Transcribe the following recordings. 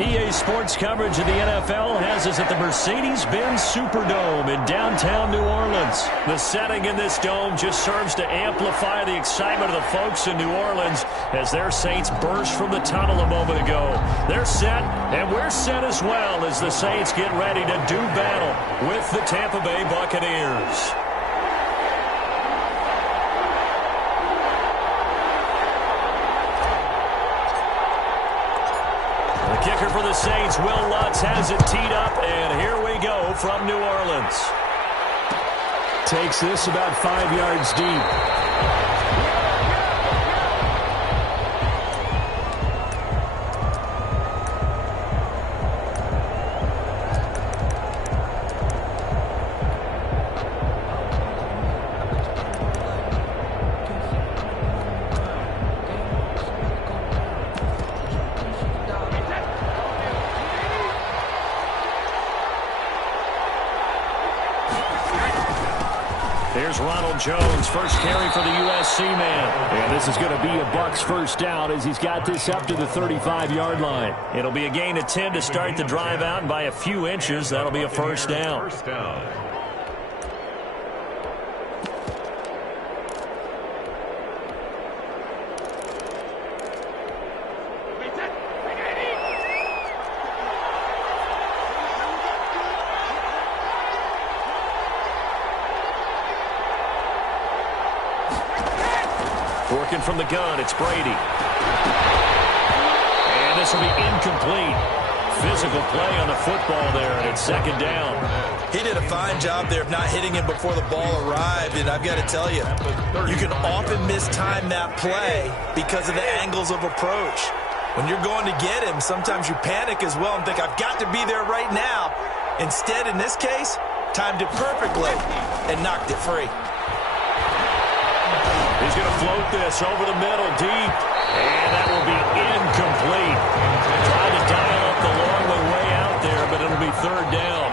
EA Sports coverage of the NFL has us at the Mercedes-Benz Superdome in downtown New Orleans. The setting in this dome just serves to amplify the excitement of the folks in New Orleans as their Saints burst from the tunnel a moment ago. They're set, and we're set as well as the Saints get ready to do battle with the Tampa Bay Buccaneers. Kicker for the Saints, Will Lutz, has it teed up, and here we go from New Orleans. Takes this about 5 yards deep. Here's Ronald Jones, first carry for the USC man. And this is going to be a Bucs first down as he's got this up to the 35-yard line. It'll be a gain of 10 to start the drive out, and by a few inches, that'll be a first down. Working from the gun, it's Brady. And this will be incomplete. Physical play on the football there, and it's second down. He did a fine job there of not hitting him before the ball arrived, and I've got to tell you, you can often mistime that play because of the angles of approach. When you're going to get him, sometimes you panic as well and think, I've got to be there right now. Instead, in this case, timed it perfectly and knocked it free. He's going to float this over the middle deep, and that will be incomplete. Trying to dial up the long way out there, but it'll be third down.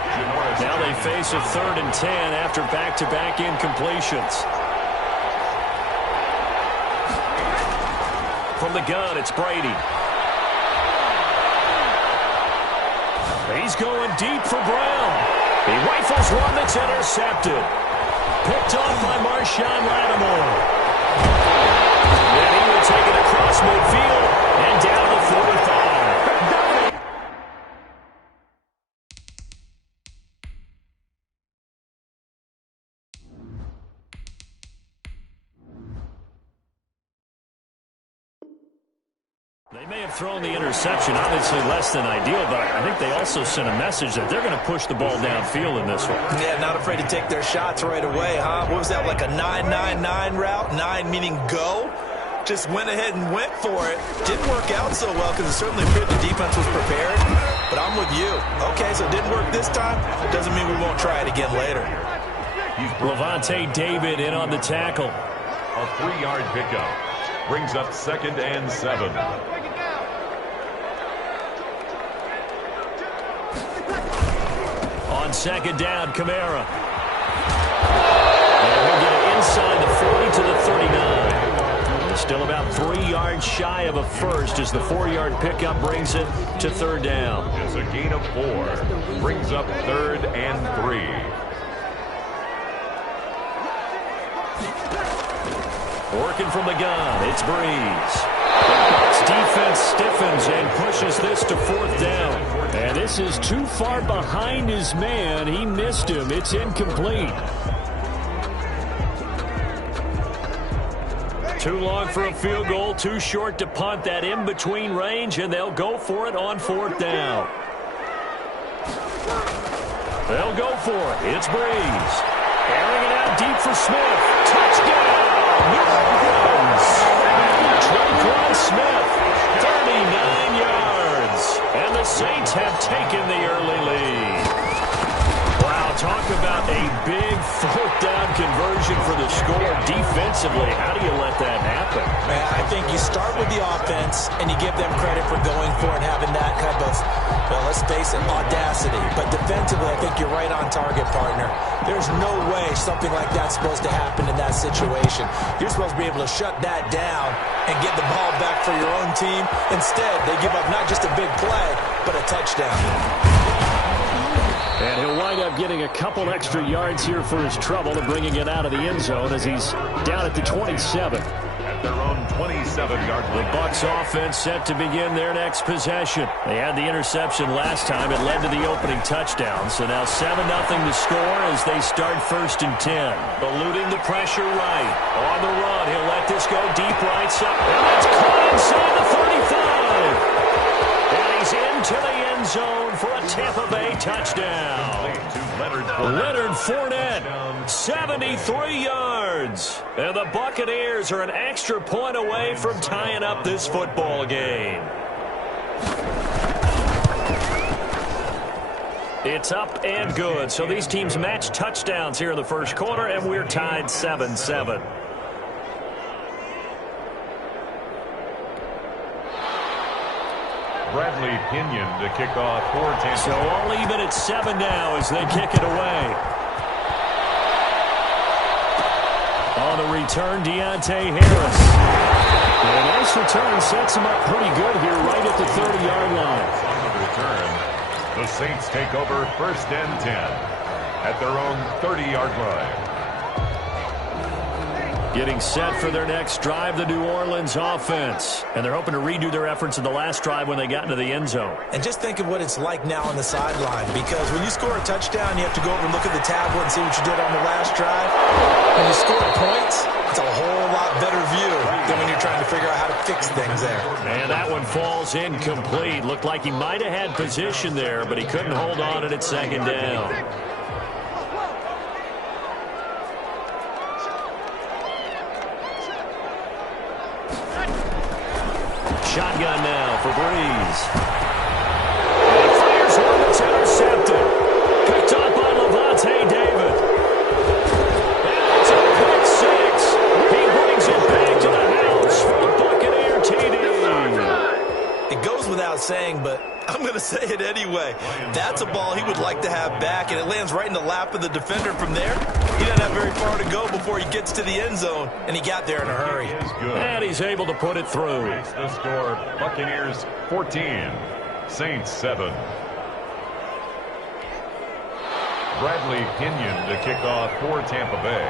Now they face a 3rd and 10 after back-to-back incompletions. From the gun, it's Brady. He's going deep for Brown. He rifles one that's intercepted. Picked off by Marshawn Lattimore. And he will take it across midfield and down to 45. They may have thrown the interception, obviously less than ideal, but I think they also sent a message that they're going to push the ball downfield in this one. Yeah, not afraid to take their shots right away, huh? What was that, like a 9-9-9 route? 9 meaning go? Just went ahead and went for it. Didn't work out so well because it certainly appeared the defense was prepared. But I'm with you. Okay, so it didn't work this time. Doesn't mean we won't try it again later. Levante David in on the tackle. A 3-yard pickup. Brings up 2nd and 7. On second down, Kamara. And we'll get it inside the 40 to the 39. Still about 3 yards shy of a first as the 4-yard pickup brings it to third down. It's a gain of 4. Brings up 3rd and 3. Working from the gun, it's Breeze. Bucs defense stiffens and pushes this to 4th down. And this is too far behind his man. He missed him. It's incomplete. Too long for a field goal, too short to punt. That in-between range, and they'll go for it on 4th down. They'll go for it. It's Breeze. Airing it out deep for Smith. Touchdown! New Orleans! Traquan Smith, 39 yards. And the Saints have taken the early lead. Wow, talk about a big 4th down conversion for the score. Defensively, how do you let that happen? Man, I think you start with the offense and you give them credit for going for it and having that kind of, well, let's face it, audacity. But defensively, I think you're right on target, partner. There's no way something like that's supposed to happen in that situation. You're supposed to be able to shut that down and get the ball back for your own team. Instead, they give up not just a big play, but a touchdown. And he'll wind up getting a couple extra yards here for his trouble and bringing it out of the end zone as he's down at the 27. At their own 27-yard line. The Bucs offense set to begin their next possession. They had the interception last time. It led to the opening touchdown. So now 7-0 to score as they start 1st and 10. Eluding the pressure right. On the run, he'll let this go deep right side. And that's caught inside the 35. And he's into the end zone for a Tampa Bay touchdown. Leonard Fournette, 73 yards. And the Buccaneers are an extra point away from tying up this football game. It's up and good. So these teams match touchdowns here in the first quarter, and we're tied 7-7. Bradley Pinion to kick off for Tampa. So all even at 7 now as they kick it away. On the return, Deontay Harris. And a nice return sets him up pretty good here right at the 30-yard line. On the return, the Saints take over 1st and 10 at their own 30-yard line. Getting set for their next drive, the New Orleans offense. And they're hoping to redo their efforts in the last drive when they got into the end zone. And just think of what it's like now on the sideline, because when you score a touchdown, you have to go over and look at the tablet and see what you did on the last drive. When you score points, it's a whole lot better view than when you're trying to figure out how to fix things there. And that one falls incomplete. Looked like he might have had position there, but he couldn't hold on it at 2nd down. Shotgun now for Breeze. And fires one that's intercepted. Picked up by Levante David. And it's a pick 6. He brings it back to the house for a Buccaneer TD. It goes without saying, but I'm going to say it anyway. That's a ball he would like to have back, and it lands right in the lap of the defender from there. He doesn't have very far to go before he gets to the end zone, and he got there in a hurry. And he's able to put it through. The score, Buccaneers 14, Saints 7. Bradley Pinion to kick off for Tampa Bay.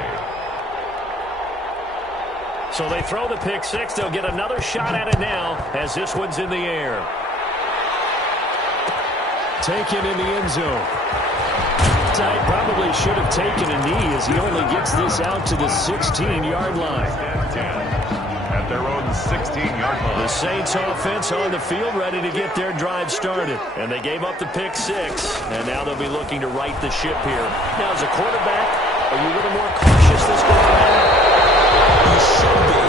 So they throw the pick 6. They'll get another shot at it now as this one's in the air. Taken in the end zone. Type probably should have taken a knee as he only gets this out to the 16-yard line. At their own 16-yard line. The Saints offense on the field ready to get their drive started. And they gave up the pick 6. And now they'll be looking to right the ship here. Now as a quarterback, are you a little more cautious this go around? You should be,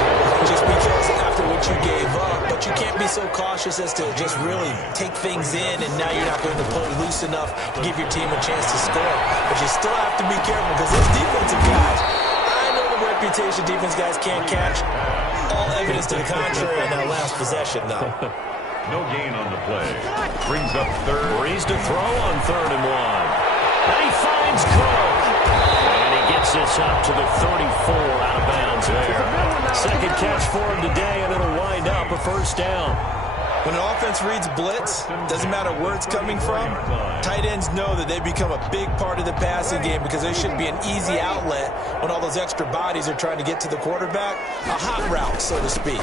just because after what you gave up, but you can't be so cautious as to just really take things in, and now you're not going to play loose enough to give your team a chance to score. But you still have to be careful because those defensive guys, I know the reputation defense guys can't catch. All evidence to the contrary on that last possession, though. No gain on the play. Brings up 3rd. Breeze to throw on 3rd and 1. And he finds Cook. And he gets this up to the 34 out of bounds there. 2nd catch for him today, and it'll wind up a 1st down. When an offense reads blitz, doesn't matter where it's coming from, tight ends know that they become a big part of the passing game because they should be an easy outlet when all those extra bodies are trying to get to the quarterback. A hot route, so to speak.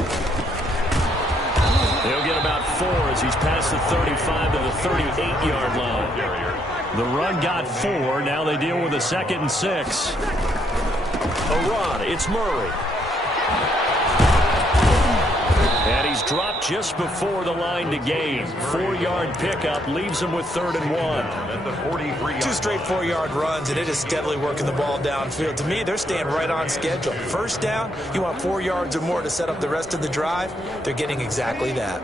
He'll get about 4 as he's past the 35 to the 38-yard line. The run got 4. Now they deal with a 2nd and 6. A run. It's Murray. And he's dropped just before the line to gain. 4-yard pickup leaves him with 3rd and 1. 2 straight 4-yard runs, and it is steadily working the ball downfield. To me, they're staying right on schedule. 1st down, you want 4 yards or more to set up the rest of the drive. They're getting exactly that.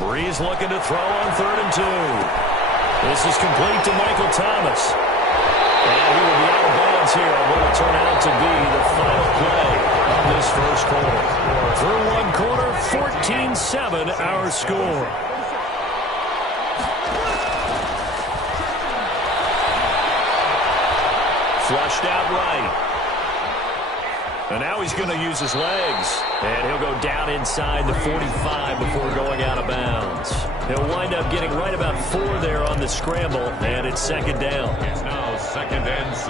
Breeze looking to throw on 3rd and 2. This is complete to Michael Thomas. And he will be out of bounds here on what will turn out to be the final play of this first quarter. Through one quarter, 14-7 our score. Flushed out right. And now he's going to use his legs. And he'll go down inside the 45 before going out of bounds. He'll wind up getting right about 4 there on the scramble, and it's second down. It's now 2nd and 6.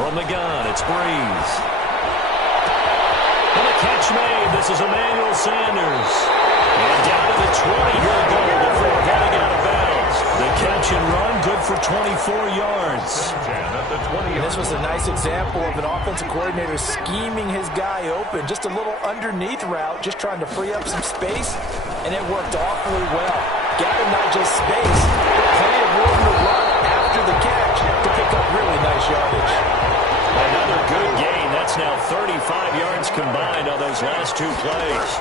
From the gun, it's Breeze. And the catch made. This is Emmanuel Sanders. And down to the 20 he'll go before getting out of bounds. The catch and run, good for 24 yards. And this was a nice example of an offensive coordinator scheming his guy open. Just a little underneath route, just trying to free up some space, and it worked awfully well. Got him not just space, but plenty of room to run after the catch to pick up really nice yardage. Another good gain. That's now 35 yards combined on those last 2 plays.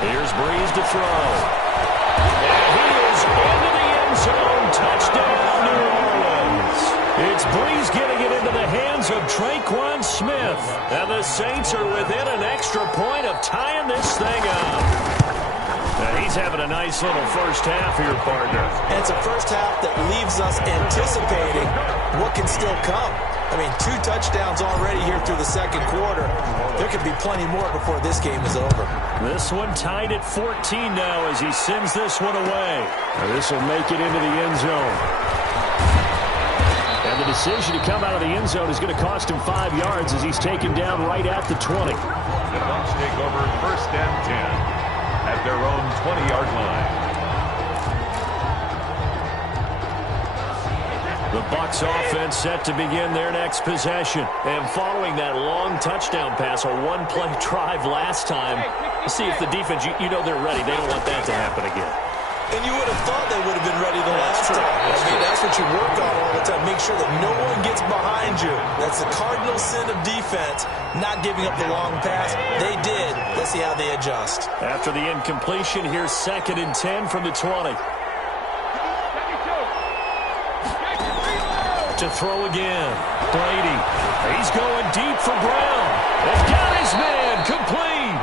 Here's Breeze to throw. And he is into the end zone. Touchdown, New Orleans. It's Breeze getting it into the hands of Tre'Quan Smith. And the Saints are within an extra point of tying this thing up. And he's having a nice little first half here, partner. And it's a first half that leaves us anticipating what can still come. I mean, 2 touchdowns already here through the second quarter. There could be plenty more before this game is over. This one tied at 14 now as he sends this one away. This will make it into the end zone. And the decision to come out of the end zone is going to cost him 5 yards as he's taken down right at the 20. The Bucs take over 1st and 10 at their own 20-yard line. The Bucs offense set to begin their next possession. And following that long touchdown pass, a one-play drive last time, see if the defense, you know they're ready. They don't want that to happen again. And you would have thought they would have been ready the last time. That's what you work on all the time. Make sure that no one gets behind you. That's the cardinal sin of defense, not giving up the long pass. They did. Let's see how they adjust. After the incompletion, here's 2nd and 10 from the 20. To throw again. Brady. He's going deep for Brown. And got his man complete.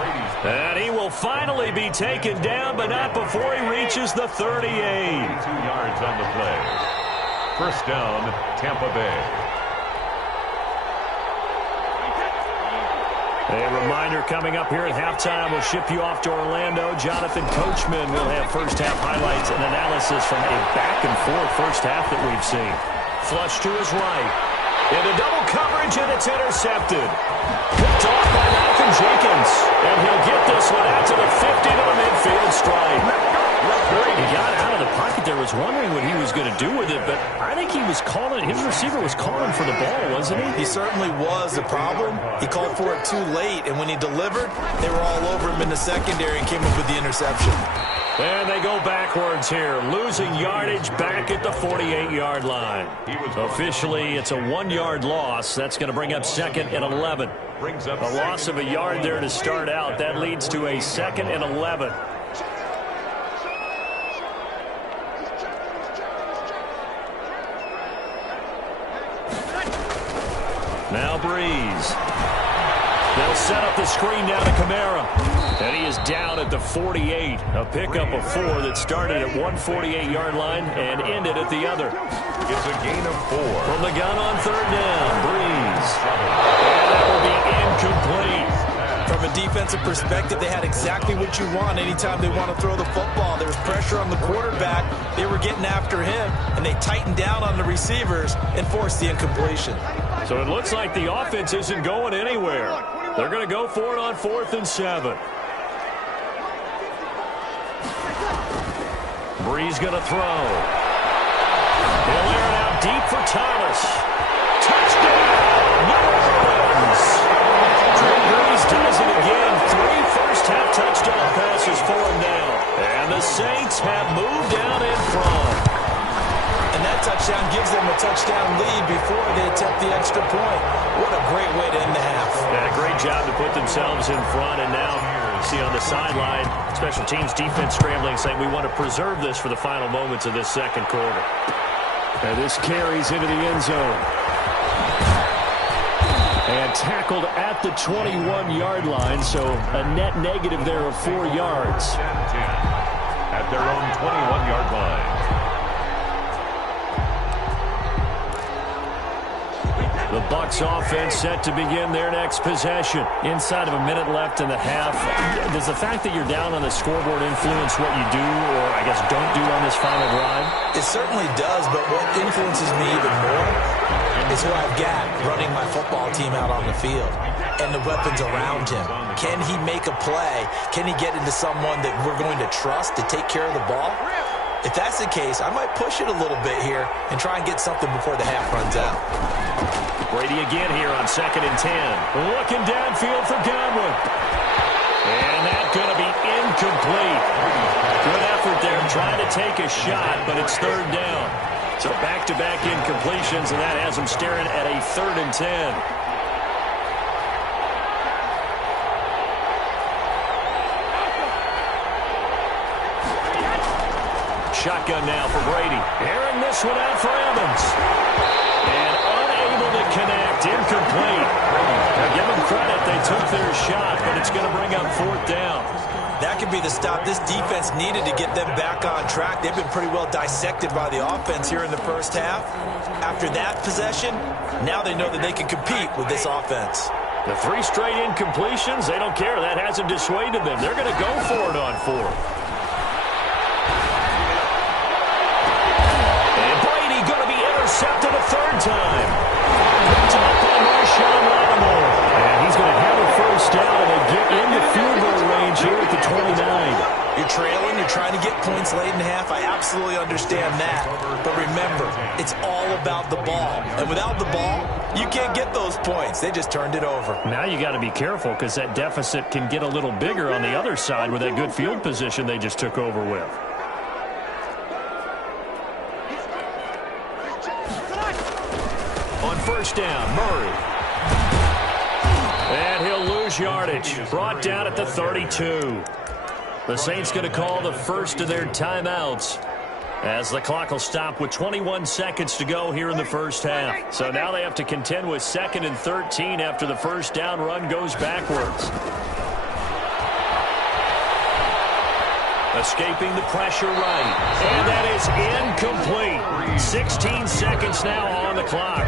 And he will finally be taken down, but not before he reaches the 38. 2 yards on the play. First down, Tampa Bay. A reminder coming up here at halftime. We'll ship you off to Orlando. Jonathan Coachman will have first half highlights and analysis from a back-and-forth first half that we've seen. Flush to his right. Into double coverage, and it's intercepted. Picked off by Malcolm Jenkins. And he'll get this one out to the 50 to the midfield stripe. He got out of the pocket there, was wondering what he was going to do with it, but I think he was calling, his receiver was calling for the ball, wasn't he? He certainly was. The problem, he called for it too late, and when he delivered, they were all over him in the secondary and came up with the interception. And they go backwards here, losing yardage back at the 48-yard line. Officially, it's a 1-yard loss. That's going to bring up 2nd and 11. A loss of a yard there to start out. That leads to a 2nd and 11. Now Breeze. They'll set up the screen down to Kamara. And he is down at the 48. A pickup of 4 that started at one 48-yard line and ended at the other. It's a gain of 4. From the gun on 3rd down, Breeze. And that will be incomplete. From a defensive perspective, they had exactly what you want anytime they want to throw the football. There was pressure on the quarterback. They were getting after him, and they tightened down on the receivers and forced the incompletion. So it looks like the offense isn't going anywhere. They're going to go for it on 4th and 7. Breeze going to throw. He'll air it out deep for Thomas. Touchdown, New Orleans. Drew Brees does it again. 3 first-half touchdown passes for him now. And the Saints have moved out in front. And that touchdown gives them a touchdown lead before they attempt the extra point. What a great way to end the half. Yeah, great job to put themselves in front. And now you see on the sideline, special teams defense scrambling, saying we want to preserve this for the final moments of this second quarter. And this carries into the end zone. And tackled at the 21-yard line, so a net negative there of 4 yards. At their own 21-yard line. The Bucs offense set to begin their next possession. Inside of a minute left in the half, does the fact that you're down on the scoreboard influence what you do, or I guess don't do on this final drive? It certainly does, but what influences me even more is who I've got running my football team out on the field and the weapons around him. Can he make a play? Can he get into someone that we're going to trust to take care of the ball? If that's the case, I might push it a little bit here and try and get something before the half runs out. Brady again here on 2nd and 10. Looking downfield for Godwin. And that's going to be incomplete. Good effort there trying to take a shot, but it's 3rd down. So back-to-back incompletions, and that has him staring at a 3rd and 10. Shotgun now for Brady. Airing this one out for Evans. And unable to connect. Incomplete. Now give them credit. They took their shot, but it's going to bring up 4th down. That could be the stop this defense needed to get them back on track. They've been pretty well dissected by the offense here in the first half. After that possession, now they know that they can compete with this offense. The 3 straight incompletions, they don't care. That hasn't dissuaded them. They're going to go for it on 4th. Intercepted a 3rd time. Picked up by Marshawn Lattimore. And he's going to have a 1st down, and they get into field goal range here at the 29. You're trailing, you're trying to get points late in half. I absolutely understand that. But remember, it's all about the ball. And without the ball, you can't get those points. They just turned it over. Now you got to be careful because that deficit can get a little bigger on the other side with that good field position they just took over with. On 1st down, Murray. And he'll lose yardage. Brought down at the 32. The Saints going to call the first of their timeouts as the clock will stop with 21 seconds to go here in the first half. So now they have to contend with 2nd and 13 after the 1st down run goes backwards. Escaping the pressure right. And that is incomplete. 16 seconds now on the clock.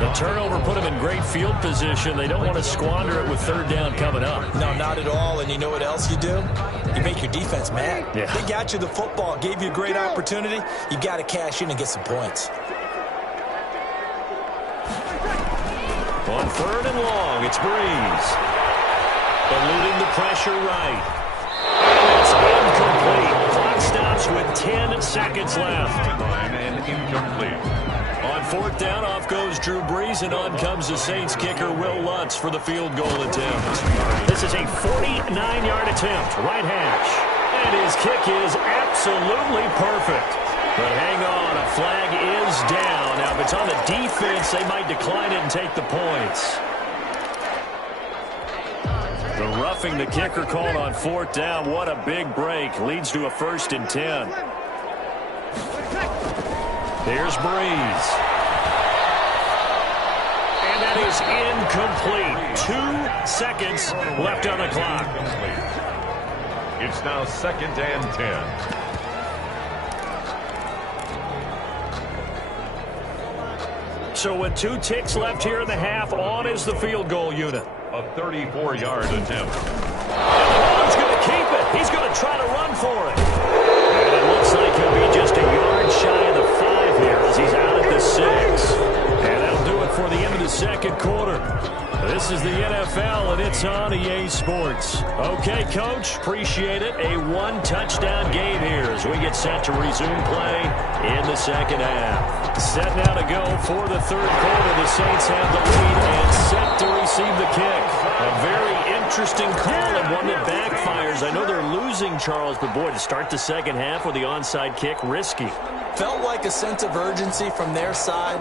The turnover put them in great field position. They don't want to squander it with 3rd down coming up. No, not at all. And you know what else you do? You make your defense mad. Yeah. They got you the football, gave you a great opportunity. You got to cash in and get some points. On 3rd and long, it's Breeze. Eluding the pressure right. It's incomplete. Clock stops with 10 seconds left. And incomplete. On 4th down, off goes Drew Brees, and on comes the Saints kicker, Will Lutz, for the field goal attempt. This is a 49-yard attempt, right hash. And his kick is absolutely perfect. But hang on, a flag is down. Now, if it's on the defense, they might decline it and take the points. The roughing the kicker called on 4th down. What a big break. Leads to a 1st and 10. Here's Breeze. And that is incomplete. 2 seconds left on the clock. It's now 2nd and 10. So with 2 ticks left here in the half, on is the field goal unit. A 34-yard attempt. And he's going to keep it. He's going to try to run for it. And it looks like he'll be just a yard shy of the 5 here as he's out at the 6. And that'll do it for the end of the 2nd quarter. This is the NFL, and it's on EA Sports. Okay, Coach, appreciate it. A 1-touchdown game here as we get set to resume play in the 2nd half. Set now to go for the 3rd quarter. The Saints have the lead and set to receive the kick. A very interesting call and one that backfires. I know they're losing, Charles, but boy, to start the 2nd half with the onside kick, risky. Felt like a sense of urgency from their side,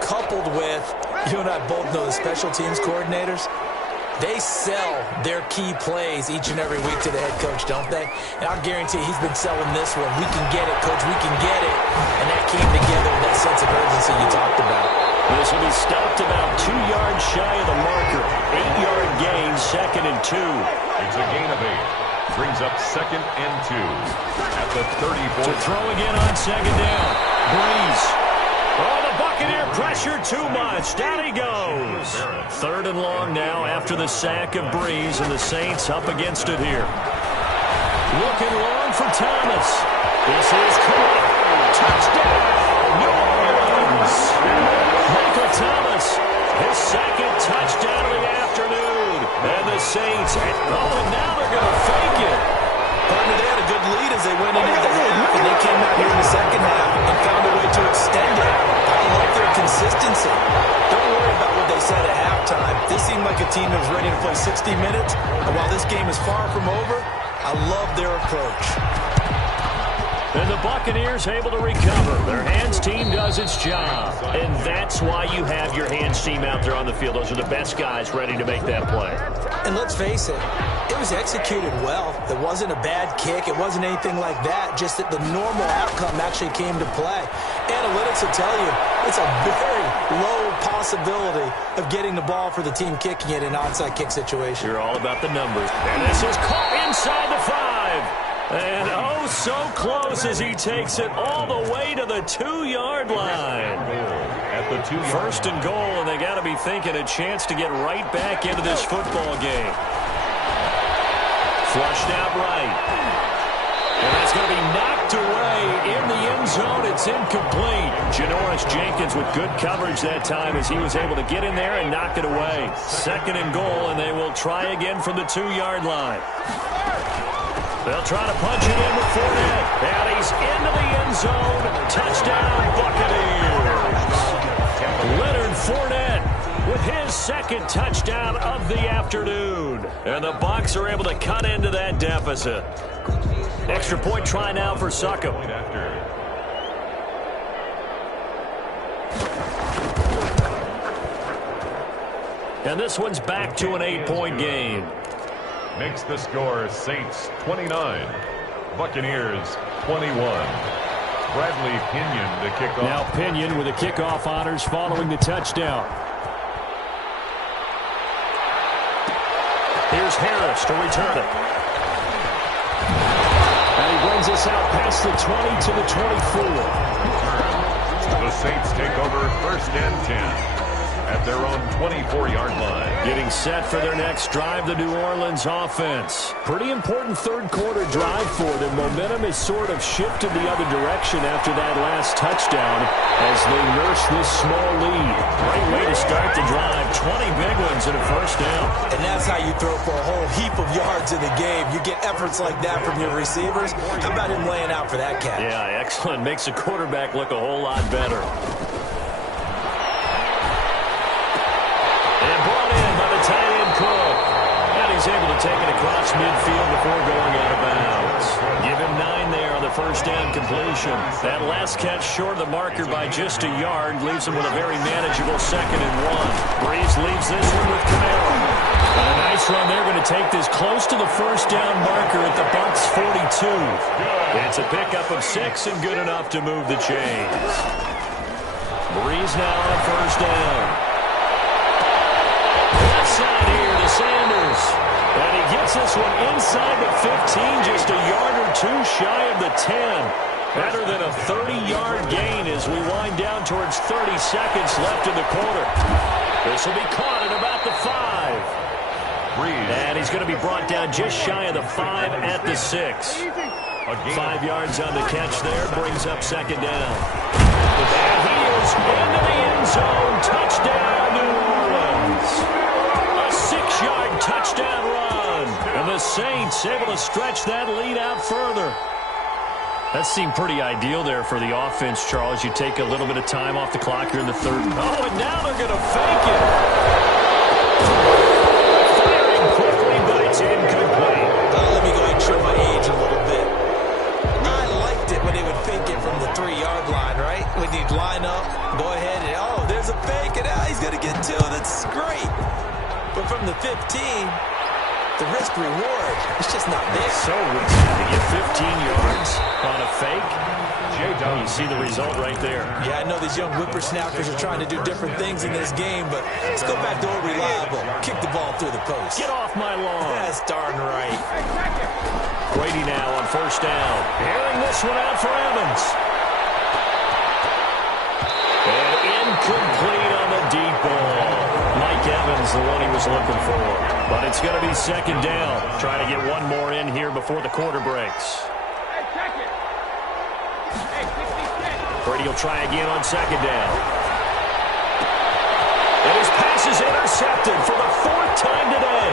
coupled with, you and I both know the special teams coordinators, They sell their key plays each and every week to the head coach, don't they? And I'll guarantee he's been selling this one. We can get it, coach. We can get it. And that came together with that sense of urgency you talked about. This will be stopped about 2 yards shy of the marker. 8-yard gain, 2nd and 2. It's a gain of 8. Brings up 2nd and 2 at the 34. To throw again on 2nd down. Breeze. Oh, the Buccaneer pressure too much. Down he goes. 3rd and long now after the sack of Breeze, and the Saints up against it here. Looking long for Thomas. This is caught. Touchdown, New Orleans. Michael Thomas, his 2nd touchdown of the afternoon. And the Saints, oh, and now they're going to fake it. Partner, they had a good lead as they went into the half, and they came out here in the second half and found a way to extend it. I love their consistency. Don't worry about what they said at halftime. This seemed like a team that was ready to play 60 minutes, and while this game is far from over, I love their approach. And the Buccaneers able to recover. Their hands team does its job. And that's why you have your hands team out there on the field. Those are the best guys ready to make that play. And let's face it, it was executed well. It wasn't a bad kick. It wasn't anything like that. Just that the normal outcome actually came to play. Analytics will tell you it's a very low possibility of getting the ball for the team kicking it in an onside kick situation. You're all about the numbers. And this is caught inside the 5. And oh, so close as he takes it all the way to the 2-yard line. At the 2-yard 1st and goal, and they got to be thinking a chance to get right back into this football game. Flushed out right. And that's going to be knocked away in the end zone. It's incomplete. Janoris Jenkins with good coverage that time as he was able to get in there and knock it away. 2nd and goal, and they will try again from the 2-yard line. They'll try to punch it in with Fournette. And he's into the end zone. Touchdown, Buccaneers. Leonard Fournette with his 2nd touchdown of the afternoon. And the Bucs are able to cut into that deficit. Extra point try now for Succop. And this one's back to an 8-point game. Makes the score Saints 29, Buccaneers 21. Bradley Pinion to kick off. Now Pinion with the kickoff honors following the touchdown. Here's Harris to return it. And he brings us out past the 20 to the 24. The Saints take over 1st and 10. At their own 24-yard line. Getting set for their next drive, the New Orleans offense. Pretty important third-quarter drive for them. Momentum has sort of shifted the other direction after that last touchdown as they nurse this small lead. Great way to start the drive. 20 big ones and a 1st down. And that's how you throw for a whole heap of yards in the game. You get efforts like that from your receivers. How about him laying out for that catch? Yeah, excellent. Makes the quarterback look a whole lot better. He's able to take it across midfield before going out of bounds. Give him 9 there on the 1st down completion. That last catch short of the marker by just a yard leaves him with a very manageable 2nd and 1. Breeze leaves this one with Camaro. And a nice run there, going to take this close to the 1st down marker at the Bucs 42. It's a pickup of 6 and good enough to move the chains. Breeze now on 1st down. Left side here to Sanders. And he gets this one inside the 15, just a yard or 2 shy of the 10. Better than a 30-yard gain as we wind down towards 30 seconds left in the quarter. This will be caught at about the 5. And he's going to be brought down just shy of the 5 at the 6. 5 yards on the catch there, brings up 2nd down. And he is into the end zone. Touchdown, New Orleans. A 6-yard touchdown run. And the Saints able to stretch that lead out further. That seemed pretty ideal there for the offense, Charles. You take a little bit of time off the clock here in the 3rd. Oh, and now they're going to fake it. Firing quickly, but it's incomplete. Let me go ahead and show my age a little bit. I liked it when they would fake it from the 3-yard line, right? When you'd line up, go ahead, and oh, there's a fake, and he's going to get 2. That's great. But But from the 15, the risk-reward is just not there. It's so risky to get 15 yards on a fake. You see the result right there. Yeah, I know these young whippersnappers are trying to do different things in this game, but let's go back to old reliable. Kick the ball through the post. Get off my lawn. That's darn right. Brady now on first down. Airing this one out for Evans. And incomplete on the deep ball. Mike Evans, the one he was looking for. But it's going to be second down. Try to get one more in here before the quarter breaks. Brady will try again on second down. And his pass is intercepted for the fourth time today.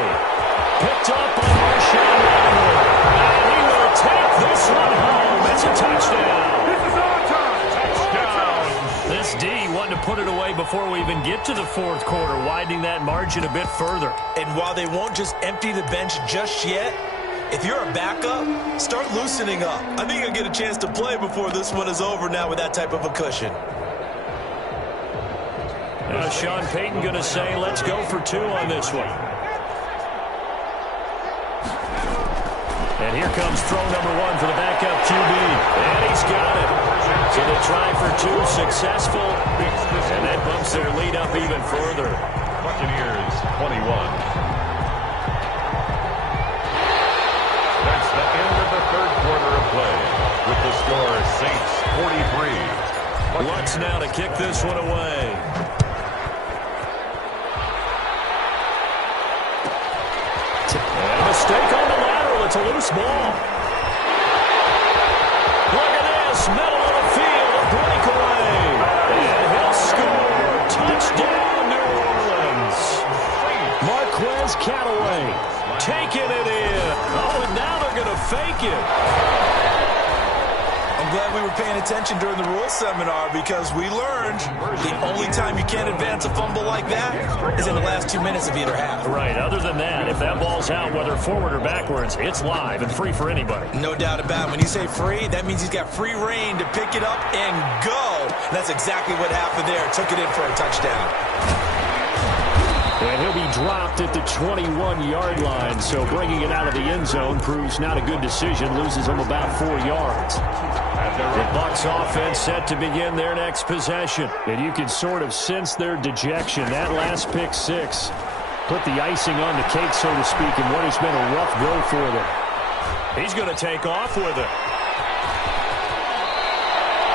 Picked up by Marshawn Lattimore. And he will take this one home. It's a touchdown. This is our time. Touchdown. This D wanting to put it away before we even get to the fourth quarter, widening that margin a bit further. And while they won't just empty the bench just yet, if you're a backup, start loosening up. I think you'll get a chance to play before this one is over now with that type of a cushion. Now Sean Payton going to say, let's go for two on this one. And here comes throw number one for the backup QB. And he's got it. So they try for two, successful. And that bumps their lead up even further. Buccaneers 21. That's the end of the third quarter of play. With the score, Saints 43. Lutz now to kick this one away. And a mistake on the lateral. It's a loose ball. Look at this. Middle of the field. A breakaway. And he'll score. Touchdown, New Orleans. Marquez Callaway taking it in. Oh, and now they're going to fake it. I'm glad we were paying attention during the rules seminar because we learned the only time you can't advance a fumble like that is in the last 2 minutes of either half. Right. Other than that, if that ball's out, whether forward or backwards, it's live and free for anybody. No doubt about it. When you say free, that means he's got free reign to pick it up and go. And that's exactly what happened there. Took it in for a touchdown. And he'll be dropped at the 21-yard line, so bringing it out of the end zone proves not a good decision. Loses him about 4 yards. The Bucs offense set to begin their next possession. And you can sort of sense their dejection. That last pick six put the icing on the cake, so to speak, in what has been a rough go for them. He's going to take off with it.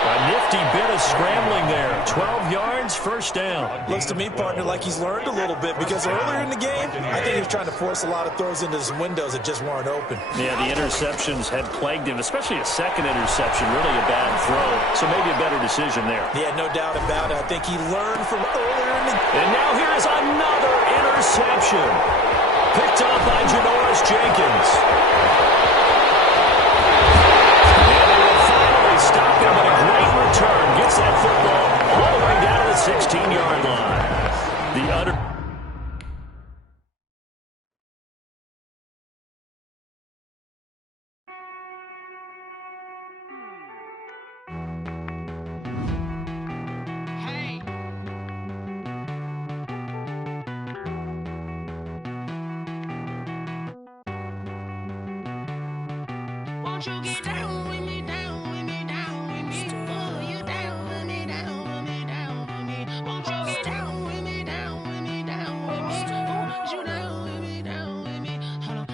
A nifty bit of scrambling there. 12 yards, first down. Looks to me, partner, like he's learned a little bit because earlier in the game, I think he was trying to force a lot of throws into some windows that just weren't open. Yeah, the interceptions had plagued him, especially a second interception, really a bad throw. So maybe a better decision there. Yeah, no doubt about it. I think he learned from earlier in the game. And now here is another interception. Picked up by Janoris Jenkins. Stop him, but a great return. Gets that football all the way down to the 16-yard line. The utter... Won't you get down with me, down with me, down with me? Oh, you down with me, down with me, down with me. Won't you get down with me, down with me, down with me? Oh, you down with me, down with me? Hold on.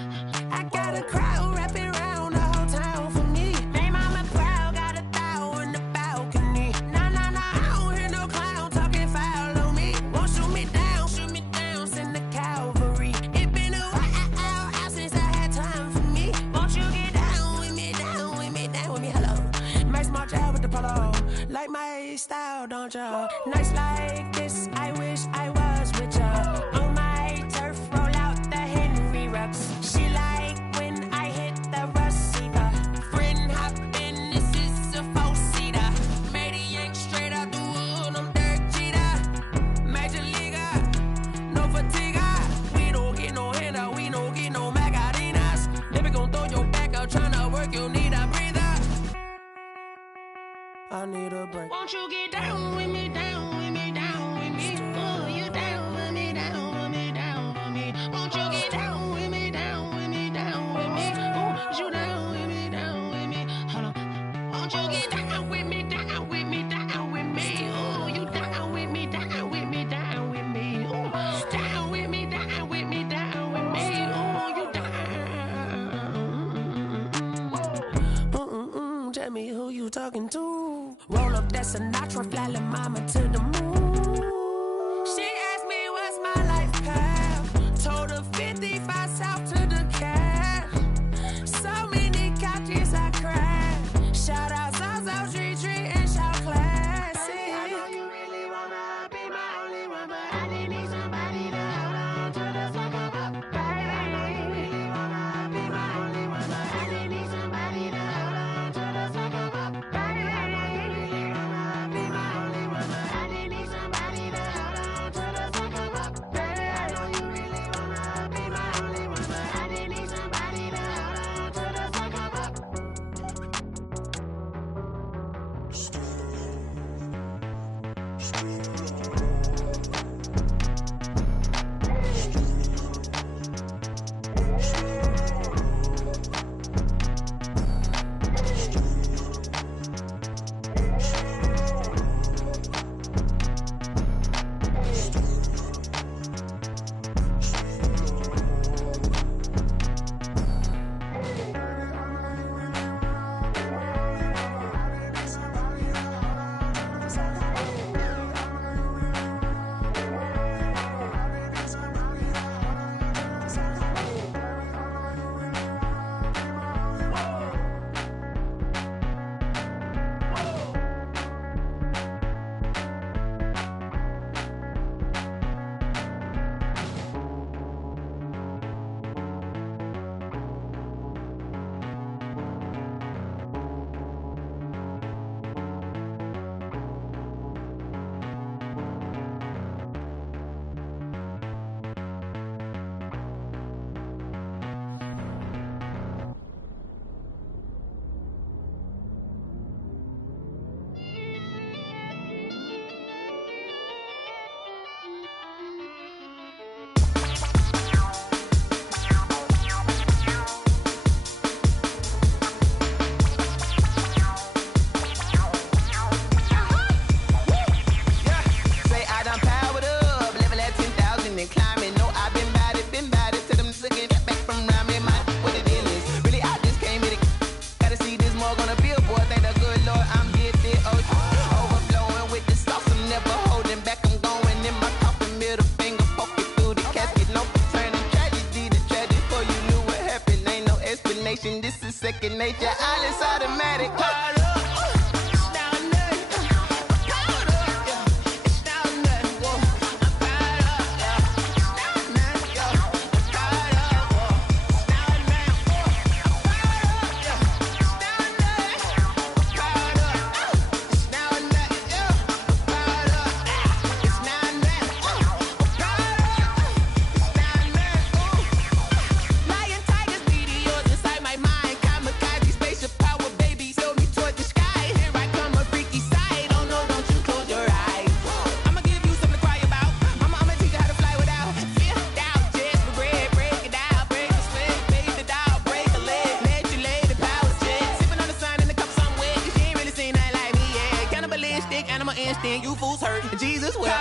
I got a crowd wrapping around the whole town for me. They mama crowd got a thou in the balcony. Nah, nah, nah, I don't hear no clown talking foul on me. Won't shoot me down, send the cavalry. It been a while since I had time for me. Won't you get down with me, down with me, down with me? Hello. Nice march out with the polo. Like my style, don't ya? Nice like this, I wish I was with ya. On my turf, roll out the Henry Rux. She like when I hit the receiver. Friend hop in, this is a four-seater. Made a yank straight out the wood, I'm Derek Jeter. Major leaguer, no fatigue. We don't get no handout, we don't get no Magarinas. Never gon' throw your back out, tryna work, you need a breather. I need a break. Won't you get down with me, down with me, down with me? Oh, you down with me, down with me, down with me? talking to. Roll up that Sinatra, fly like mama to the moon. She asked me what's my life path. Told her 55 south to the cat. So many couches I cried. Shout out Zaza, Tree Tree, and shout classic. I know you really wanna be my only one, but I didn't need somebody to hold on to the sucker up, baby. I know you really wanna be my only one, but I didn't need somebody to hold on to the sucker up, baby. I know you really wanna be my only one, but I didn't need somebody to hold on to the sucker up, baby. I know you really wanna be my only one, but I didn't need somebody to hold on to the sucker up. Say I done powered up, level at 10,000 and climbing. No, I've been bad it to them looking back from around me. My what the deal is, really I just came here to gotta see this more gonna be a boy. Thank the good Lord I'm gifted. Oh, overflowing with the sauce, I'm never holding back. I'm going in my coffin, middle finger poking through the casket. No turning tragedy to tragic. Before you knew what happened, ain't no explanation. This is second nature, all is automatic. Caught up. Lion, tigers, meteors inside my mind. Kamikaze, spaceship power, baby, sail me toward the sky. Here I come, a freaky side. Oh no, don't you close your eyes. I'ma give you something to cry about. I'ma teach you how to fly without fear, doubt. Just regret, break it out, break the sweat, baby, the doll, break a leg. Let you lay the power jet. Sipping on the sun in the cup somewhere. Cause you ain't really seen nothing like me yet. Cannibalistic, animal instinct, you fools hurt. Jesus will.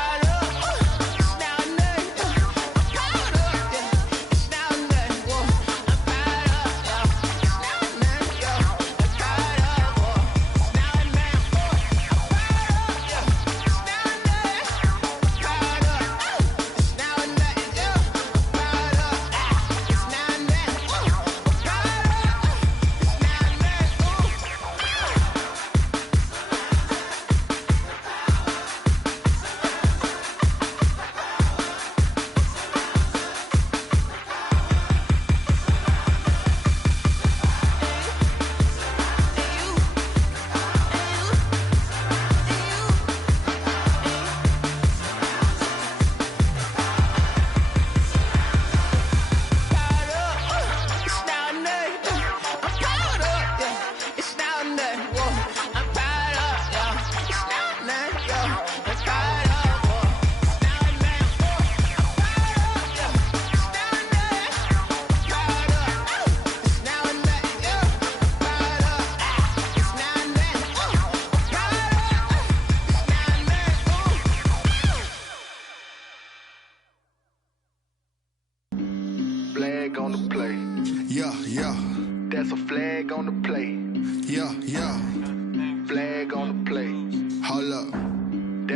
Flag on the play. Yeah, yeah, That's a flag on the play. yeah, yeah. Flag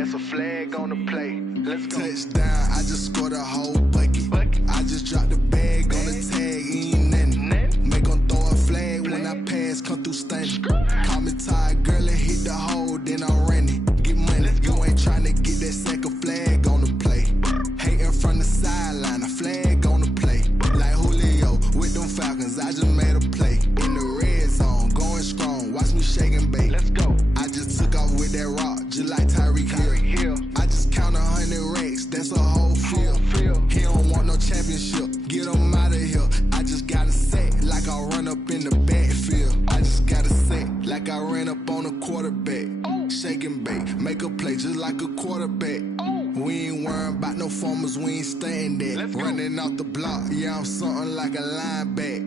That's a flag on the play. Let's go. Touchdown, I just scored a whole bucket. I just dropped the bag on the tag, ain't nothing. Make 'em throw a flag when I pass, come through stunning. Call me tired, girl, and hit the hole, then I'm running. Get money, you ain't tryna get that second flag on the play. Hating from the sideline, a flag on the play. Like Julio with them Falcons, I just made a play. In the red zone, going strong, watch me shake and bake. Let's go. I just took off with that rock, just like Tyreek Hill. I just count 100 racks, that's a whole field. He don't want no championship, get him out of here. I just got a set, like I run up in the backfield. I just got a set, like I ran up on a quarterback. Shake and bake, make a play just like a quarterback. We ain't worrying about no formers, we ain't staying there. Running off the block, yeah, I'm something like a lineback.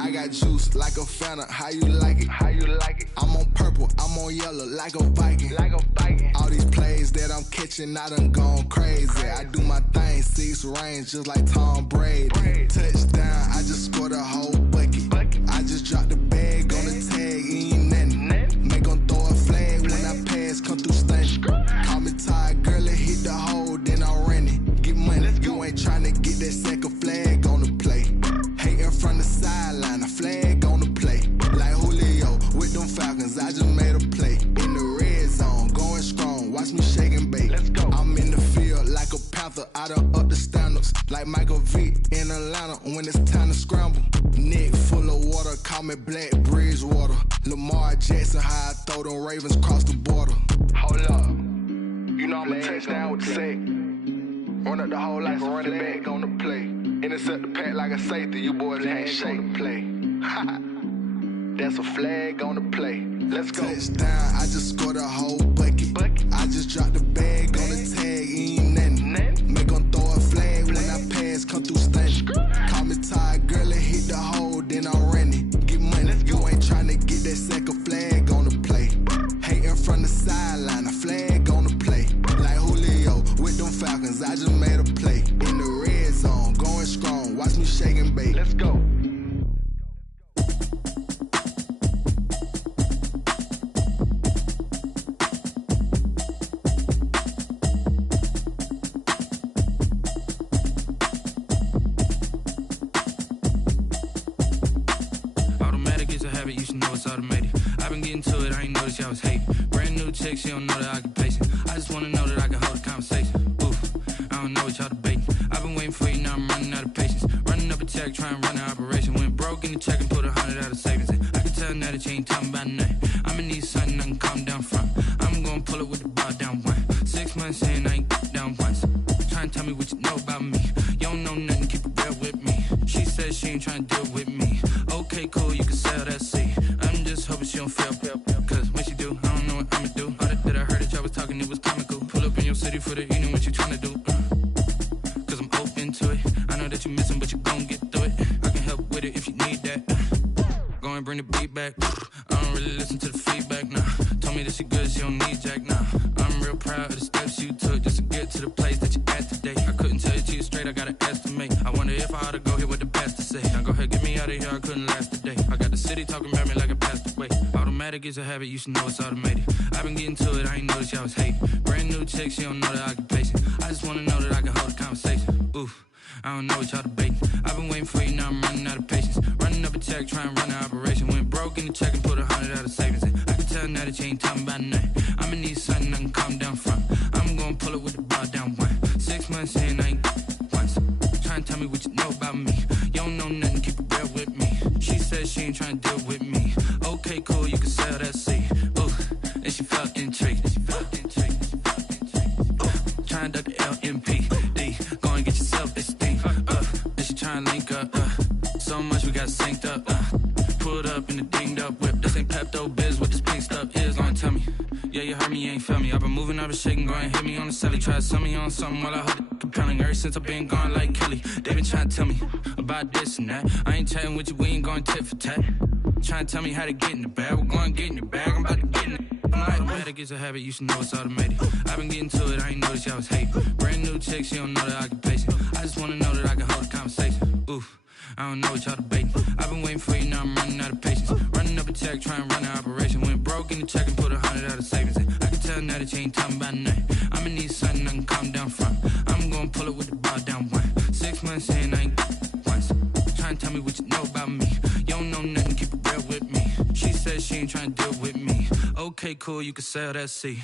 I got juice like a Fanta, how you like it? How you like it? I'm on purple, I'm on yellow, like a Viking. Like a Viking. All these plays that I'm catching, I done gone crazy. I do my thing, 6 range, just like Tom Brady. Touchdown, I just scored a whole bucket. I just dropped the bag on the tag, ain't nothing. Make 'em throw a flag when I pass, come through stunning. Call me tired, girl, and hit the hole, then I'm running. Get money, you ain't tryna get that second flag on the play. Hating from the sideline, a flag on the play. Like Julio with them Falcons, I just made a play. In the red zone, going strong, watch me shake and bake. Let's go. I'm in the field like a Panther, I done up the standards. Like Michael Vick in Atlanta when it's time to scramble. Neck full of water, call me Black Bridgewater. Lamar Jackson, how I throw them Ravens cross the border. Hold up, you know I'm a touchdown with the sack. Run up the hole like a running back on the play. Intercept the pack like a safety, you boys ain't shake the play. That's a flag on the play. Let's go. Touchdown, I just scored a whole bucket. I just dropped the bag on the tag, ain't nothing. Make 'em throw a flag when I pass, come through stunning. Call me tired, girl, and hit the hole, then I'm running. Get money, you ain't tryna get that second flag on the play. Hating from the sideline, a flag on the play. Like Julio with them Falcons, I just made a play. In the red zone, going strong, watch me shake and bake. Let's go. You should know it's automated. I've been getting to it, I ain't noticed y'all was hating. Brand new chick, she don't know the occupation. I just wanna know that I can hold a conversation. Oof, I don't know what y'all debating. I've been waiting for you, now I'm running out of patience. Running up a check, trying to run an operation. Went broke in the check and put 100 out of savings in. I can tell now that you ain't talking about nothing. I'ma need something I can calm down from. I'm gonna pull it with the bar down one. 6 months in, I ain't down once. Trying to tell me what you know about me. You don't know nothing, keep it real with me. She says she ain't trying to deal with me. Okay, cool, you can sell that seat. I'm just hoping she don't fail. Cause when she do, I don't know what I'ma do. All that I heard that y'all was talking, it was comical. Pull up in your city for the evening, what you tryna do? Cause I'm open to it. I know that you missing, but you gon' get through it. I can help with it if you need that. Go and bring the beat back. I don't really listen to the feedback, nah. Told me that she good, she don't need Jack, nah. I'm real proud of the steps you took just to get to the place that you at today. I couldn't tell you to you straight, I gotta estimate. I wonder if I ought to go here with the best to say. Now go ahead, get me out of here, I couldn't last a day. I got the city talking about me like I passed away. Automatic is a habit, you should know it's automated. I've been getting to it, I ain't noticed y'all was hating. Brand new chick, she don't know the occupation. I just wanna know that I can hold a conversation. Oof, I don't know what y'all debating. I've been waiting for you, now I'm running out of patience. Running up a check, trying to run an operation. Went broke in the check and put 100 out of savings in. I can tell now that you ain't talking about nothing. I'ma need something I can calm down from. I'm gonna pull it with the bar down one. 6 months in, I ain't once. Trying to tell me what you know about me. You don't know nothing, keep it real with me. She says she ain't trying to deal with me. Okay, cool, you can sell that seat. Ooh, and she felt intrigued. Trying to duck the LMPD. Go and get yourself this thing. And she trying to link up. So much we got synced up. Pulled up in the dinged up whip. This ain't Pepto Biz, what this pink stuff is. Long tell me. Yeah, you heard me, you ain't felt me. I've been moving, I've been shaking, go and hit me on the celly. Try to sell me on something while I hold it compelling. Ever since I've been gone like Kelly, they been trying to tell me about this and that. I ain't chatting with you, we ain't going tit for tat. Trying to tell me how to get in the bag, we're going to get in the bag, I'm about to get in it. Automatic is a habit, you should know it's automated. I've been getting to it, I ain't noticed y'all was hating. Brand new chick, she don't know the occupation. I just wanna know that I can hold a conversation. Oof, I don't know what y'all debating. I've been waiting for you, now I'm running out of patience. Running up a check, trying to run an operation. Went broke in the check and put 100 out of savings in. I can tell now that you ain't talking about nothing. I'ma you something, I can calm down front. I'm gonna pull it with the bow down one. 6 months in, I ain't once. Trying to tell me what you know about me. You don't know nothing, keep it real with me. She said she ain't trying to deal with me. Okay, cool, you can sell that seat.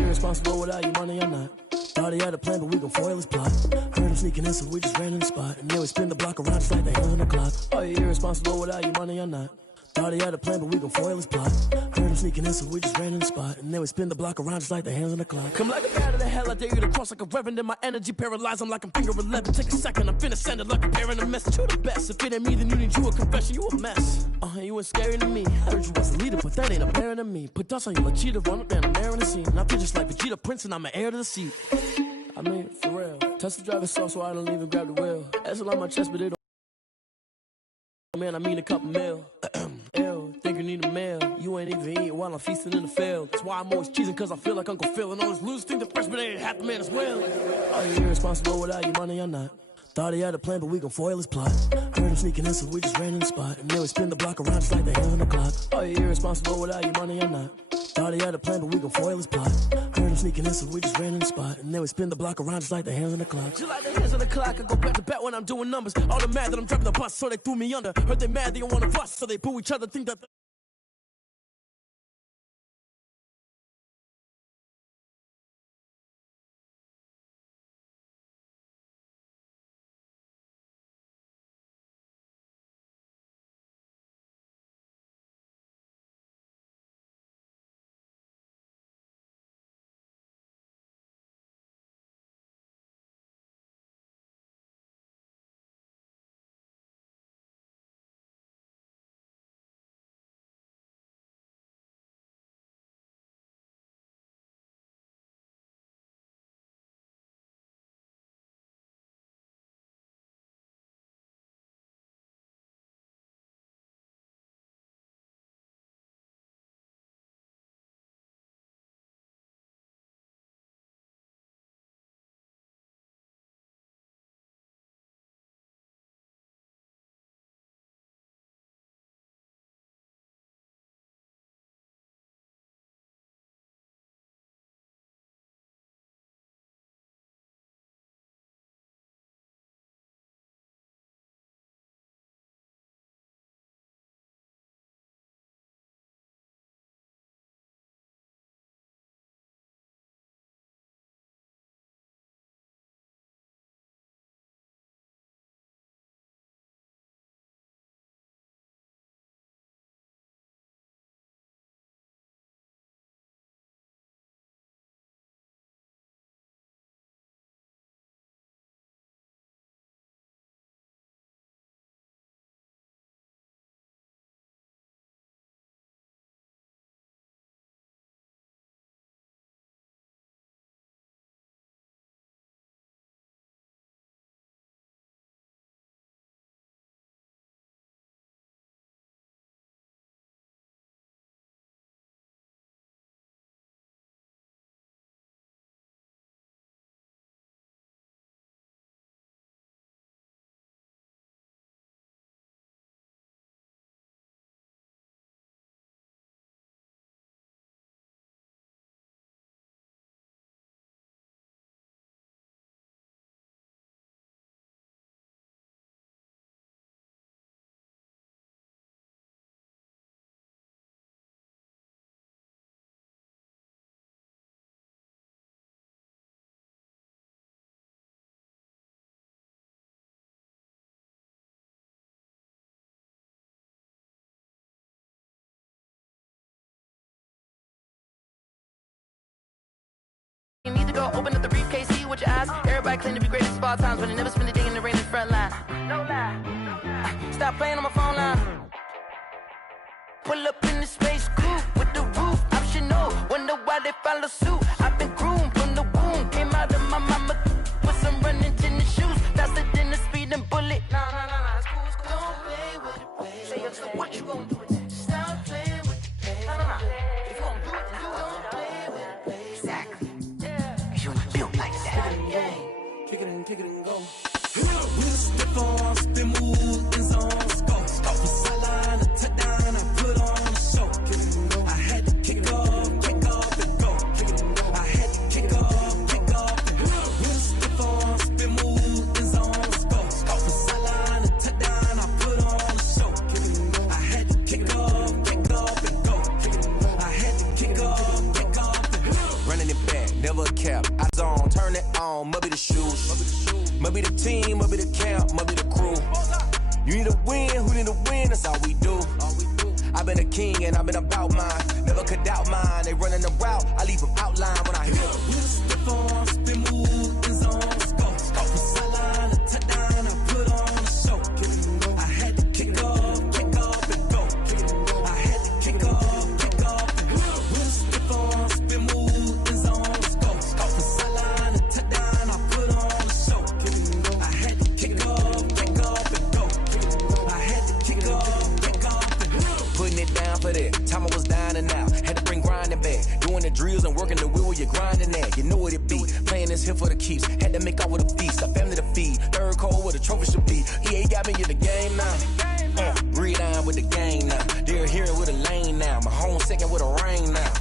Irresponsible without your money or not. Thought he had a plan, but we gon' foil his plot. Heard him sneaking in, so we just ran in the spot. And then we spin the block around just like the hands on the clock. Are you irresponsible without your money or not? Thought he had a plan, but we gon' foil his plot. Heard him sneaking in, so we just ran in the spot. And then we spin the block around just like the hands on the clock. Come like a bat of the hell, I dare you to cross like a reverend. And my energy paralyzed, I'm like I'm finger 11. Take a second, I'm finna send it like a parent a message. You the best, if it ain't me, then you need you a confession. You a mess, you ain't scary to me. Heard you was a leader, but that ain't apparent to me. Put dust on you like cheetah, run up and I'm there in the scene. And I feel just like Vegeta Prince and I'm an heir to the seat. I mean, for real. Tesla driver soft, so I don't even grab the wheel. That's on my chest, but it don't. Man, I mean a couple mil. Ew, think you need a meal. You ain't even eating while I'm feasting in the field. That's why I'm always cheesing, cause I feel like Uncle Phil. And all those losers think the freshman ain't half the man as well. Are you irresponsible without your money or not? Thought he had a plan, but we gon' foil his plot. Heard him sneaking in, so we just ran in the spot. And then we spin the block around just like the hands on the clock. Are you irresponsible without your money or not? Thought he had a plan, but we gon' foil his plot. Heard him sneaking in, so we just ran in the spot. And then we spin the block around just like the hands on the clock. Just like the hands on the clock, I go back to back when I'm doing numbers. All the mad that I'm driving the bus, so they threw me under. Heard they mad, they don't wanna bust, so they boo each other, think that... You need to go open up the briefcase, see what your eyes. Everybody claim to be great at small times, but they never spend a day in the rain in the front line. No lie. Stop playing on my phone line. Pull up in the space coupe with the roof optional. Wonder why they follow suit. I've been groomed from the womb. Came out of my mouth. kick it and go. With a stiff arm, spin move, in zone, let's go. From sideline to touchdown, I put on a show. I had to kick off and go. I had to kick off and go. With a stiff arm, spin move, in zone, let's go. From sideline to touchdown, I put on a show. I had to kick off and go. I had to kick off and go. Running it back, never a cap. I zone, turn it on, must be the shoes. Must be the team, must be the camp, must be the crew. You need a win, who need a win, that's all we do. I've been a king and I've been about mine. Never could doubt mine, they running the route, I leave them outline when I hit them. With a stiff arm, spin move, in zone, let's go. From sideline to touchdown, I put on a show. I had to kick off and go. I had to kick off and go. With a stiff arm, spin move, in zone, let's go. From sideline to touchdown, I put on a show. I had to kick off and go. I had to kick off and go. Putting it down for that, time I was down and out. Had to bring grinding back, doing the drills and working the wheel where you're grinding at. You know what it be, playing this here for the keeps. Had to make off with a feast, a family to feed. Third cold where the trophy should be. EA got me in the game now. Breathe down with the game now. They're here with a lane now. My home second with a rain now.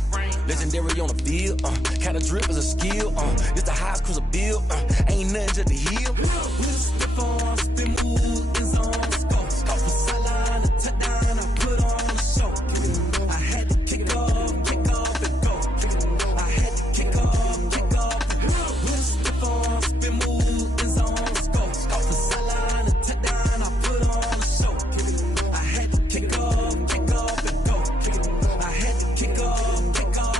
Legendary on the field, kinda drip is a skill. It's the highest cruiser bill, ain't nothing to the heel. With a stiff arm, spin move, in zone, let's go. From sideline to touchdown, I put on a show. I had to kick off and go. I had to kick off and go. With a stiff arm, spin move, in zone, let's go. From sideline to touchdown, I put on a show. I had to kick off and go. I had to kick off and go.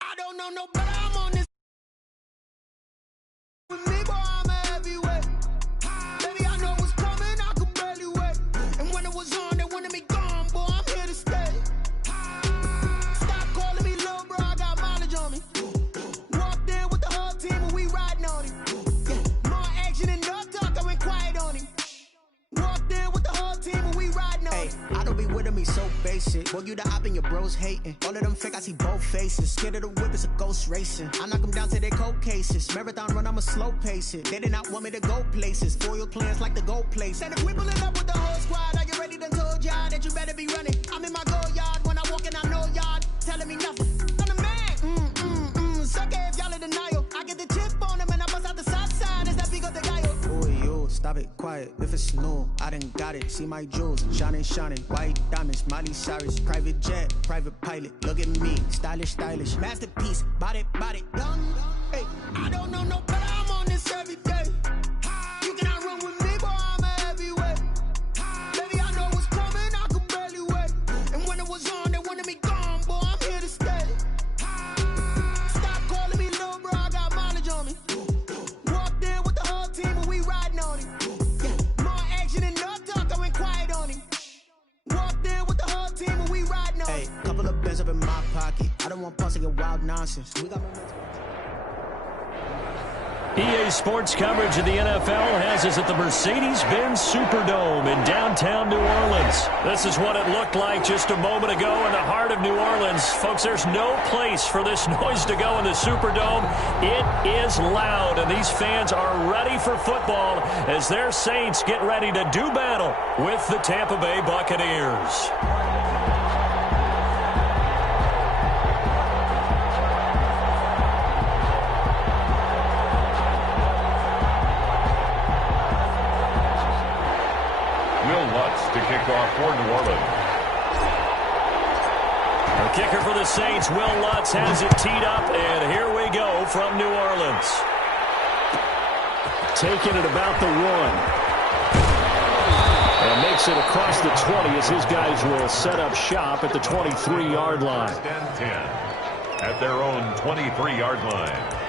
I don't know no better, I'm on this with me, boy, I'm a heavyweight. Baby, I know what's coming, I could barely wait. And when it was on, they wanted me gone, boy, I'm here to stay. Stop calling me little bro, I got mileage on me. Walked in with the whole team and we riding on him. Yeah, more action and no talk, I went quiet on him. Walked in with the whole team and we riding on him. I don't be with me so basic. Boy, you the op and your bros hating. All of them fake, I see both faces. Scared of the whip, it's a ghost racing. I knock them down to their cold cases. Marathon run, I'ma slow pace it. They did not want me to go places. Foil plans like the gold place. And if we pulling up with the whole squad, I already done told y'all that you better be running. I'm in my go yard, when I walk in, I know y'all telling me nothing. I'm the man, suck it if y'all in denial. I get the chip on them and I bust out the south side, is that big of the guy? Boy, you, stop it, quiet. If it's new, I done got it. See my jewels, shining, white diamonds, Miley Cyrus, private jet, private pilot. Look at me, stylish, masterpiece, body, young. Hey, I don't know no better, I'm on this every day. You cannot run with me, boy, I'm a heavyweight. Baby, I know what's coming, I could barely wait. And when it was on, they wanted me gone, boy, I'm here to stay. Stop calling me little bro, I got mileage on me. Walked in with the whole team and we riding on him. Yeah, more action and no talk, I went quiet on him. Walked in with the whole team and we riding on him. Hey, couple of bands up in my pocket. I don't want pulse to get wild nonsense. We got momentum. EA Sports coverage of the NFL has us at the Mercedes-Benz Superdome in downtown New Orleans. This is what it looked like just a moment ago in the heart of New Orleans. Folks, there's no place for this noise to go in the Superdome. It is loud, and these fans are ready for football as their Saints get ready to do battle with the Tampa Bay Buccaneers. To kick off for New Orleans. The kicker for the Saints, Will Lutz, has it teed up, and here we go from New Orleans. Taking it about the 1. And makes it across the 20 as his guys will set up shop at the 23-yard line. First and 10. at their own 23-yard line.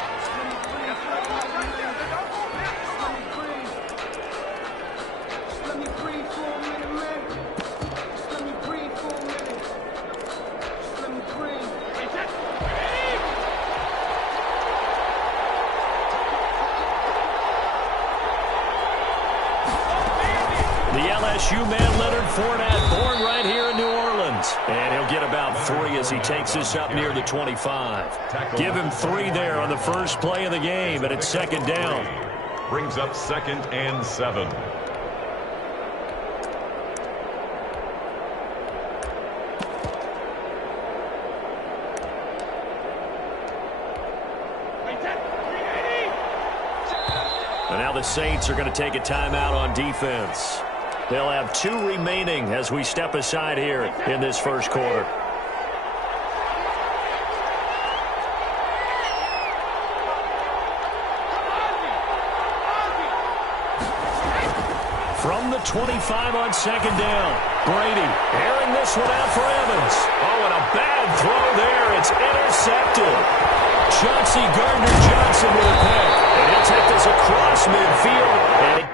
LSU man Leonard Fournette, born right here in New Orleans. And he'll get about 3 as he takes this up near the 25. Give him 3 there on the first play of the game, and it's second down. Brings up 2nd and 7. And now the Saints are going to take a timeout on defense. They'll have 2 remaining as we step aside here in this first quarter. From the 25 on second down, Brady airing this one out for Evans. Oh, and a bad throw there. It's intercepted. Chauncey Gardner-Johnson with a pick. And he'll take this across midfield. And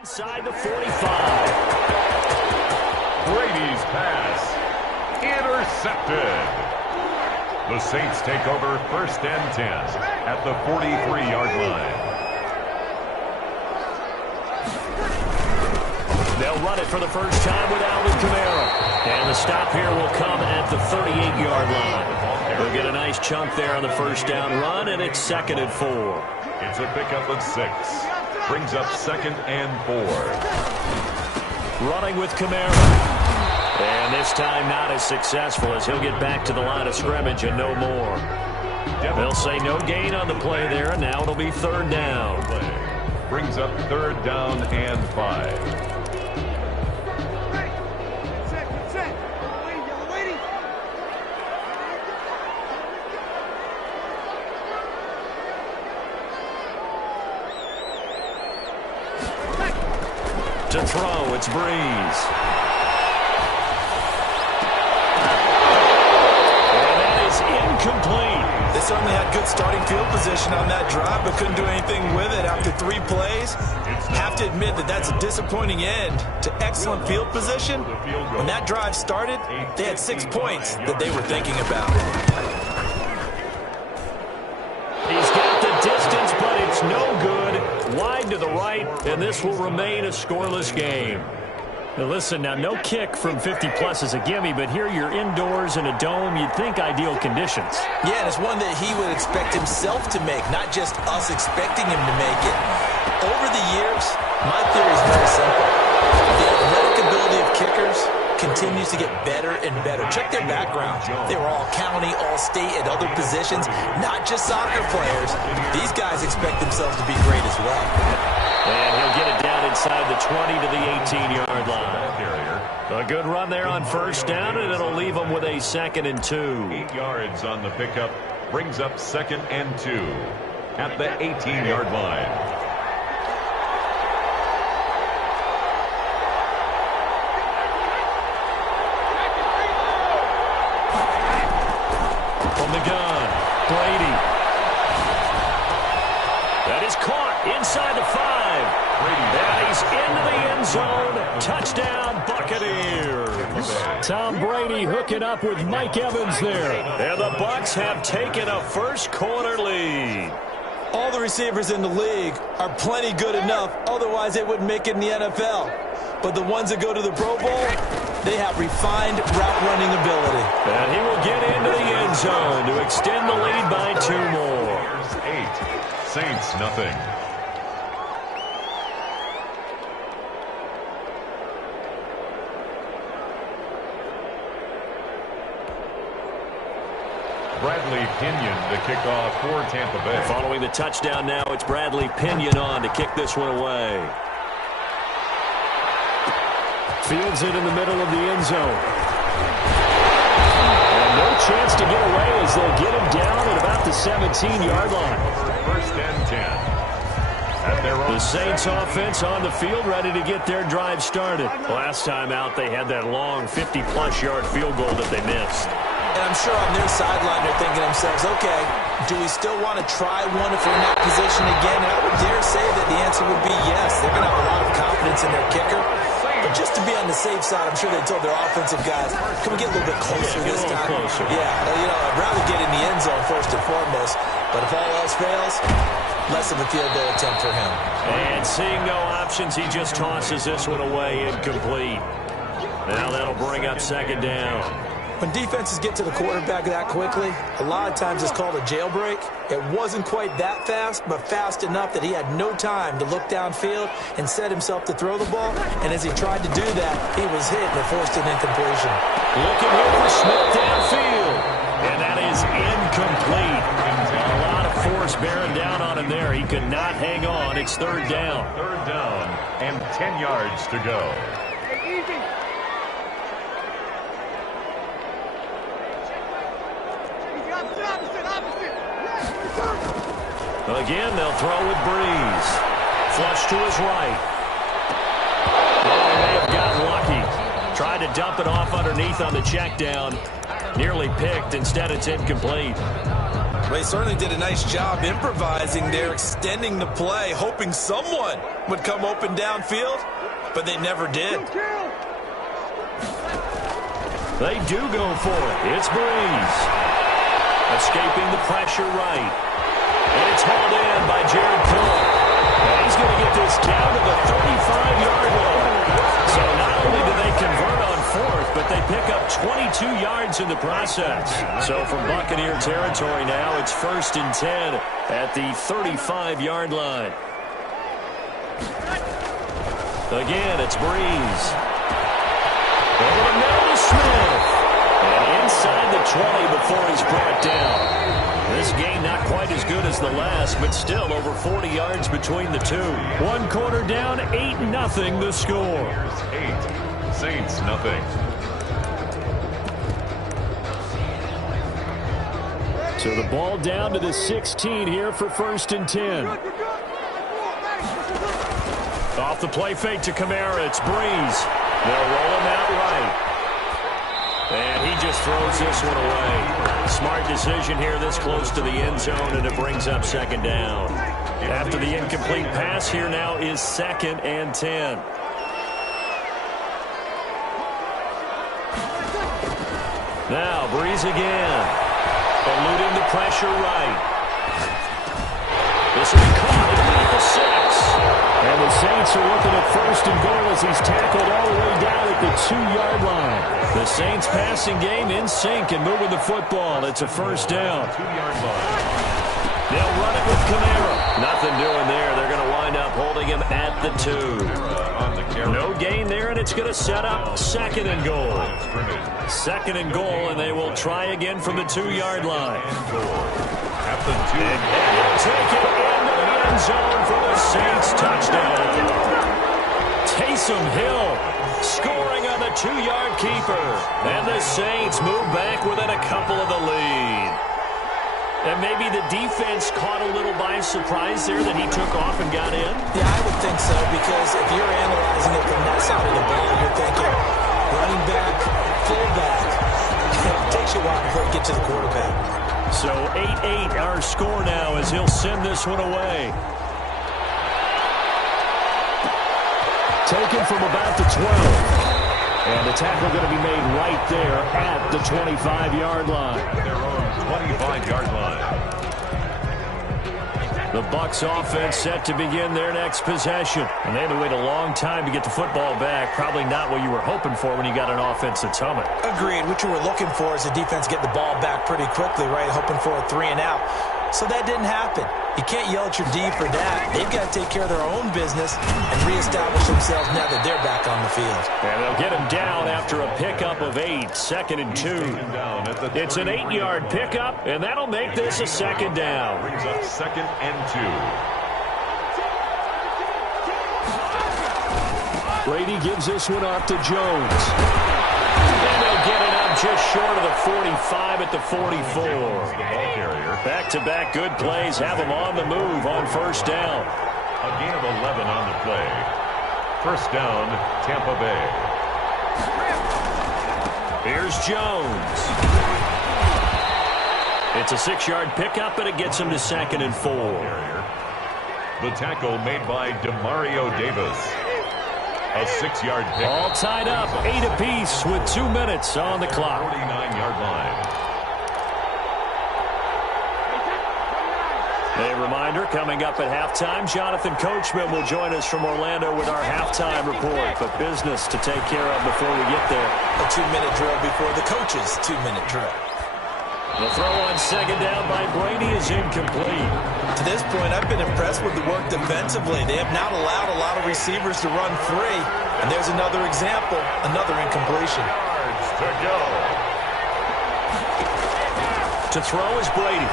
inside the 45. Brady's pass intercepted. The Saints take over 1st and 10 at the 43-yard line. They'll run it for the first time with Alvin Kamara. And the stop here will come at the 38-yard line. They'll get a nice chunk there on the first down run, and it's 2nd and 4. It's a pickup of 6. Brings up 2nd and 4. Running with Kamara. And this time not as successful as he'll get back to the line of scrimmage and no more. They'll say no gain on the play there, and now it'll be 3rd down. Brings up 3rd down and 5. To throw, it's Breeze. And that is incomplete. They certainly had good starting field position on that drive, but couldn't do anything with it after 3 plays. Have to admit that that's a disappointing end to excellent field position. When that drive started, they had 6 points that they were thinking about. He's got the distance, but it's no good. Wide to the right, and this will remain a scoreless game. Now listen, now no kick from 50-plus is a gimme, but here you're indoors in a dome. You'd think ideal conditions. Yeah, and it's one that he would expect himself to make, not just us expecting him to make it. Over the years, my theory is very simple. The athletic ability of kickers continues to get better and better. Check their background. They were all county, all state, at other positions, not just soccer players. These guys expect themselves to be great as well. And he'll get it down inside the 20 to the 18-yard line. A good run there on first down, and it'll leave them with a 2nd and 2. 8 yards on the pickup. Brings up 2nd and 2 at the 18-yard line. From the gun, Brady. That is caught inside the 5. And he's into the end zone. Touchdown, Buccaneers. Tom Brady hooking up with Mike Evans there. And the Bucs have taken a first quarter lead. All the receivers in the league are plenty good enough, otherwise they wouldn't make it in the NFL. But the ones that go to the Pro Bowl, they have refined route running ability. And he will get into the end zone to extend the lead by 2 more. 8, Saints nothing. Bradley Pinion to kick off for Tampa Bay. Following the touchdown now, it's Bradley Pinion on to kick this one away. Fields it in the middle of the end zone. And no chance to get away as they'll get him down at about the 17-yard line. First and 10. The Saints offense on the field, ready to get their drive started. Last time out, they had that long 50-plus yard field goal that they missed. And I'm sure on their sideline they're thinking to themselves, okay, do we still want to try one if we're in that position again? And I would dare say that the answer would be yes. They're going to have a lot of confidence in their kicker. But just to be on the safe side, I'm sure they told their offensive guys, can we get a little bit closer this time? Closer. Yeah, I'd rather get in the end zone first and foremost. But if all else fails, less of a field goal attempt for him. And seeing no options, he just tosses this one away, incomplete. Now that'll bring up second down. When defenses get to the quarterback that quickly, a lot of times it's called a jailbreak. It wasn't quite that fast, but fast enough that he had no time to look downfield and set himself to throw the ball. And as he tried to do that, he was hit and forced an incompletion. Looking here for Smith downfield. And that is incomplete. A lot of force bearing down on him there. He could not hang on. It's third down. Third down and 10 yards to go. Again, they'll throw with Breeze. Flush to his right. Well, they may have gotten lucky. Tried to dump it off underneath on the check down. Nearly picked. Instead, it's incomplete. Well, he certainly did a nice job improvising there, extending the play, hoping someone would come open downfield, but they never did. They do go for it. It's Breeze. Escaping the pressure right. And it's hauled in by Jared Cook. And he's going to get this down to the 35-yard line. So not only do they convert on fourth, but they pick up 22 yards in the process. So from Buccaneer territory now, it's first and 10 at the 35-yard line. Again, it's Breeze. Over the middle to Smith. And inside the 20 before he's brought down. This game not quite as good as the last, but still over 40 yards between the two. One quarter down, 8-0 the score. 8, Saints nothing. So the ball down to the 16 here for first and 10. Off the play fake to Kamara, it's Breeze. They'll roll him out right. And he just throws this one away. Smart decision here this close to the end zone, and it brings up second down. After the incomplete pass, here now is second and 10. Now Breeze again. Eluding the pressure right. This will be caught underneath the 6. And the Saints are looking at first and goal as he's tackled all the way down at the 2-yard line. The Saints passing game in sync and moving the football. It's a first down. 2-yard line. They'll run it with Kamara. Nothing doing there. They're going to wind up holding him at the 2. No gain there, and it's going to set up second and goal. Second and goal, and they will try again from the 2-yard line. At the 2. And they'll take it into the end zone for the Saints touchdown. Taysom Hill scoring on the 2-yard keeper. And the Saints move back within a couple of the lead. And maybe the defense caught a little by surprise there that he took off and got in. Yeah, I would think so, because if you're analyzing it from that side of the ball, you're thinking running back, fullback. It takes you a while before you get to the quarterback. So 8-8 our score now as he'll send this one away. Taken from about the 12. And the tackle going to be made right there at the 25-yard line. Their own 25-yard line. The Bucs offense set to begin their next possession. And they had to wait a long time to get the football back. Probably not what you were hoping for when you got an offense that's humming. Agreed. What you were looking for is the defense get the ball back pretty quickly, right? Hoping for a 3-and-out. So that didn't happen. You can't yell at your D for that. They've got to take care of their own business and reestablish themselves now that they're back on the field. And they'll get him down after a pickup of 8, second and 2. It's an 8-yard pickup, and that'll make this a second down. Brings up second and 2. Brady gives this one off to Jones. And they'll get it up just short of the 45 at the 44. Back-to-back good plays have them on the move on first down. A gain of 11 on the play. First down, Tampa Bay. Here's Jones. It's a 6-yard pickup, and it gets him to 2nd and 4. The tackle made by Demario Davis. A 6-yard pick. All tied up, 8 apiece with 2 minutes on the clock. 49-yard line. A reminder, coming up at halftime, Jonathan Coachman will join us from Orlando with our halftime report. But business to take care of before we get there. A 2-minute drill before the coach's 2-minute drill. The throw on second down by Brady is incomplete. To this point, I've been impressed with the work defensively. They have not allowed a lot of receivers to run free. And there's another example, another incompletion. Yards to go. To throw is Brady.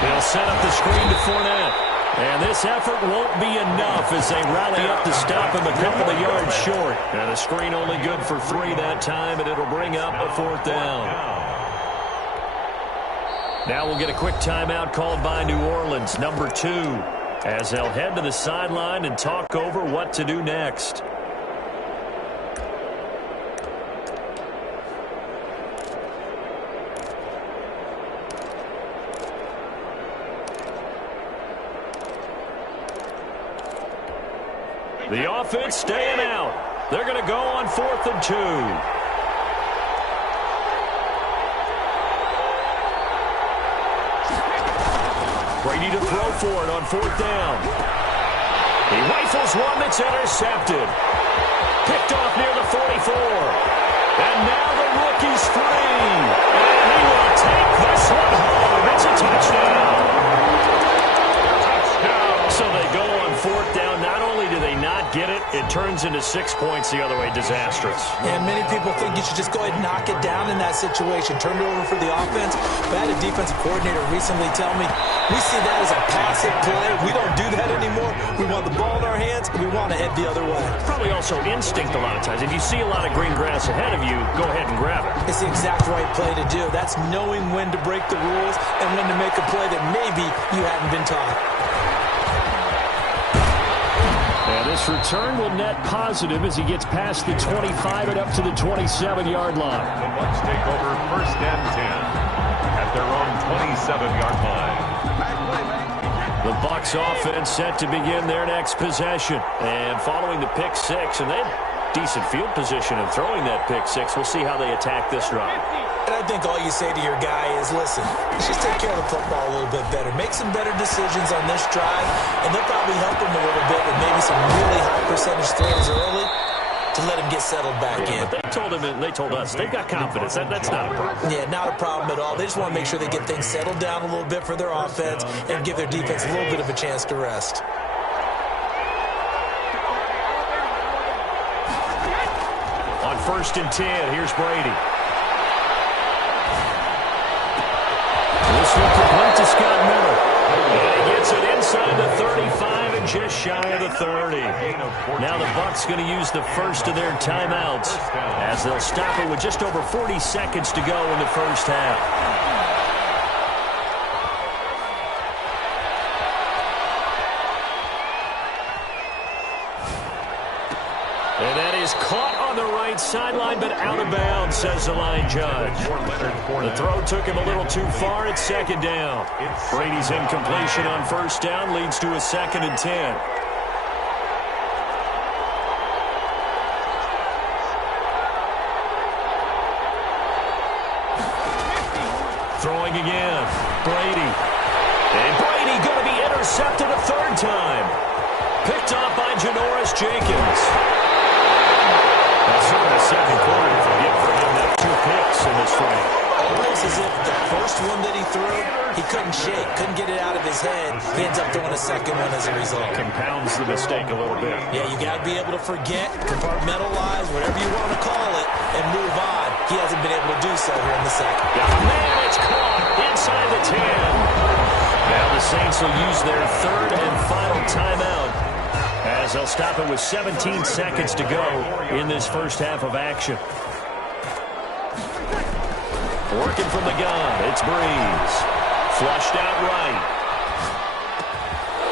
He'll set up the screen to Fournette. And this effort won't be enough as they rally up to stop him a couple of yards short. And a screen only good for 3 that time, and it'll bring up a 4th down. Now we'll get a quick timeout called by New Orleans, number 2, as they'll head to the sideline and talk over what to do next. The offense staying out. They're going to go on 4th and 2. Brady to throw for it on 4th down. He rifles one that's intercepted. Picked off near the 44. And now the rookie's free. And he will take this one home. It's a touchdown. So they go on 4th down. Not only do they not get it, it turns into 6 points the other way. Disastrous. And many people think you should just go ahead and knock it down in that situation. Turn it over for the offense. But I had a defensive coordinator recently tell me, we see that as a passive play. We don't do that anymore. We want the ball in our hands, and we want to head the other way. Probably also instinct a lot of times. If you see a lot of green grass ahead of you, go ahead and grab it. It's the exact right play to do. That's knowing when to break the rules and when to make a play that maybe you hadn't been taught. And this return will net positive as he gets past the 25 and up to the 27-yard line. The Bucs take over first and 10 at their own 27-yard line. The Bucs offense set to begin their next possession. And following the pick 6, and they had decent field position in throwing that pick 6. We'll see how they attack this drive. And I think all you say to your guy is, listen, let's just take care of the football a little bit better. Make some better decisions on this drive, and they'll probably help him a little bit with maybe some really high percentage throws early to let him get settled back in. But they told us they've got confidence. That's not a problem. Yeah, not a problem at all. They just want to make sure they get things settled down a little bit for their offense and give their defense a little bit of a chance to rest. On 1st and 10, here's Brady. This one complete to Scott Miller. And he gets it inside the 35 and just shy of the 30. Now the Bucs going to use the first of their timeouts as they'll stop it with just over 40 seconds to go in the first half. And that is caught on the right sideline, but out of bounds, says the line judge. The throw took him a little too far at 2nd down. Brady's incompletion on 1st down leads to a 2nd and 10. Throwing again. Brady. And Brady going to be intercepted a 3rd time. Picked off by Janoris Jenkins. That's certainly the 2nd quarter to forget for him. That 2 picks in this frame. Almost as if the first one that he threw, he couldn't shake, couldn't get it out of his head. He ends up throwing a 2nd one as a result. Compounds the mistake a little bit. Yeah, you got to be able to forget, compartmentalize, whatever you want to call it, and move on. He hasn't been able to do so here in the 2nd. Man, it's caught inside the 10. Now the Saints will use their 3rd and final timeout as they'll stop it with 17 seconds to go in this first half of action. Working from the gun, it's Breeze. Flushed out right.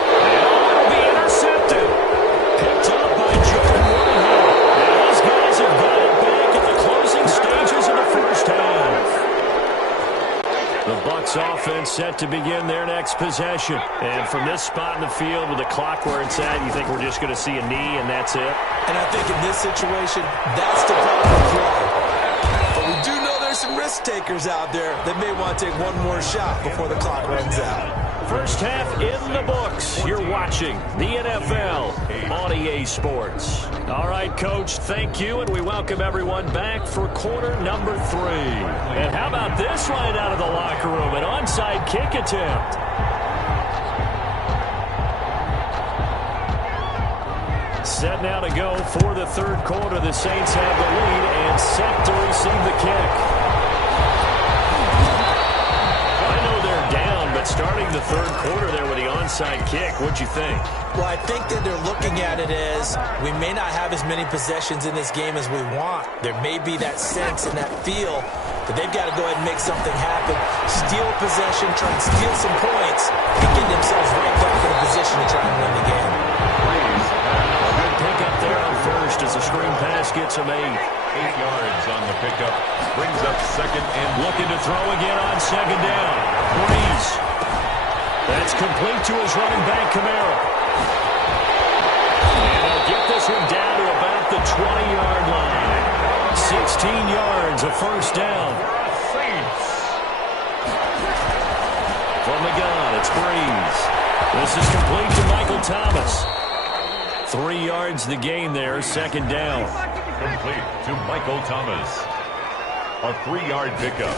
And it'll be intercepted. Picked up by Jordan Whitehead. And these guys have got it back at the closing stages of the first half. The Bucs offense set to begin their next possession. And from this spot in the field with the clock where it's at, you think we're just going to see a knee and that's it? And I think in this situation, that's the proper play. But we do know there's some risk takers out there that may want to take one more shot before the clock runs out. First half in the books. You're watching the NFL on EA Sports. All right, Coach, thank you, and we welcome everyone back for quarter number 3. And how about this right out of the locker room, an onside kick attempt. Set now to go for the third quarter. The Saints have the lead and set to receive the kick. But starting the third quarter there with the onside kick, what'd you think? Well, I think that they're looking at it as we may not have as many possessions in this game as we want. There may be that sense and that feel that they've got to go ahead and make something happen, steal a possession, try and steal some points, and get themselves right back in a position to try and win the game. Good pickup there on first as the screen pass gets him 8. 8 yards on the pickup. Brings up second and looking to throw again on second down. Breeze. That's complete to his running back, Kamara. And he'll get this one down to about the 20-yard line. 16 yards, a first down. From the gun, it's Breeze. This is complete to Michael Thomas. 3 yards the gain there, second down. Complete to Michael Thomas. A 3-yard pickup.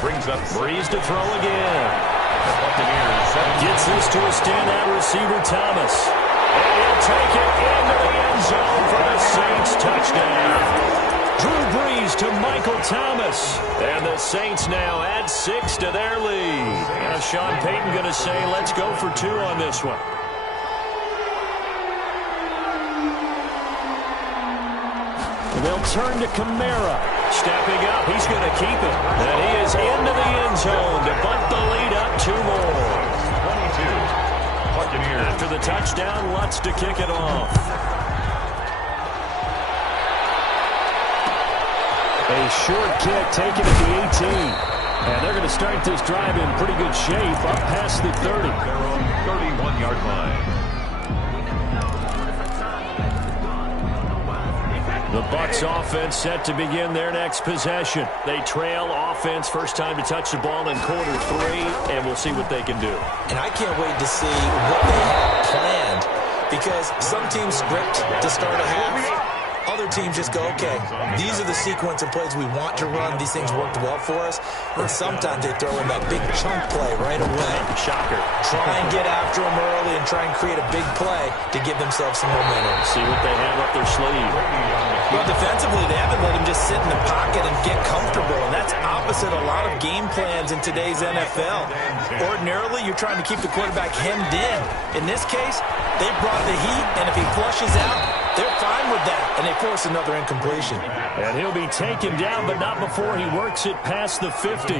Brings up Breeze to throw again. The Buccaneers gets this to a standout receiver, Thomas. And he'll take it into the end zone for the Saints touchdown. Drew Brees to Michael Thomas. And the Saints now add 6 to their lead. Now Sean Payton going to say, let's go for 2 on this one. They'll turn to Kamara. Stepping up, he's going to keep it. And he is into the end zone to bump the lead up 2 more. 22. Buccaneers. After the touchdown, Lutz to kick it off. A short kick taken at the 18. And they're going to start this drive in pretty good shape up past the 30. Their own 31-yard line. The Bucs offense set to begin their next possession. They trail offense, first time to touch the ball in quarter 3, and we'll see what they can do. And I can't wait to see what they have planned, because some teams script to start a half. Other teams just go, okay, these are the sequence of plays we want to run. These things worked well for us. And sometimes they throw in that big chunk play right away. Shocker. Try and get after them early and try and create a big play to give themselves some momentum. See what they have up their sleeve. Well, defensively, they haven't let him just sit in the pocket and get comfortable, and that's opposite a lot of game plans in today's NFL. Ordinarily, you're trying to keep the quarterback hemmed in. In this case, they brought the heat, and if he flushes out, they're fine with that, and they force another incompletion. And he'll be taken down, but not before he works it past the 50.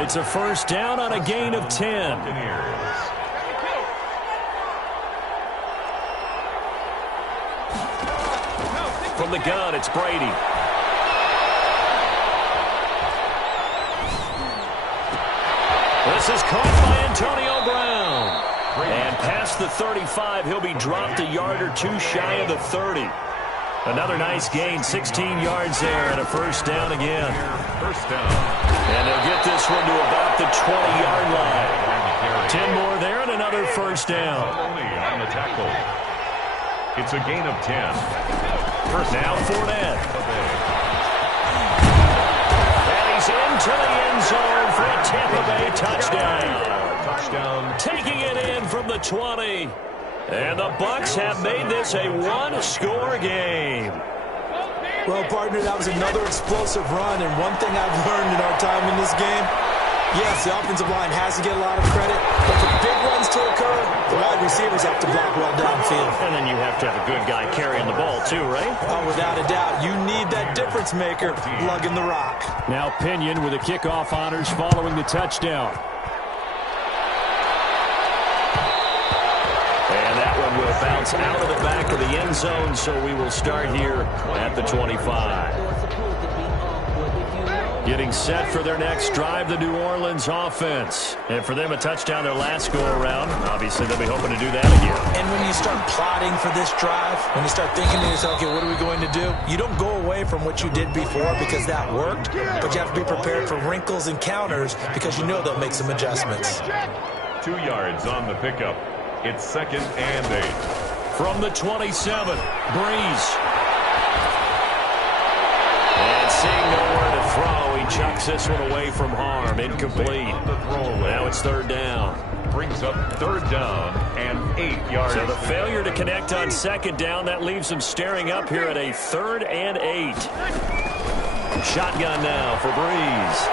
It's a first down on a gain of 10. From the gun, it's Brady. This is caught by Antonio Brown. And past the 35, he'll be dropped a yard or 2 shy of the 30. Another nice gain, 16 yards there, and a first down again. First down. And they'll get this one to about the 20-yard line. 10 more there and another first down. Only on the tackle. It's a gain of 10. First down, Fournette. And he's into the end zone for a Tampa Bay touchdown. Touchdown. Taking it in from the 20. And the Bucs have made this a 1-score game. Well, partner, that was another explosive run, and one thing I've learned in our time in this game, Yes, the offensive line has to get a lot of credit, but for big runs to occur, the wide receivers have to block well downfield. And then you have to have a good guy carrying the ball too, right? Oh, without a doubt. You need that difference maker lugging the rock. Now Pinion with the kickoff honors following the touchdown. And that one will bounce out of the back of the end zone, so we will start here at the 25. Getting set for their next drive, the New Orleans offense. And for them, a touchdown their last go-around. Obviously, they'll be hoping to do that again. And when you start plotting for this drive, when you start thinking to yourself, okay, what are we going to do? You don't go away from what you did before because that worked, but you have to be prepared for wrinkles and counters because you know they'll make some adjustments. 2 yards on the pickup. It's 2nd and 8. From the 27, Breeze. And seeing nowhere to throw, he chucks this one away from harm. Incomplete. Now it's 3rd down. Brings up 3rd down and 8 yards. So the failure to connect on 2nd down, that leaves them staring up here at a 3rd and 8. Shotgun now for Breeze.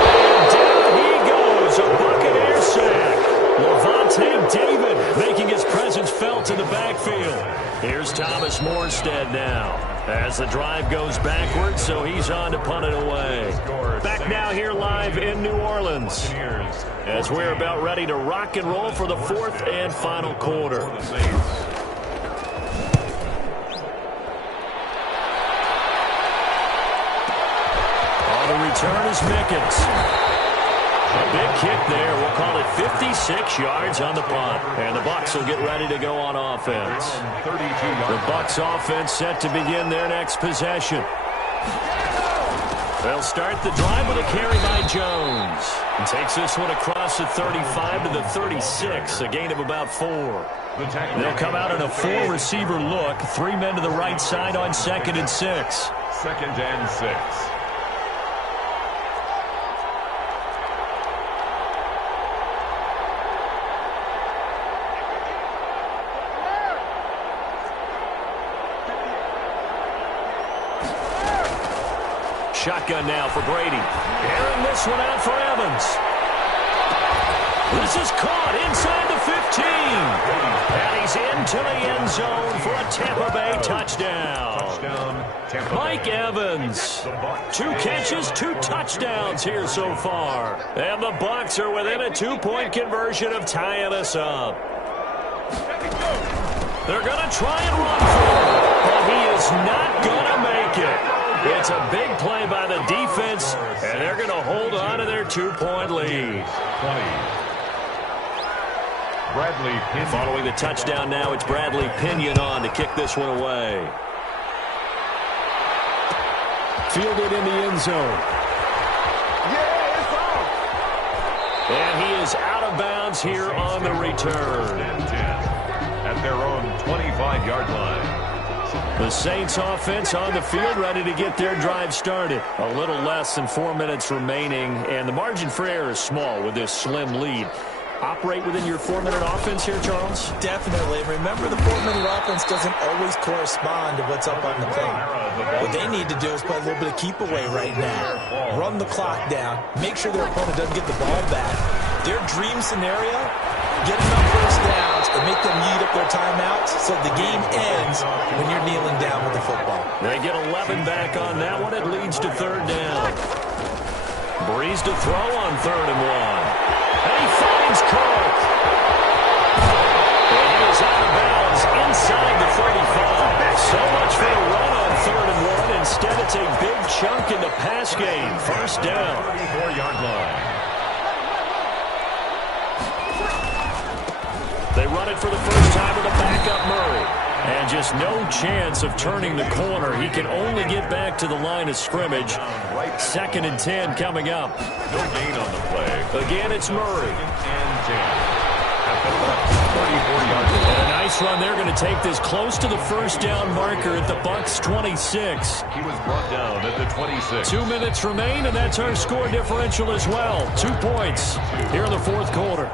And down he goes, a Buccaneer sack. Levante David making his presence felt in the backfield. Here's Thomas Morstead now as the drive goes backwards, so he's on to punt it away. Back now here live in New Orleans as we're about ready to rock and roll for the 4th and final quarter. On the return is Mickens. A big kick there. We'll call it 56 yards on the punt. And the Bucs will get ready to go on offense. The Bucs offense set to begin their next possession. They'll start the drive with a carry by Jones. And takes this one across the 35 to the 36, a gain of about 4. They'll come out in a 4-receiver look. 3 men to the right side on 2nd and 6. 2nd and 6. Shotgun now for Brady. Airing this one out for Evans. This is caught inside the 15. And he's into the end zone for a Tampa Bay touchdown. Mike Evans. 2 catches, 2 touchdowns here so far. And the Bucs are within a 2-point conversion of tying us up. They're going to try and run for it, but he is not going to make it. It's a big play by the defense, and they're going to hold on to their 2-point lead. 20. Bradley Pinion. Following the touchdown now, it's Bradley Pinion on to kick this one away. Fielded in the end zone. And he is out of bounds here on the return. At their own 25-yard line. The Saints offense on the field, ready to get their drive started. A little less than 4 minutes remaining, and the margin for error is small with this slim lead. Operate within your 4-minute offense here, Charles? Definitely. Remember, the 4-minute offense doesn't always correspond to what's up on the clock. What they need to do is play a little bit of keep away right now. Run the clock down. Make sure their opponent doesn't get the ball back. Their dream scenario, get enough first downs and make them eat up their timeouts so the game ends when you're kneeling down with the football. They get 11 back on that one. It leads to 3rd down. Breeze to throw on 3rd and 1. And he finds Cook. And he is out of bounds inside the 35. So much for the run on 3rd and 1. Instead, it's a big chunk in the pass game. 1st down. 34-yard line. They run it for the first time with a backup Murray. And just no chance of turning the corner. He can only get back to the line of scrimmage. 2nd and 10 coming up. No gain on the play. Again, it's Murray. And 10. At the 34-yard line. And a nice run. They're going to take this close to the 1st down marker at the Bucs 26. He was brought down at the 26. 2 minutes remain, and that's our score differential as well. 2 points here in the 4th quarter.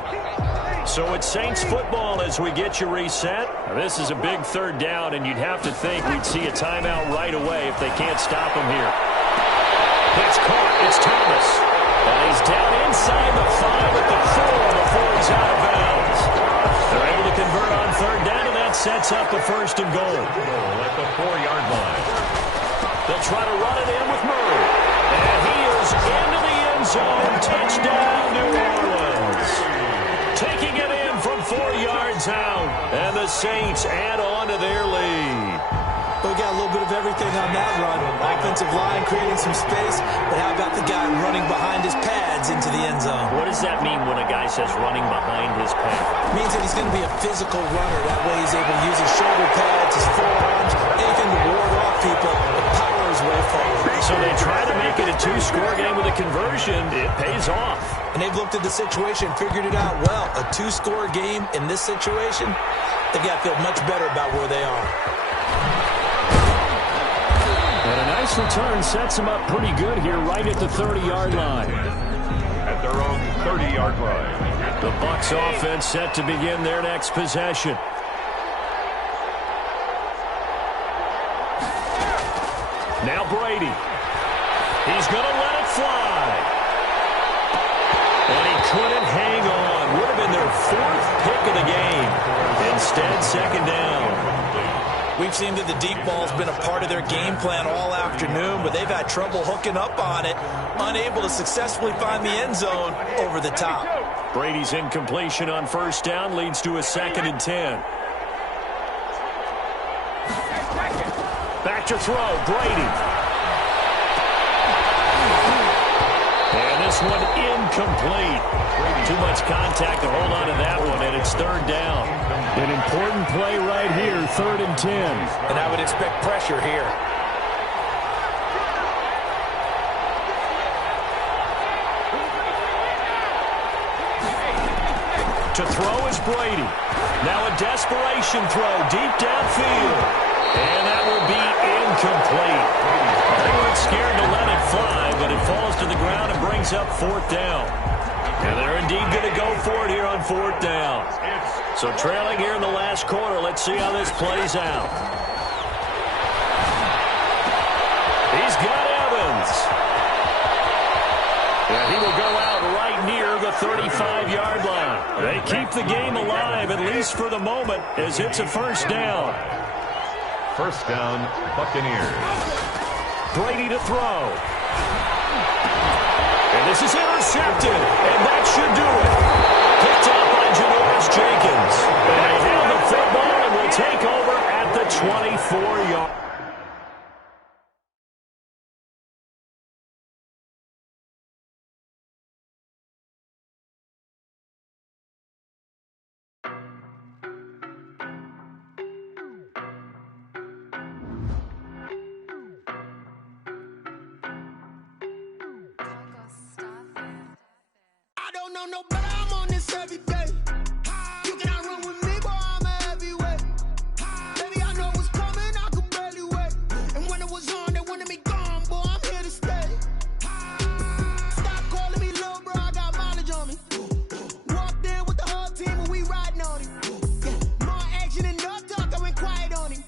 So it's Saints football as we get you reset. Now, this is a big 3rd down, and you'd have to think we'd see a timeout right away if they can't stop them here. It's caught. It's Thomas. And he's down inside the 5 at the 4 before he's out of bounds. They're able to convert on third down, and that sets up a 1st and goal. At the 4-yard line. They'll try to run it in with Murray. And he is into the end zone. Touchdown, New Orleans. Taking it in from 4 yards out. And the Saints add on to their lead. We got a little bit of everything on that run. Offensive line creating some space, but how about the guy running behind his pads into the end zone? What does that mean when a guy says running behind his pad? It means that he's going to be a physical runner. That way he's able to use his shoulder pads, his forearms, anything to ward off people. The power is way forward. So they try to make it a 2-score game with a conversion. It pays off. And they've looked at the situation, figured it out well. A 2-score game in this situation, they've got to feel much better about where they are. And a nice return sets them up pretty good here right at the 30-yard line. At their own 30-yard line. The Bucs offense set to begin their next possession. Now Brady. He's going to let it fly. And he couldn't hang on. Would have been their 4th pick of the game. Instead, 2nd down. We've seen that the deep ball's been a part of their game plan all afternoon, but they've had trouble hooking up on it, unable to successfully find the end zone over the top. Brady's incompletion on 1st down leads to a 2nd and 10. Back to throw, Brady. And this one incomplete. Too much contact to hold on to that one, and it's 3rd down. An important play right here, 3rd and 10. And I would expect pressure here. To throw is Brady. Now a desperation throw deep downfield. And that will be incomplete. They weren't scared to let it fly, but it falls to the ground and brings up 4th down. And they're indeed going to go for it here on 4th down. So trailing here in the last quarter, let's see how this plays out. He's got Evans. And he will go out right near the 35-yard line. They keep the game alive, at least for the moment, as it's a 1st down. 1st down, Buccaneers. Brady to throw. And this is intercepted, and that should do it. Picked up by Janoris Jenkins. And they have the football and will take over at the 24-yard. No, but I'm on this every day. You cannot run with me, boy, I'm a heavyweight. Baby, I know what's coming, I could barely wait. And when it was on, they wanted me gone, boy, I'm here to stay. Stop calling me little bro, I got mileage on me. Walked in with the whole team and we riding on him. More action and no talk, I went quiet on him.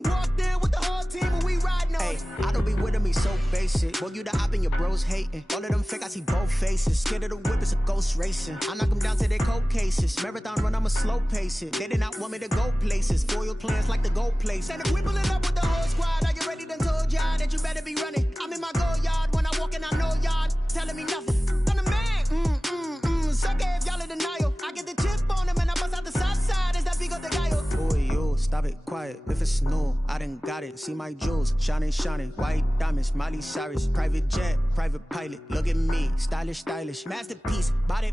Walked in with the whole team and we riding on him. I don't be with me so basic. Boy, you the op and your bros hating. All of them fake, I see both faces. Scared of the whip, it's a ghost racing. I knock them down to their cold cases. Marathon run, I'ma slow pace it. They did not want me to go places. Foil plans like the gold place. And if we pulling up with the whole squad, I get ready done told y'all that you better be running. I'm in my go yard. When I walk in, I know y'all telling me nothing. I'm the man. Suck it if y'all in denial. I get the chip on them and I bust out the south side. Is that big of the guy? Boy, yo, stop it, quiet. If it's new, I done got it. See my jewels, shining, white diamonds, Miley Cyrus, private jet, private pilot. Look at me, stylish, masterpiece, body,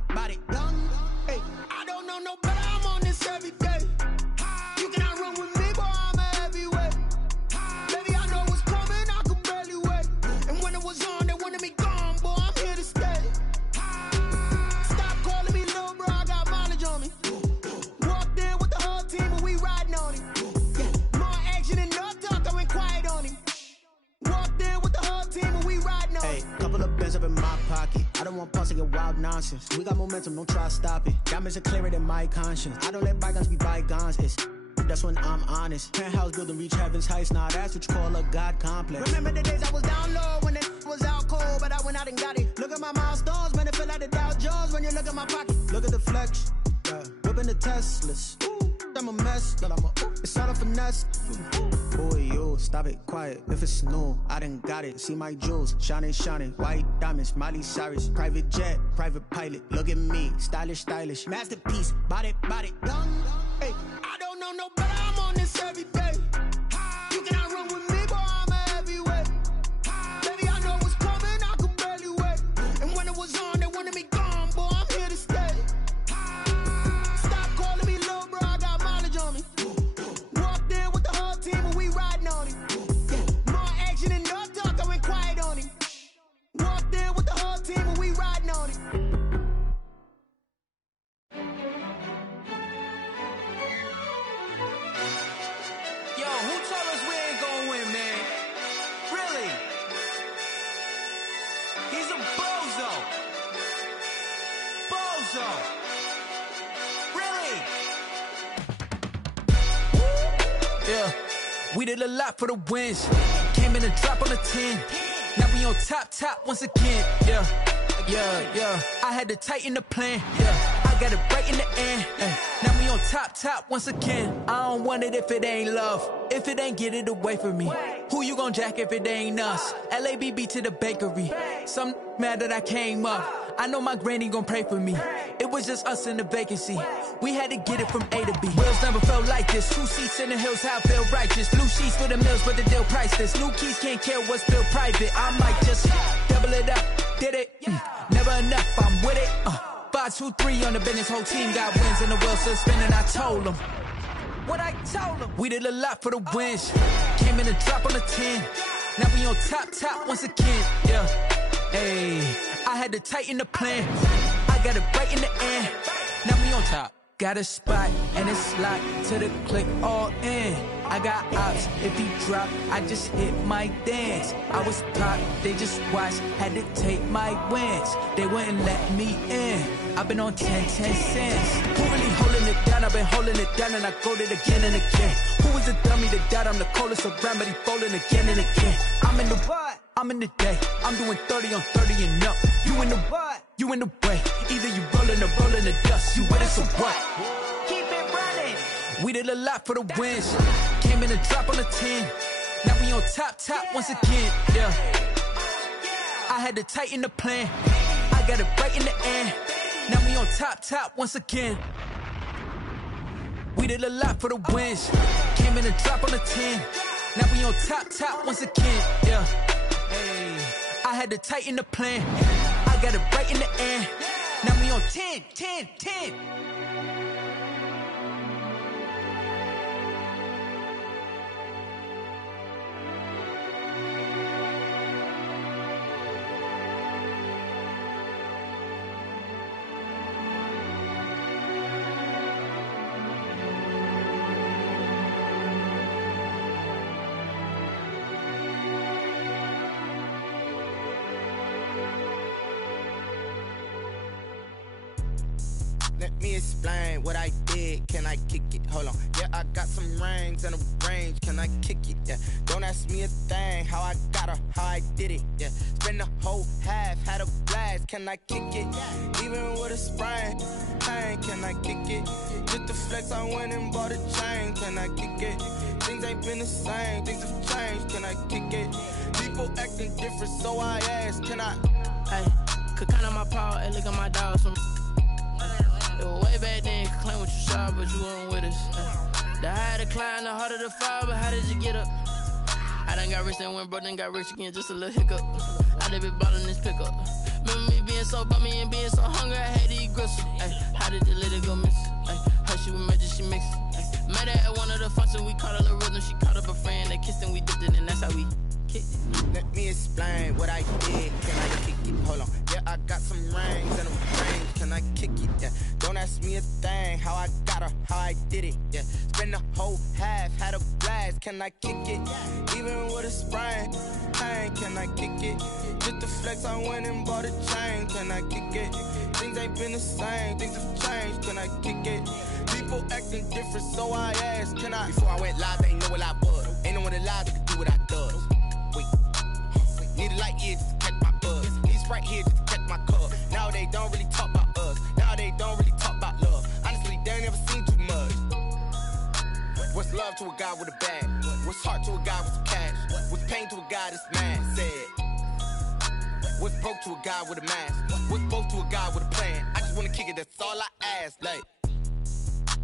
young. Hey, I don't know no better. I'm on this every day. You cannot run with me, boy, I'm a heavyweight. Baby, I know what's coming, I could barely wait. And when it was on, they wanted me gone, boy, I'm here to stay. Stop calling me little bro, I got mileage on me. Walked in with the whole team and we riding on him. More action and no talk, I went quiet on him. Walked in with the whole team and we riding on him. Hey, couple of bins up in my pocket. I don't want pulse to get wild nonsense. We got momentum, don't try to stop it. Diamonds are clearer than my conscience. I don't let bygones be bygones. That's when I'm honest. Penthouse building, reach heaven's heights. Nah, that's what you call a God complex. Remember the days I was down low when they was out cold, but I went out and got it. Look at my milestones, man, it feel like the Dow Jones when you look at my pocket. Look at the flex, yeah. Whipping the Teslas. I'm a mess, but it's all a finesse. Boy, you stop it, quiet. If it's new, I done got it. See my jewels, shining, shining. White diamonds, Miley Cyrus. Private jet, private pilot. Look at me, stylish, stylish. Masterpiece, body, young. Hey, I don't know no better. I'm on this every day. You cannot run with me, boy. I'm a heavyweight. Baby, I know what's coming. I could barely wait. And when it was on, they wanted me gone, boy. I'm here to stay. We did a lot for the wins. Came in a drop on a 10. Now we on top once again. Yeah. I had to tighten the plan. Yeah, I got it right in the end. Now we on top once again. I don't want it if it ain't love. If it ain't, get it away from me. Who you gon' jack if it ain't us? LABB to the bakery. Some mad that I came up. I know my granny gon' pray for me. It was just us in the vacancy. We had to get it from A to B. Wheels never felt like this. 2 seats in the hills, how I feel righteous. Blue sheets for the mills, but the deal priceless. New keys can't care what's built private. I might just double it up. Did it? Never enough, I'm with it. 5, 2, 3 on the business. Whole team got wins and the wheels still spinning. I told them what I told them. We did a lot for the wins. Came in a drop on a 10. Now we on top once again. Yeah. Hey, I had to tighten the plan. I got it right in the end. Now we on top. Got a spot and it's locked to the click all in. I got ops, if he drop, I just hit my dance. I was top, they just watched, had to take my wins. They wouldn't let me in. I've been on 10 cents. Who really holding it down? I've been holding it down and I go it again and again. Who was the dummy that doubt I'm the coldest around, but he folding again and again. I'm in the what? I'm in the day. I'm doing 30 on 30 and up. You in the what? You in the way. Either you rolling or rolling the dust. You with us or what? Keep it running. We did a lot for the wins. Came in a drop on a 10. Now we on top once again. Yeah. I had to tighten the plan. I got it right in the end. Now we on top once again. We did a lot for the wins. Came in a drop on a 10. Now we on top once again. Yeah. Hey, I had to tighten the plan. I got it right in the end. Now we on 10. Let me explain what I did. Can I kick it? Hold on. Yeah, I got some rings and a range. Can I kick it? Yeah. Don't ask me a thing. How I got her, how I did it. Yeah. Spend the whole half, had a blast. Can I kick it? Even with a sprain. Pain, can I kick it? Just the flex, I went and bought a chain. Can I kick it? Things ain't been the same. Things have changed. Can I kick it? People acting different, so I ask. Can I? Hey, could count on my power and look at my dogs from. Way back then, you could claim what you saw, but you weren't with us. The higher the climb, the harder the fall, but how did you get up? I done got rich, then went broke, then got rich again, just a little hiccup. I done been ballin' this pickup. Remember me being so bummy and being so hungry, I had to eat gristle. Ay, how did you let it go miss? Ay, how she was magic, she mixed. Met her at one of the functions, we caught a little rhythm, she caught up a friend, they kissed and we dipped it, and that's how we kicked it. Let me explain what I did. Can I kick it? Hold on. Yeah, I got some rings and a range. Can I kick it? Yeah. Don't ask me a thing. How I got her, how I did it. Yeah. Spend the whole half, had a blast. Can I kick it? Even with a sprain. Pain, can I kick it? Just the flex, I went and bought a chain. Can I kick it? Things ain't been the same. Things have changed. Can I kick it? People acting different, so I asked. Can I? Before I went live, they know what I was. Ain't no one alive that could do what I does. Wait. Need a light years to guy with a bag? What's heart to a guy with some cash? What's pain to a guy that's mad? Said. What's broke to a guy with a mask? What's both to a guy with a plan? I just wanna kick it, that's all I ask. Like,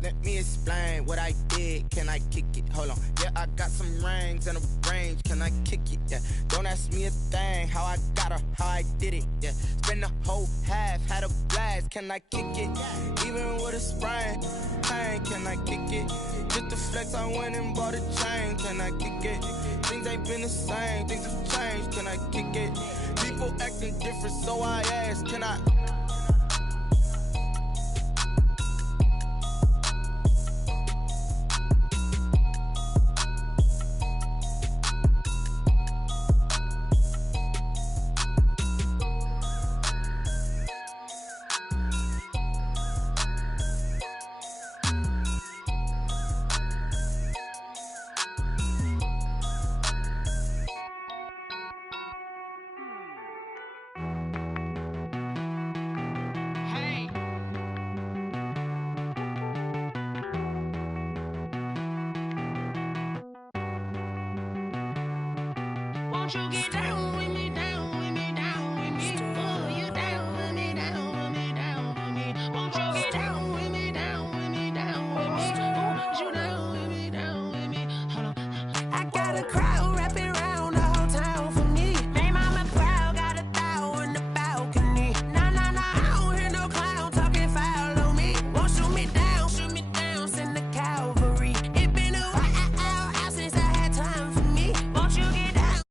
let me explain what I did. Can I kick it? Hold on. Yeah, I got some rings and a range. Can I kick it? Yeah. Don't ask me a thing. How I got her, how I did it. Yeah. Spend the whole half, had a blast. Can I kick it? Even with a sprain, pain. Can I kick it? Just to flex, I went and bought a chain. Can I kick it? Things ain't been the same. Things have changed. Can I kick it? People acting different, so I ask. Can I? Won't you get down with me, down with me, down with me? Oh, you down with me, down with me, down with me. Won't you get down with me, down with me, down with me? Oh, you down with me, down with me. Hold on. I got a crowd wrapping around the whole town for me. May mama proud, got a thou in the balcony. Nah, nah, nah, I don't hear no clown talking foul on me. Won't shoot me down, send the cavalry. It been a while since I had time for me. Won't you get down?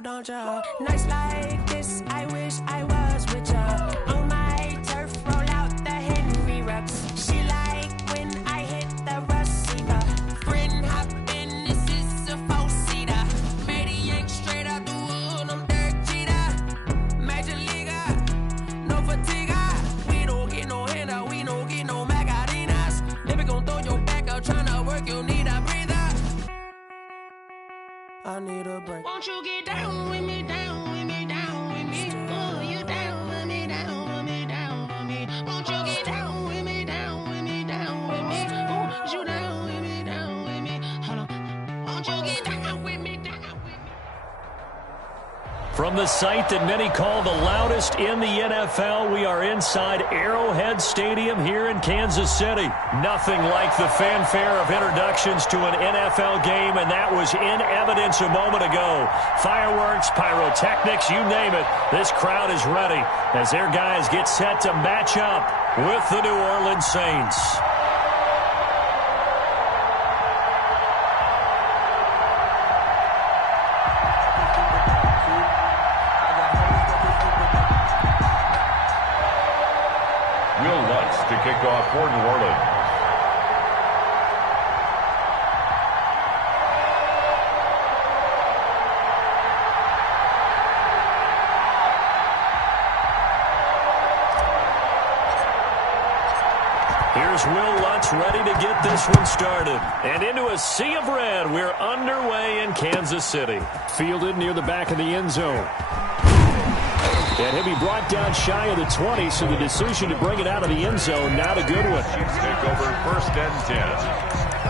Don't ya? Nights like this, I wish I was with ya. On my turf, roll out the Henry rocks. She like when I hit the receiver. Friend hop in, this is a four-seater. Matey yank straight out the wood, I'm Derek Jeter. Major leaguer, no fatigue. We don't get no handout, we don't get no Macarinas. Never gon' throw your back out, tryna work, you need a breather. I need a break. Won't you get down with me, down with me, down with me? Oh, you down with me, down with me, down with me. Won't you get down with me, down with me, down with me? Oh, you down with me, down with me. Hold on. Won't you get down with me, down with me? From the site that many call the loudest in the NFL, we are inside Arrowhead Stadium here in Kansas City. Nothing like the fanfare of introductions to an NFL game, and that was in evidence a moment ago. Fireworks, pyrotechnics, you name it. This crowd is ready as their guys get set to match up with the New Orleans Saints. To kick off for New Orleans. Here's Will Lutz ready to get this one started. And into a sea of red, we're underway in Kansas City. Fielded near the back of the end zone. And he'll be brought down shy of the 20, so the decision to bring it out of the end zone, not a good one. Chiefs take over 1st and 10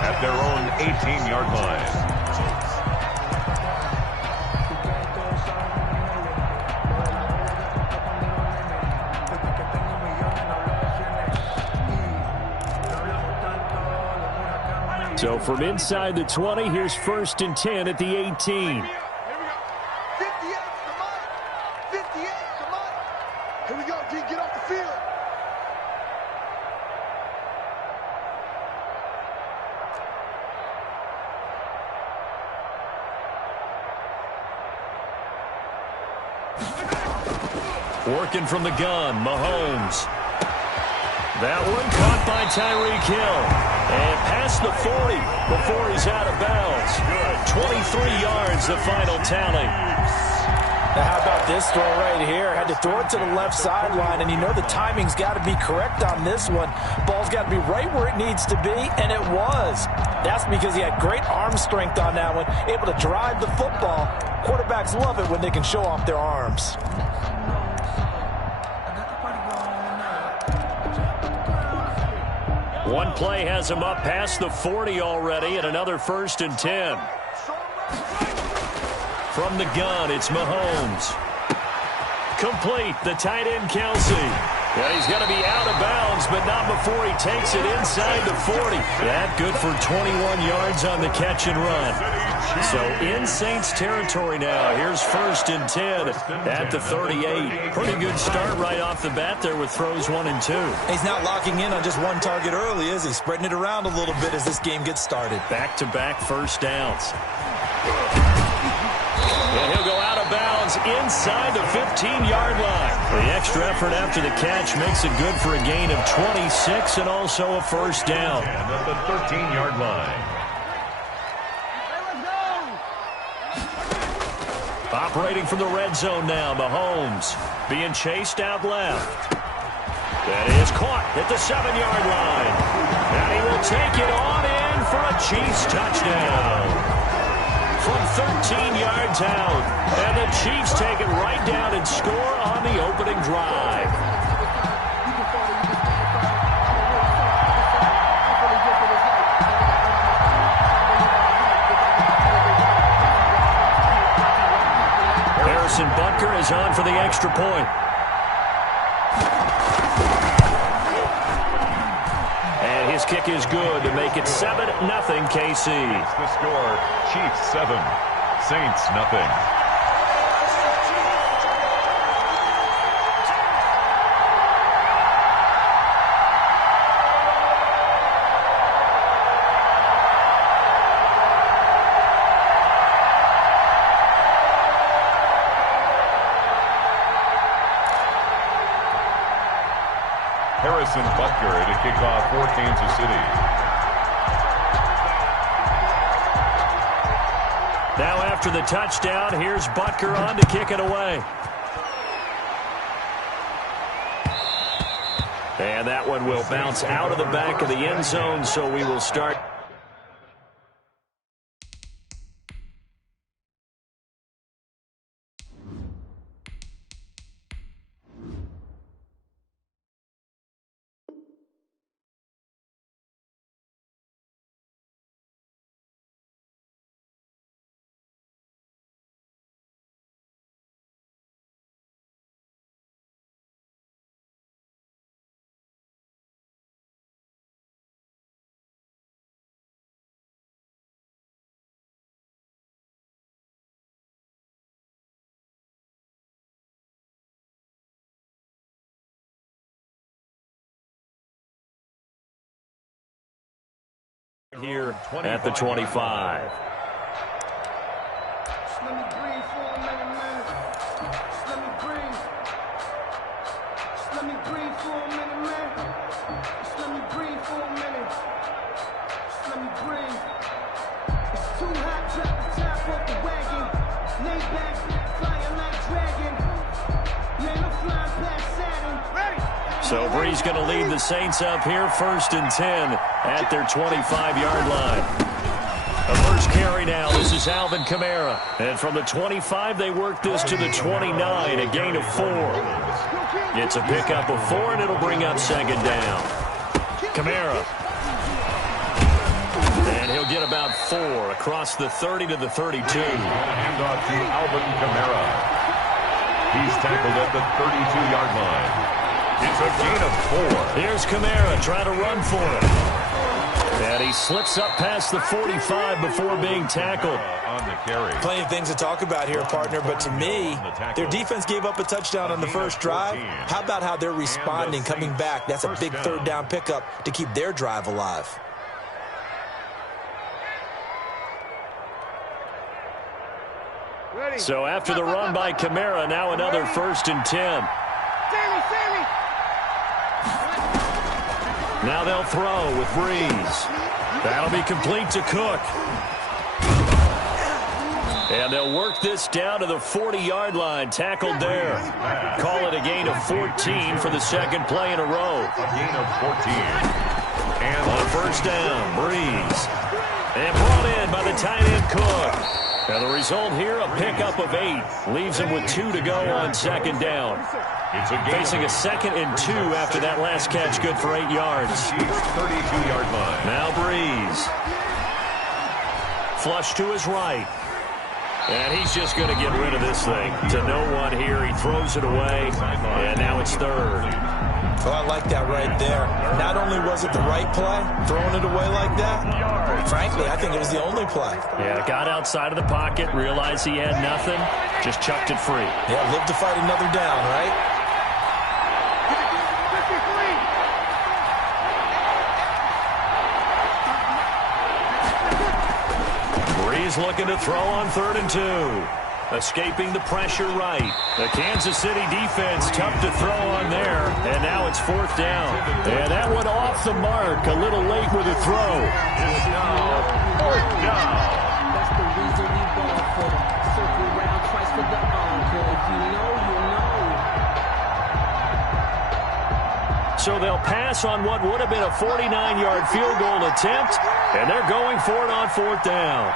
at their own 18-yard line. So from inside the 20, here's 1st and 10 at the 18. Working from the gun, Mahomes. That one caught by Tyreek Hill. And past the 40 before he's out of bounds. 23 yards, the final tally. Now how about this throw right here? Had to throw it to the left sideline, and you know the timing's got to be correct on this one. Ball's got to be right where it needs to be, and it was. That's because he had great arm strength on that one, able to drive the football. Quarterbacks love it when they can show off their arms. One play has him up past the 40 already, and another 1st and 10. From the gun, it's Mahomes. Complete, the tight end, Kelsey. Yeah, he's going to be out of bounds, but not before he takes it inside the 40. That good for 21 yards on the catch and run. So in Saints territory now. Here's 1st and 10 at the 38. Pretty good start right off the bat there with throws 1 and 2. He's not locking in on just one target early, is he? Spreading it around a little bit as this game gets started. Back-to-back first downs. And he'll go out of bounds inside the 15-yard line. The extra effort after the catch makes it good for a gain of 26 and also a first down. And at the 13-yard line. Operating from the red zone now, Mahomes being chased out left. That is caught at the 7-yard line. And he will take it on in for a Chiefs touchdown. From 13 yards out. And the Chiefs take it right down and score on the opening drive. Harrison Butker is on for the extra point. And his kick is good to make it 7-0 KC. The score, Chiefs 7, Saints nothing. Harrison Butker to kick off for Kansas City. Now after the touchdown, here's Butker on to kick it away. And that one will bounce out of the back of the end zone, so we will start. Here at the 25. Let me breathe for a minute, man. Let me breathe. Let me breathe for a minute, man. Let me breathe for a minute. Let me breathe. It's too hot, drop the top off the wagon. Lay back, flying like dragon. Man, I'm flying past Saturn. Ready? So Brees going to lead the Saints up here, 1st and 10 at their 25-yard line. The first carry now. This is Alvin Kamara. And from the 25, they work this to the 29, a gain of 4. It's a pickup of 4, and it'll bring up 2nd down. Kamara. And he'll get about 4 across the 30 to the 32. Handoff to Alvin Kamara. He's tackled at the 32-yard line. It's a gain of 4. Here's Kamara trying to run for it. And he slips up past the 45 before being tackled. On the carry. Plenty of things to talk about here, partner, but to me, their defense gave up a touchdown on the first drive. How about how they're responding, coming back? That's a big 3rd down pickup to keep their drive alive. So after the run by Kamara, now another 1st and 10. Now they'll throw with Brees. That'll be complete to Cook. And they'll work this down to the 40-yard line, tackled there. Call it a gain of 14 for the 2nd play in a row. A gain of 14. And on 1st down, Brees. And brought in by the tight end Cook. Now the result here, a pickup of 8. Leaves him with 2 to go on second down. Facing a 2nd and 2 after that last catch, good for 8 yards. 32-yard line. Now Breeze. Flush to his right. And he's just going to get rid of this thing. To no one here. He throws it away. And now it's 3rd. Oh, I like that right there. Not only was it the right play, throwing it away like that, frankly, I think it was the only play. Yeah, got outside of the pocket, realized he had nothing, just chucked it free. Yeah, live to fight another down, right? Breeze looking to throw on 3rd and 2. Escaping the pressure right. The Kansas City defense tough to throw on there. And now it's 4th down. And that one off the mark. A little late with a throw. It's now 4th down. That's the reason we ball for them. Circle round twice for the encore. If you know, you know. So they'll pass on what would have been a 49-yard field goal attempt. And they're going for it on 4th down.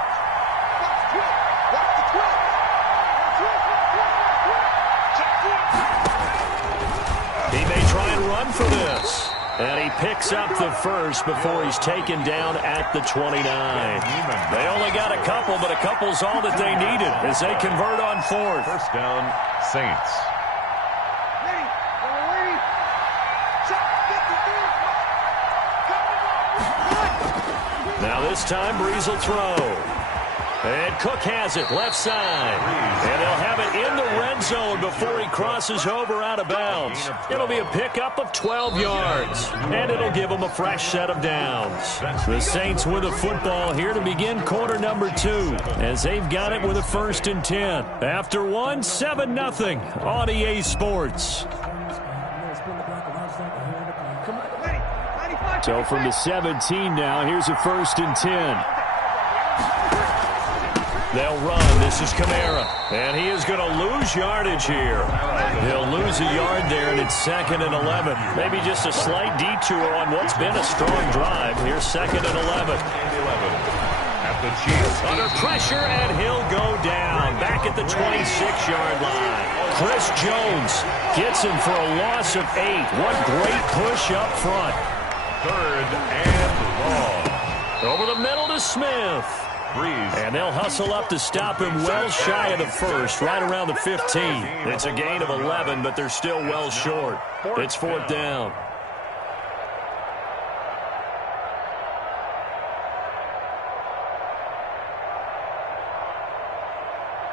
He may try and run for this. And he picks up the first before he's taken down at the 29. They only got a couple, but a couple's all that they needed as they convert on 4th. 1st down, Saints. Now this time, Breeze will throw. And Cook has it, left side. And they'll have it in the red zone before he crosses over out of bounds. It'll be a pickup of 12 yards. And it'll give them a fresh set of downs. The Saints with the football here to begin quarter number 2. As they've got it with a 1st and 10. After 1, 7-0 on EA Sports. So from the 17 now, here's a 1st and 10. They'll run. This is Kamara. And he is going to lose yardage here. He'll lose a yard there, and it's 2nd and 11. Maybe just a slight detour on what's been a strong drive. Here's 2nd and 11. At the Chiefs. Under pressure, and he'll go down. Back at the 26-yard line. Chris Jones gets him for a loss of 8. What great push up front. 3rd and long. Over the middle to Smith. Breeze. And they'll hustle up to stop him well shy of the first, right around the 15. It's a gain of 11, but they're still well short. It's 4th down.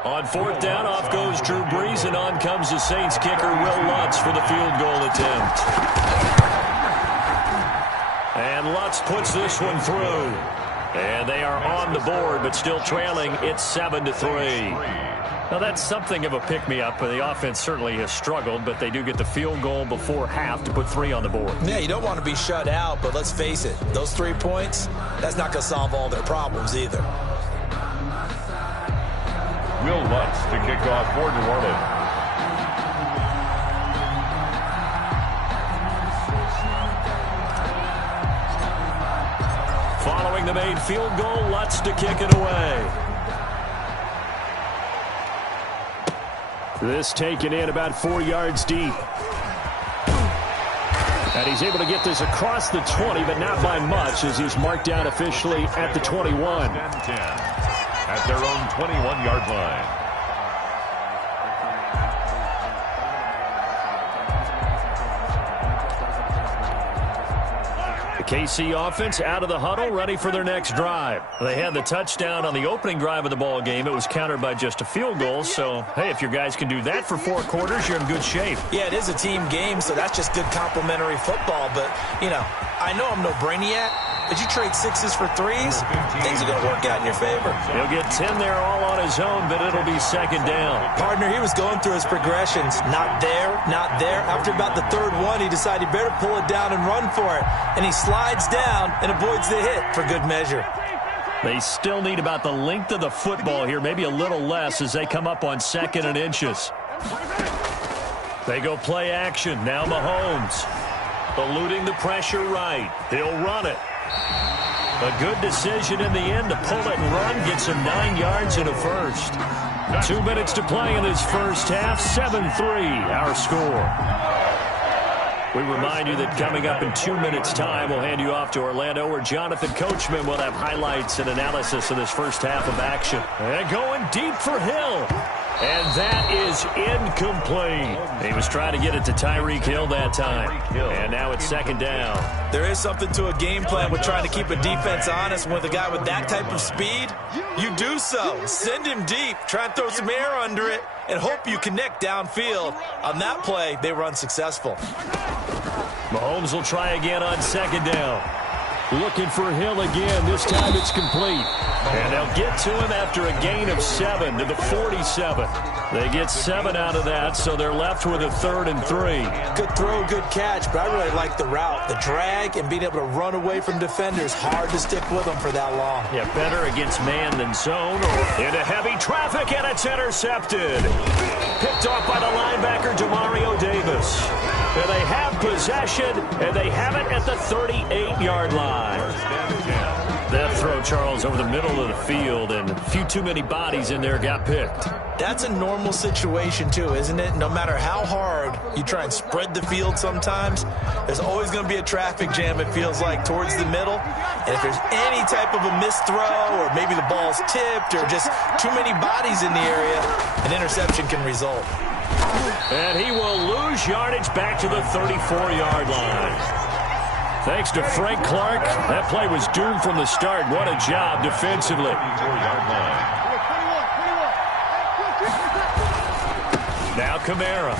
On 4th down, off goes Drew Brees, and on comes the Saints kicker, Will Lutz, for the field goal attempt. And Lutz puts this one through. And they are on the board, but still trailing. It's 7-3. Now, that's something of a pick-me-up. The offense certainly has struggled, but they do get the field goal before half to put 3 on the board. Yeah, you don't want to be shut out, but let's face it. Those 3 points, that's not going to solve all their problems either. Will Lutz to kick off for New Orleans. Following the made field goal, Lutz to kick it away. This taken in about 4 yards deep. And he's able to get this across the 20, but not by much, as he's marked down officially at the 21. 10 at their own 21-yard line. KC offense out of the huddle, ready for their next drive. They had the touchdown on the opening drive of the ball game. It was countered by just a field goal. So, hey, if your guys can do that for 4 quarters, you're in good shape. Yeah, it is a team game, so that's just good complimentary football. But, you know, I know I'm no brainiac, but you trade 6s for 3s, things are going to work out in your favor. He'll get 10 there all on his own, but it'll be 2nd down. Partner, he was going through his progressions. Not there, not there. After about the 3rd one, he decided he better pull it down and run for it. And he slides down and avoids the hit for good measure. They still need about the length of the football here, maybe a little less as they come up on 2nd and inches. They go play action. Now Mahomes eluding the pressure right. He'll run it. A good decision in the end to pull it and run, get some 9 yards in a first. 2 minutes to play in this first half, 7-3 our score. We remind you that coming up in 2 minutes' time, we'll hand you off to Orlando, where Jonathan Coachman will have highlights and analysis of this first half of action. And going deep for Hill. And that is incomplete. He was trying to get it to Tyreek Hill that time. And now it's second down. There is something to a game plan with trying to keep a defense honest. With a guy with that type of speed, you do so. Send him deep. Try and throw some air under it and hope you connect downfield. On that play, they were unsuccessful. Mahomes will try again on second down. Looking for Hill again. This time it's complete. And they'll get to him after a gain of 7 to the 47. They get 7 out of that, so they're left with a 3rd and 3. Good throw, good catch, but I really like the route. The drag and being able to run away from defenders. Hard to stick with them for that long. Yeah, better against man than zone or into heavy traffic, and it's intercepted. Picked off by the linebacker, Demario Davis. And they have possession, and they have it at the 38-yard line. That throw, Charles, over the middle of the field, and a few too many bodies in there got picked. That's a normal situation, too, isn't it? No matter how hard you try and spread the field sometimes, there's always going to be a traffic jam, it feels like, towards the middle. And if there's any type of a missed throw, or maybe the ball's tipped, or just too many bodies in the area, an interception can result. And he will lose yardage back to the 34-yard line. Thanks to Frank Clark, that play was doomed from the start. What a job defensively. Now Kamara.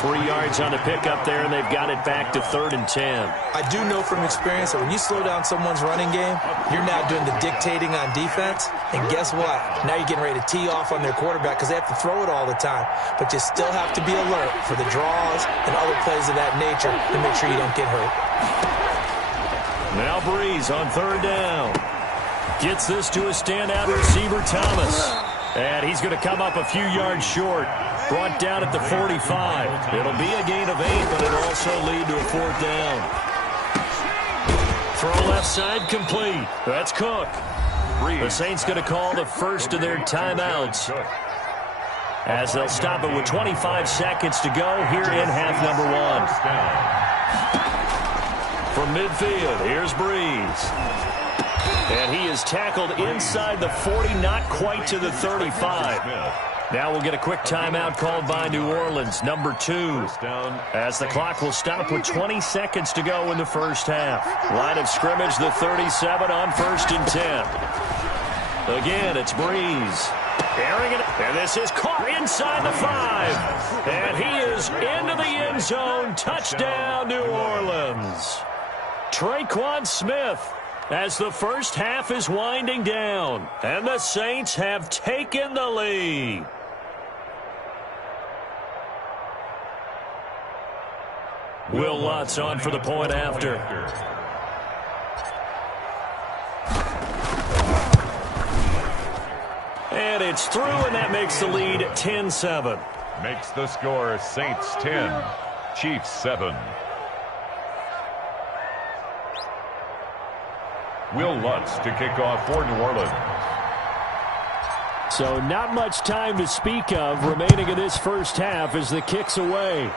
3 yards on the pickup there, and they've got it back to 3rd and 10. I do know from experience that when you slow down someone's running game, you're now doing the dictating on defense. And guess what? Now you're getting ready to tee off on their quarterback because they have to throw it all the time. But you still have to be alert for the draws and other plays of that nature to make sure you don't get hurt. Now Breeze on 3rd down. Gets this to a standout receiver, Thomas. And he's going to come up a few yards short. Brought down at the 45. It'll be a gain of 8, but it'll also lead to a 4th down. Throw left side complete. That's Cook. The Saints going to call the first of their timeouts, as they'll stop it with 25 seconds to go here in half number 1. From midfield, here's Breeze. And he is tackled inside the 40, not quite to the 35. Now we'll get a quick timeout called by New Orleans, number 2, as the clock will stop with 20 seconds to go in the first half. Line of scrimmage, the 37 on 1st and 10. Again, it's Breeze. Airing it, and this is caught inside the 5. And he is into the end zone. Touchdown, New Orleans. Traquan Smith, as the first half is winding down, and the Saints have taken the lead. Will Lutz on for the point after. And it's through, and that makes the lead 10-7. Makes the score Saints 10, Chiefs 7. Will Lutz to kick off for New Orleans. So not much time to speak of remaining in this first half as the kick's away.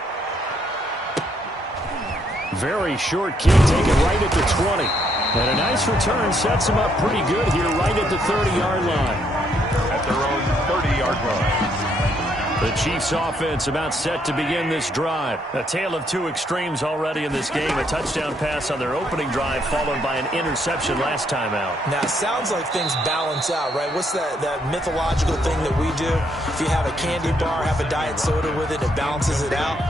Very short kick taken right at the 20. And a nice return sets him up pretty good here right at the 30-yard line. At their own 30-yard line. The Chiefs offense about set to begin this drive. A tale of two extremes already in this game. A touchdown pass on their opening drive followed by an interception last time out. Now, it sounds like things balance out, right? What's that mythological thing that we do? If you have a candy bar, have a diet soda with it, it balances it out.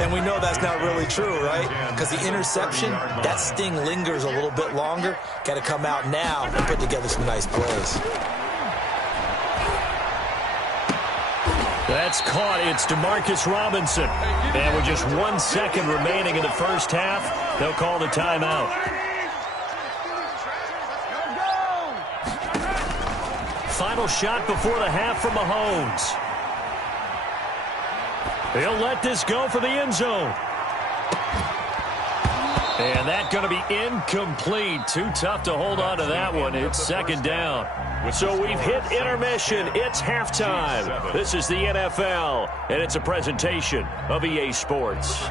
And we know that's not really true, right? Because the interception, that sting lingers a little bit longer. Got to come out now and put together some nice plays. That's caught. It's DeMarcus Robinson. And with just 1 second remaining in the first half, they'll call the timeout. Final shot before the half from Mahomes. He'll let this go for the end zone. And that's going to be incomplete. Too tough to hold on to that one. It's second down. So we've hit intermission. It's halftime. This is the NFL, and it's a presentation of EA Sports.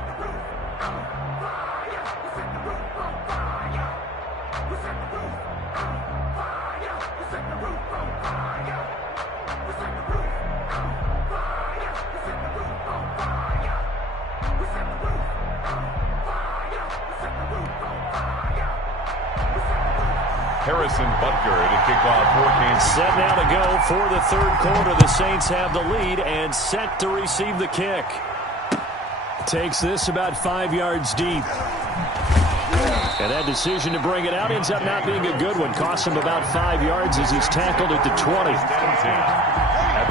Harrison Butker to kick off for Kansas. Set now to go for the third quarter. The Saints have the lead and set to receive the kick. Takes this about 5 yards deep. And that decision to bring it out ends up not being a good one. Costs him about 5 yards as he's tackled at the 20.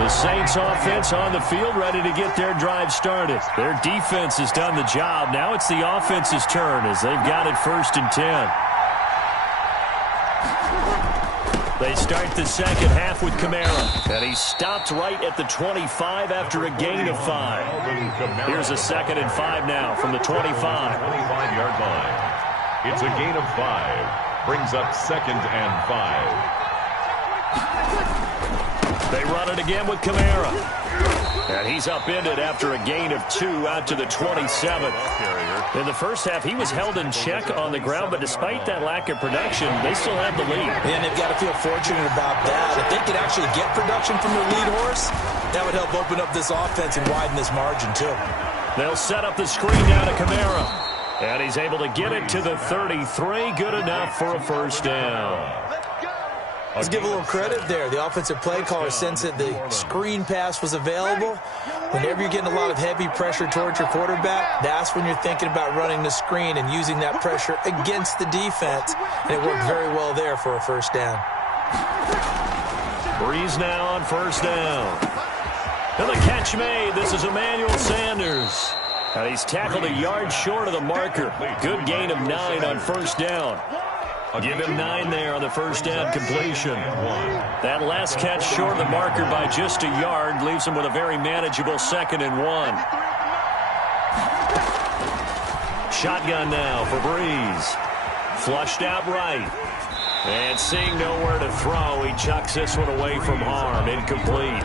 The Saints offense on the field ready to get their drive started. Their defense has done the job. Now it's the offense's turn as they've got it 1st and 10. They start the second half with Kamara. And he stopped right at the 25 after a gain of 5. Here's a 2nd and 5 now from the 25. 25-yard line. It's a gain of 5. Brings up 2nd and 5. They run it again with Kamara. And he's upended after a gain of 2 out to the 27. In the first half, he was held in check on the ground, but despite that lack of production, they still have the lead. And they've got to feel fortunate about that. If they could actually get production from their lead horse, that would help open up this offense and widen this margin, too. They'll set up the screen down to Kamara. And he's able to get it to the 33. Good enough for a first down. Let's give a little credit there. The offensive play caller sensed that the screen pass was available. Whenever you're getting a lot of heavy pressure towards your quarterback, that's when you're thinking about running the screen and using that pressure against the defense. And it worked very well there for a first down. Breeze now on first down. And the catch made. This is Emmanuel Sanders. And he's tackled a yard short of the marker. Good gain of 9 on first down. Give him 9 there on the first down completion. That last catch short of the marker by just a yard leaves him with a very manageable 2nd and 1. Shotgun now for Breeze. Flushed out right. And seeing nowhere to throw, he chucks this one away from harm. Incomplete.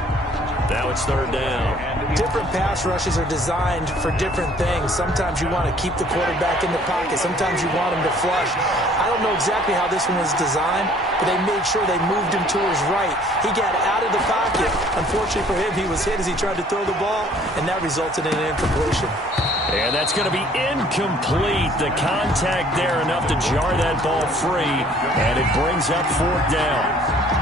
Now it's 3rd down. Different pass rushes are designed for different things. Sometimes you want to keep the quarterback in the pocket. Sometimes you want him to flush. I don't know exactly how this one was designed, but they made sure they moved him to his right. He got out of the pocket. Unfortunately for him, he was hit as he tried to throw the ball, and that resulted in an incompletion. And that's going to be incomplete. The contact there enough to jar that ball free, and it brings up 4th down.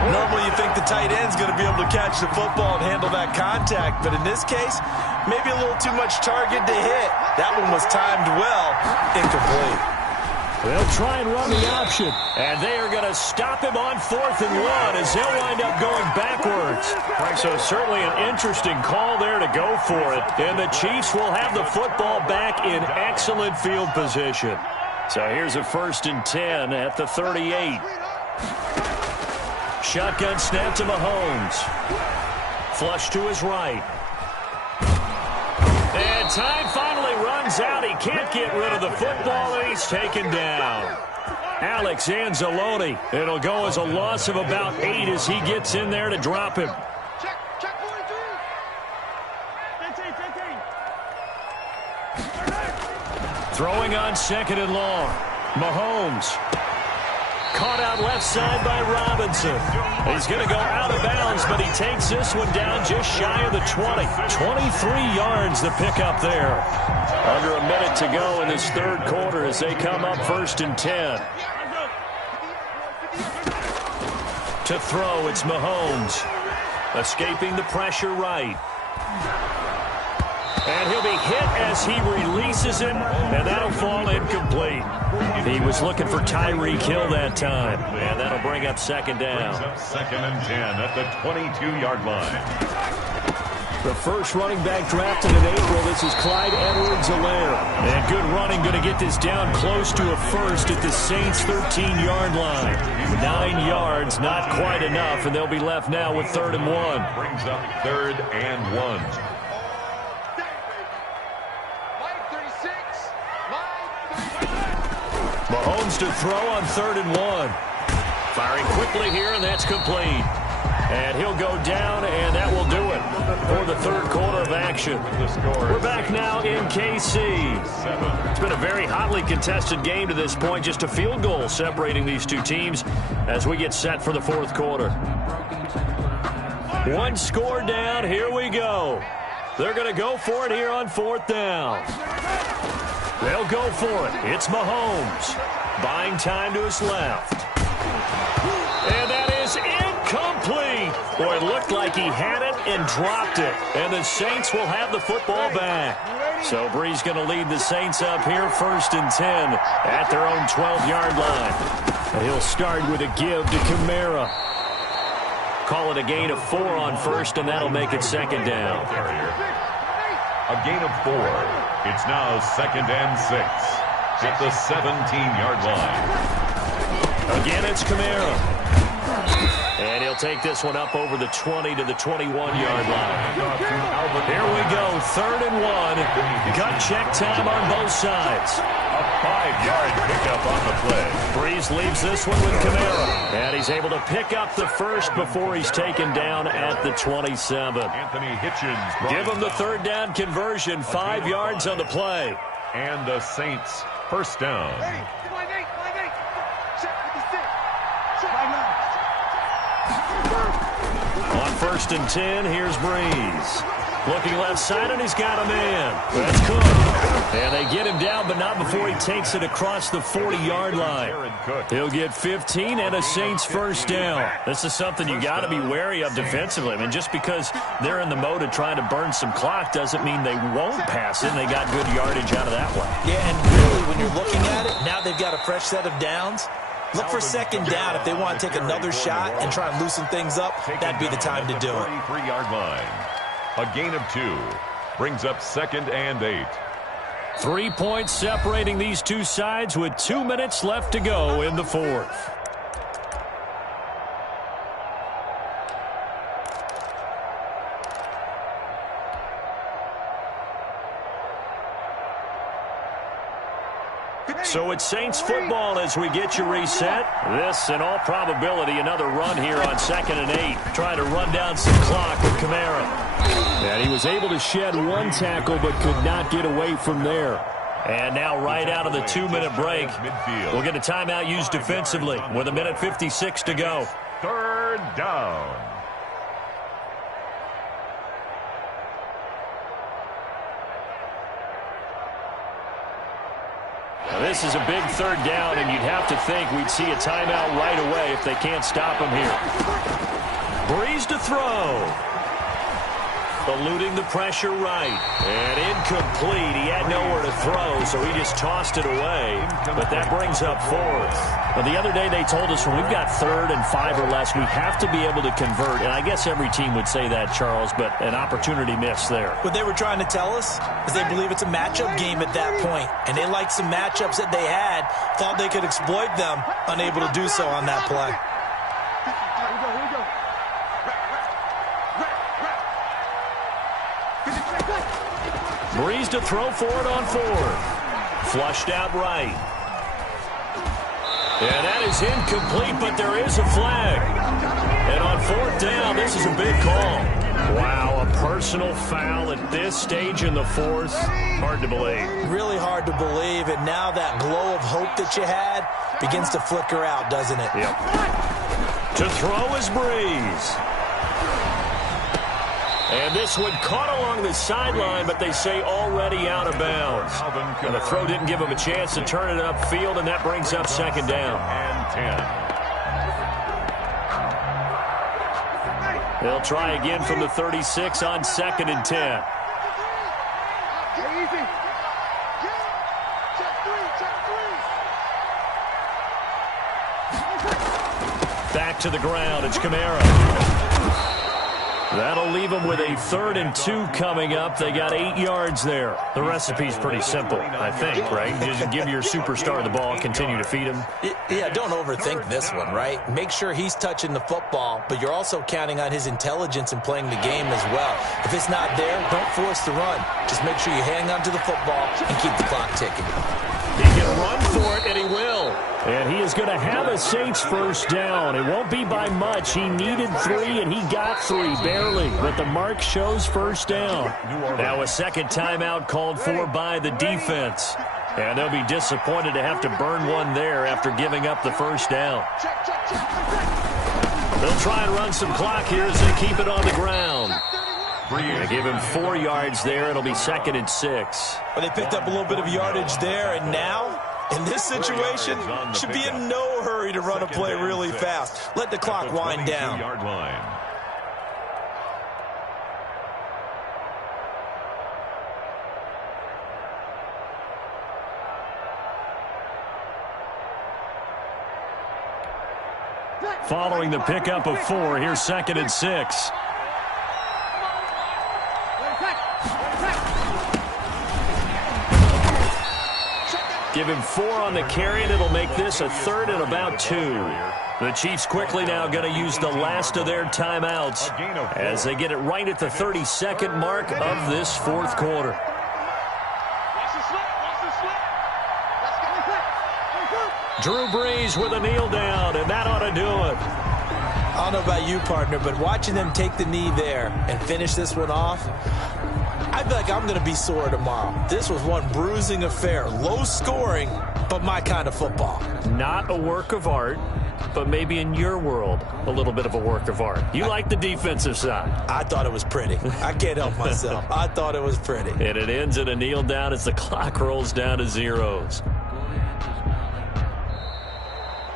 Normally you think the tight end's going to be able to catch the football and handle that contact, but in this case, maybe a little too much target to hit. That one was timed well, incomplete. They'll try and run the option, and they are going to stop him on 4th and 1 as he'll wind up going backwards. So certainly an interesting call there to go for it, and the Chiefs will have the football back in excellent field position. So here's a 1st and 10 at the 38. Shotgun snap to Mahomes. Flush to his right. And time finally runs out. He can't get rid of the football, and he's taken down. Alex Anzalone. It'll go as a loss of about 8 as he gets in there to drop him. Throwing on 2nd and long. Mahomes. Caught out left side by Robinson. He's going to go out of bounds, but he takes this one down just shy of the 20. 23 yards the pickup there. Under a minute to go in this 3rd quarter as they come up 1st and 10. To throw, it's Mahomes. Escaping the pressure right. And he'll be hit as he releases it, and that'll fall incomplete. He was looking for Tyreek Hill that time, and that'll bring up 2nd down. 2nd and 10 at the 22-yard line. The first running back drafted in April. This is Clyde Edwards-Helaire. And good running, going to get this down close to a first at the Saints' 13-yard line. 9 yards, not quite enough, and they'll be left now with 3rd and 1. Brings up 3rd and 1. Mahomes to throw on 3rd and 1. Firing quickly here, and that's complete. And he'll go down, and that will do it for the third quarter of action. We're back now in KC. It's been a very hotly contested game to this point. Just a field goal separating these two teams as we get set for the fourth quarter. One score down. Here we go. They're going to go for it here on 4th down. They'll go for it. It's Mahomes. Buying time to his left. And that is incomplete. Boy, it looked like he had it and dropped it. And the Saints will have the football back. So Brees going to lead the Saints up here 1st and 10 at their own 12-yard line. And he'll start with a give to Kamara. Call it a gain of 4 on 1st, and that'll make it 2nd down. A gain of 4. It's now 2nd and 6 at the 17-yard line. Again, it's Kamara. And he'll take this one up over the 20 to the 21-yard line. Here we go, 3rd and 1. Gut check time on both sides. A 5-yard pickup on the play. Brees leaves this one with Kamara. And he's able to pick up the first before he's taken down at the 27. Anthony Hitchens. Give him the 3rd down conversion, 5 yards on the play. And the Saints 1st down. On 1st and 10, here's Brees. Looking left side, and he's got a man. That's Cook. And they get him down, but not before he takes it across the 40-yard line. He'll get 15 and a Saints 1st down. This is something you got to be wary of defensively. I mean, just because they're in the mode of trying to burn some clock doesn't mean they won't pass it, and they got good yardage out of that one. Yeah, and really, when you're looking at it, now they've got a fresh set of downs. Look for 2nd down if they want to take another shot and try and loosen things up. That'd be the time to do it. 33-yard line. A gain of 2 brings up 2nd and 8. 3 points separating these two sides with 2 minutes left to go in the fourth. So it's Saints football as we get you reset. This, in all probability, another run here on 2nd and 8. Trying to run down some clock with Kamara. And he was able to shed one tackle but could not get away from there. And now right out of the 2-minute break, we'll get a timeout used defensively with 1:56 to go. 3rd down. Now this is a big 3rd down, and you'd have to think we'd see a timeout right away if they can't stop him here. Brees to throw. Eluding the pressure right. And incomplete. He had nowhere to throw, so he just tossed it away. But that brings up 4th. Now, the other day they told us when we've got 3rd and 5 or less, we have to be able to convert. And I guess every team would say that, Charles, but an opportunity missed there. What they were trying to tell us is they believe it's a matchup game at that point. And they liked some matchups that they had, thought they could exploit them, unable to do so on that play. Brees to throw for it on 4th. Flushed out right. And that is incomplete, but there is a flag. And on 4th down, this is a big call. Wow, a personal foul at this stage in the 4th. Hard to believe. Really hard to believe, and now that glow of hope that you had begins to flicker out, doesn't it? Yep. To throw is Brees. And this one caught along the sideline, but they say already out of bounds. And the throw didn't give him a chance to turn it upfield, and that brings up 2nd down. And 10. They'll try again from the 36 on 2nd and 10. Back to the ground. It's Kamara. That'll leave them with a 3rd and 2 coming up. They got 8 yards there. The recipe's pretty simple, I think, right? Just give your superstar the ball, continue to feed him. Yeah, don't overthink this one, right? Make sure he's touching the football, but you're also counting on his intelligence in playing the game as well. If it's not there, don't force the run. Just make sure you hang on to the football and keep the clock ticking. He can run for it, and he will. And he is going to have a Saints first down. It won't be by much. He needed 3, and he got 3, barely. But the mark shows first down. Now a second timeout called for by the defense. And they'll be disappointed to have to burn one there after giving up the first down. They'll try and run some clock here as they keep it on the ground. They give him 4 yards there. It'll be 2nd and 6. Well, they picked up a little bit of yardage there, and now, in this situation, should be in no hurry to run a play really fast. Let the clock wind down. Following the pickup of 4, here's 2nd and 6. Give him 4 on the carry, and it'll make this a 3rd and about 2. The Chiefs quickly now going to use the last of their timeouts as they get it right at the 32nd mark of this 4th quarter. Drew Brees with a kneel down, and that ought to do it. I don't know about you, partner, but watching them take the knee there and finish this one off, I feel like I'm going to be sore tomorrow. This was one bruising affair. Low scoring, but my kind of football. Not a work of art, but maybe in your world, a little bit of a work of art. You like the defensive side. I thought it was pretty. I can't help myself. I thought it was pretty. And it ends in a kneel down as the clock rolls down to zeros.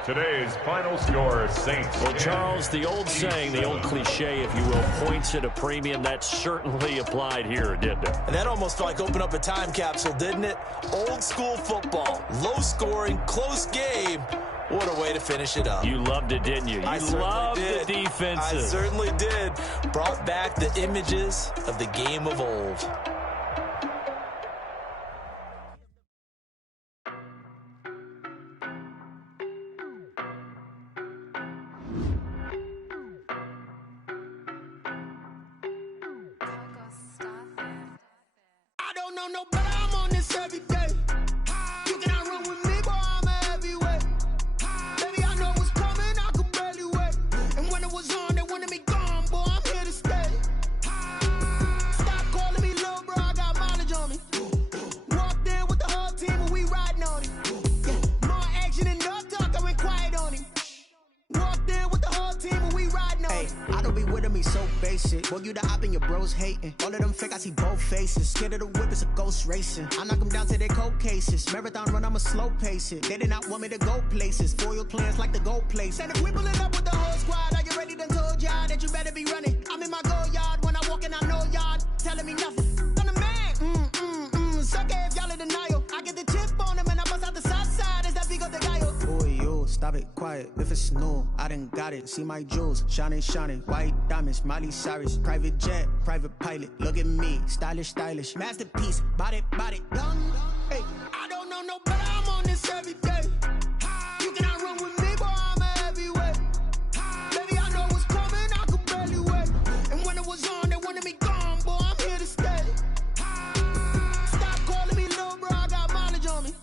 Today's final score, Saints. Well, Charles, the old saying, the old cliche, if you will, points at a premium. That certainly applied here, didn't it? And that almost like opened up a time capsule, didn't it? Old school football, low scoring, close game. What a way to finish it up. You loved it, didn't you? You loved the defensive. I certainly did. Brought back the images of the game of old. Boy, you the op and your bros hating. All of them fake, I see both faces. Scared of the whip, it's a ghost racing. I knock them down to their cold cases. Marathon run, I'ma slow pace it. They did not want me to go places. Foil plans like the gold place. And if we pulling up with the whole squad, are you ready to told y'all that you better be running? I'm in my go yard when I walk in, I know y'all telling me nothing. I'm the man. Sucker if y'all in denial. I get the chip on them and I bust out the south side. Is that big of the guy? Boy, yo, stop it, quiet. If it's new, I done got it. See my jewels, shining, shining. White diamonds, Miley Cyrus. Private jet, private pilot. Look at me, stylish, stylish. Masterpiece, body, young. Hey, I don't know no better. I'm on this every day. You cannot run with me, boy. I'm a heavyweight. Baby, I know what's coming. I could barely wait. And when it was on, they wanted me gone, boy. I'm here to stay. Stop calling me little bro. I got mileage on me.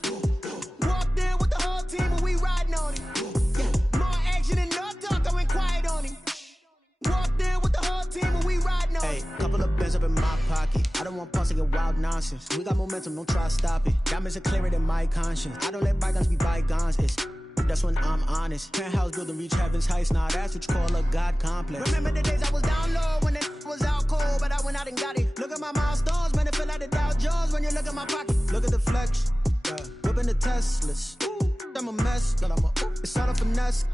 Walked in with the whole team and we riding on it. Yeah, more action and no talk. I went quiet on him. Walked in with the whole team and we riding on it. Hey, couple of bands up in my pocket. I don't want pause to get wild nonsense. We got momentum, don't try to stop it. Diamonds are clearer than my conscience. I don't let bygones be bygones. That's when I'm honest. Penthouse building reach heaven's heights. Now that's what you call a God complex. Remember the days I was down low when it was out cold, but I went out and got it. Look at my milestones, man, it feel like the Dow Jones when you look at my pocket. Look at the flex, whipping the Teslas. I'm a mess, but it's all a finesse.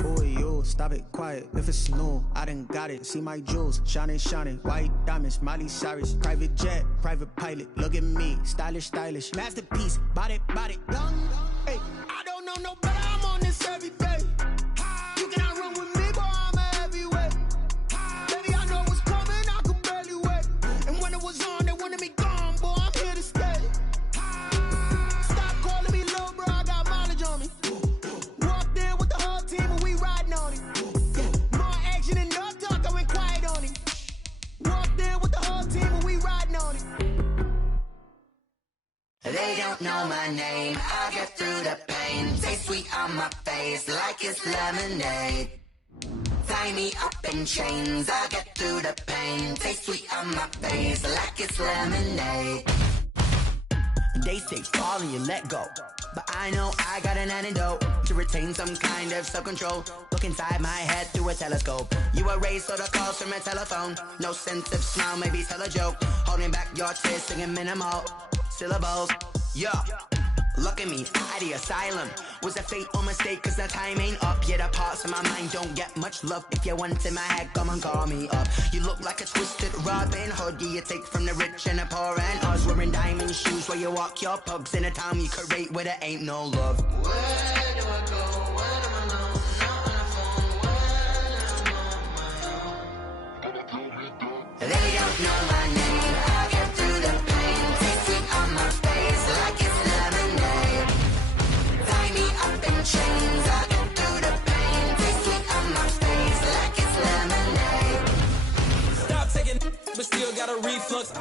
Boy, yo, stop it, quiet. If it's new, I done got it. See my jewels, shining, shining. White diamonds, Miley Cyrus. Private jet, private pilot. Look at me, stylish, stylish. Masterpiece, body, young. Hey, I don't know no better. I'm on this every day. You cannot run with me, boy. I'm a heavyweight. Baby, I know what's coming. I could barely wait. And when it was on, they wanted me gone, boy. I'm here to stay. Stop calling me little bro. I got mileage on me. Walked in with the whole team and we riding on it. Yeah, more action and no talk. I went quiet on it. Walked in with the whole team and we riding on it. They don't know my name. I get through taste sweet on my face like it's lemonade. Tie me up in chains, I'll get through the pain. Taste sweet on my face like it's lemonade. They say fall and you let go, but I know I got an antidote to retain some kind of self-control. Look inside my head through a telescope. You erase all the calls from a telephone. No sense of smile, maybe tell a joke. Holding back your tears, singing minimal syllables. Yeah. Look at me, out the asylum. Was a fate or mistake, cause the time ain't up. Yet the parts of my mind don't get much love. If you want in my head, come and call me up. You look like a twisted Robin Hood. Yeah, you take from the rich and the poor and us. Wearing diamond shoes where you walk your pugs. In a town you create where there ain't no love. Where do I go? Where am I alone? Not on the phone. When am I on my own? They don't know my name. I'll get through the pain. Taste sweet on my face like it's lemonade. Tie me up in chains. I'll get through the pain. Taste sweet on my face like it's lemonade. Stop taking, but still got a reflux.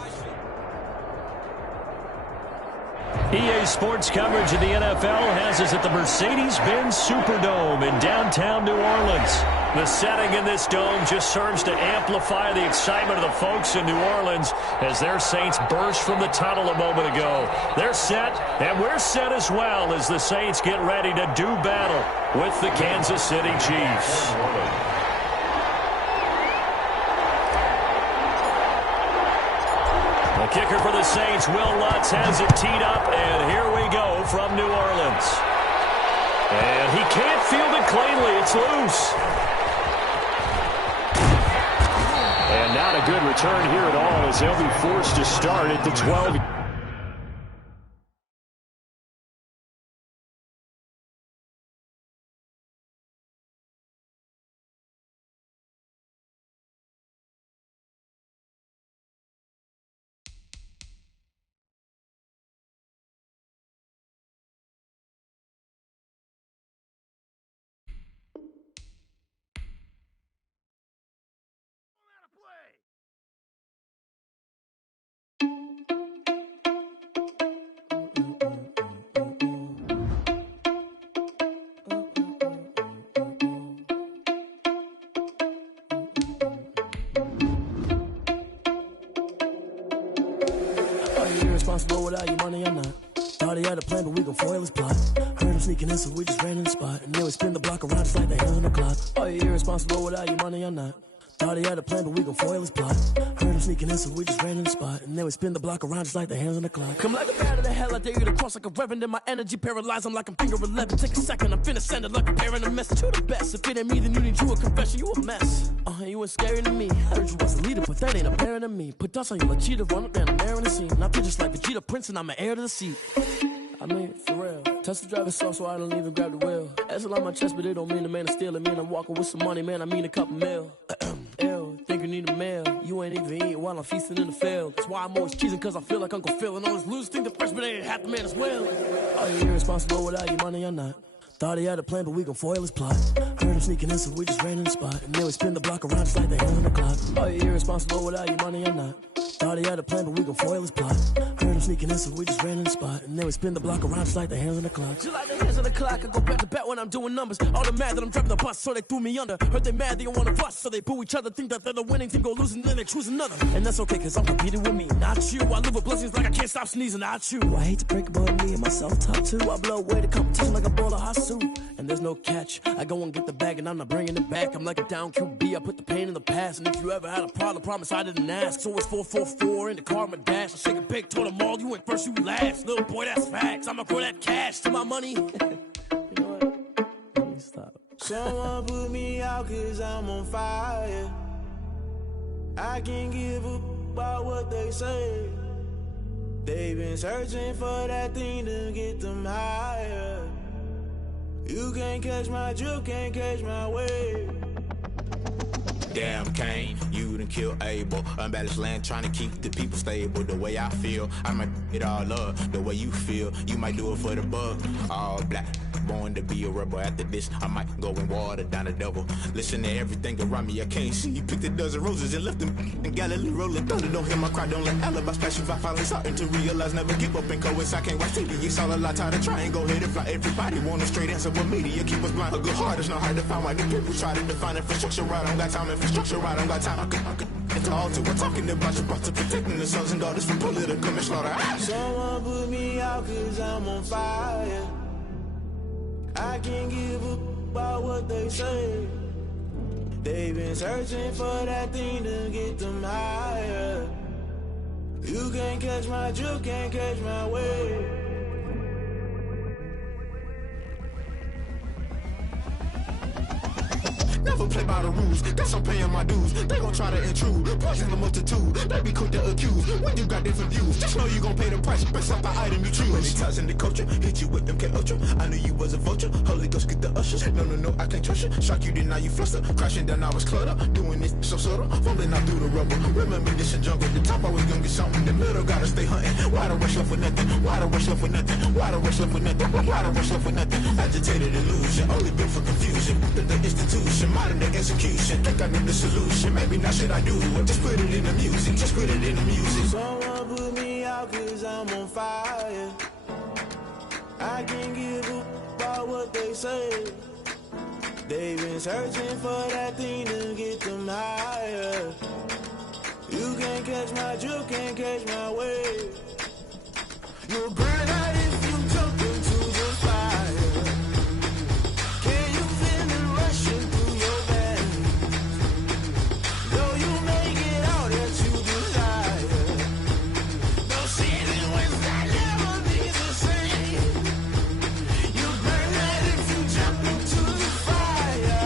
EA Sports coverage of the NFL has us at the Mercedes-Benz Superdome in downtown New Orleans. The setting in this dome just serves to amplify the excitement of the folks in New Orleans as their Saints burst from the tunnel a moment ago. They're set, and we're set as well as the Saints get ready to do battle with the Kansas City Chiefs. The kicker for the Saints, Will Lutz, has it teed up, and here we go from New Orleans. And he can't field it cleanly. It's loose. And not a good return here at all as they'll be forced to start at the 12. Irresponsible without your money or not. Thought he had a plan, but we gon' foil his plot. Heard him sneaking in, so we just ran in the spot. And then we spin the block around just like the hands on the clock. Are you irresponsible without your money or not? Thought he had a plan, but we gon' foil his plot. Heard him sneaking in, so we just ran in the spot. And then we spin the block around just like the hands on the clock. Come like a bat of the hell, I dare you to cross like a reverend. And my energy paralyzed, I'm like I'm finger 11. Take a second, I'm finna send it like a parent a message. You the best, if it ain't me, then you need you a confession. You a mess, you ain't scary to me. Heard you was a leader, but that ain't apparent to me. Put dust on you like cheetah, run up down the air in the scene. And I feel just like Vegeta Prince, and I'm an heir to the seat. I mean, for real. Touch the driver's soft, so I don't even grab the wheel. That's on my chest, but it don't mean the man is stealing. Mean I'm walking with some money, man, I mean a couple mil. Ew, think you need a meal. You ain't even eating while I'm feasting in the field. That's why I'm always cheesing, cause I feel like Uncle Phil. And all those losers think the freshman ain't half the man as well. Are you irresponsible without your money or not? Thought he had a plan, but we gon' foil his plot. Heard him sneaking in, so we just ran in the spot. And then we spin the block around just like the hands on the clock. Are you irresponsible without your money or not? Thought he had a plan, but we gon' foil his plot. Heard him sneaking in, so we just ran in the spot. And then we spin the block around just like the hands on the clock. Just like the hands on the clock, I go back to back when I'm doing numbers. All the mad that I'm driving the bus, so they threw me under. Heard they mad, they don't wanna bust, so they boo each other. Think that they're the winning team, go losing, then they choose another. And that's okay, cause I'm competing with me, not you. I live with blessings like I can't stop sneezing, not you. I hate to break about me and my self-talk too. I blow away the competition like a ball of hot soup. And there's no catch. I go and get the bag and I'm not bringing it back. I'm like a down QB, I put the pain in the past. And if you ever had a problem, promise I didn't ask. So it's 4-4-4 in the car, my dash. I shake a big, told them all, you went first, you last. Little boy, that's facts. I'ma grow that cash to my money. You know what? Let me stop. Someone put me out cause I'm on fire. I can't give a about what they say. They've been searching for that thing to get them higher. You can't catch my drift, can't catch my wave. Damn Kane, you done kill Abel. Unbalanced land, trying to keep the people stable. The way I feel, I might it all up. The way you feel, you might do it for the buck. All black, born to be a rebel. After this, I might go and water down the devil. Listen to everything around me, I can't see. Picked a dozen roses and left them in Galilee rolling thunder. Don't hear my cry, don't let alibis pass you by. Finally starting to realize, never give up and coincide. Can't watch TV, it's all a lot. Tired of trying, go ahead and fly. Everybody want a straight answer, but media keep us blind. A good heart is not hard to find. Why the people try to define infrastructure right? I don't got time, infrastructure right? I don't got time. I could it's all to we're talking about you, about to protecting the sons and daughters from political and slaughter. Someone put me out cause I'm on fire. I can't give up about what they say. They've been searching for that thing to get them higher. You can't catch my drift, can't catch my wave. Never play by the rules, guess I'm paying my dues. They gon' try to intrude, poison the multitude. They be quick to accuse, when you got different views. Just know you gon' pay the price, based off the item you choose. Many times in the culture, hit you with them K-Ultra. I knew you was a vulture, Holy Ghost get the ushers. No, I can't trust you. Shock you, then now you fluster. Crashing down, I was cluttered. Doing this so subtle, fumbling out through the rubble. Remember this a jungle, the top always gonna get something. The middle gotta stay hunting. Why the rush left for nothing? Why the rush left for nothing? Why the rush left for nothing? Why the rush left for nothing? Agitated illusion, only built for confusion. The institution, modern day execution. Think I know the solution. Maybe not should I do it? Just put it in the music. Just put it in the music. Someone put me out cause I'm on fire. I can't give up about what they say. They've been searching for that thing to get them higher. You can't catch my drift, can't catch my wave. You'll burn out if you jump into the fire. Can you feel it rushing through your veins? Though you may get all that you desire, those seasons when that never be the same. You burn out if you jump into the fire.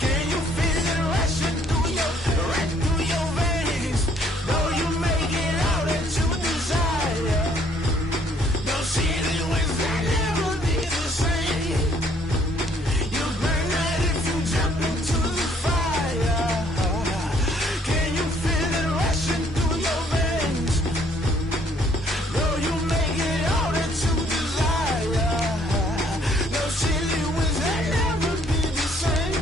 Can you feel it rushing through your veins? Though you may get all that you desire, those seasons when that never be the same. You burn out if you jump into the fire. Can you feel it rushing through your veins? Though you may get all that you desire, those silly winds that never be the same.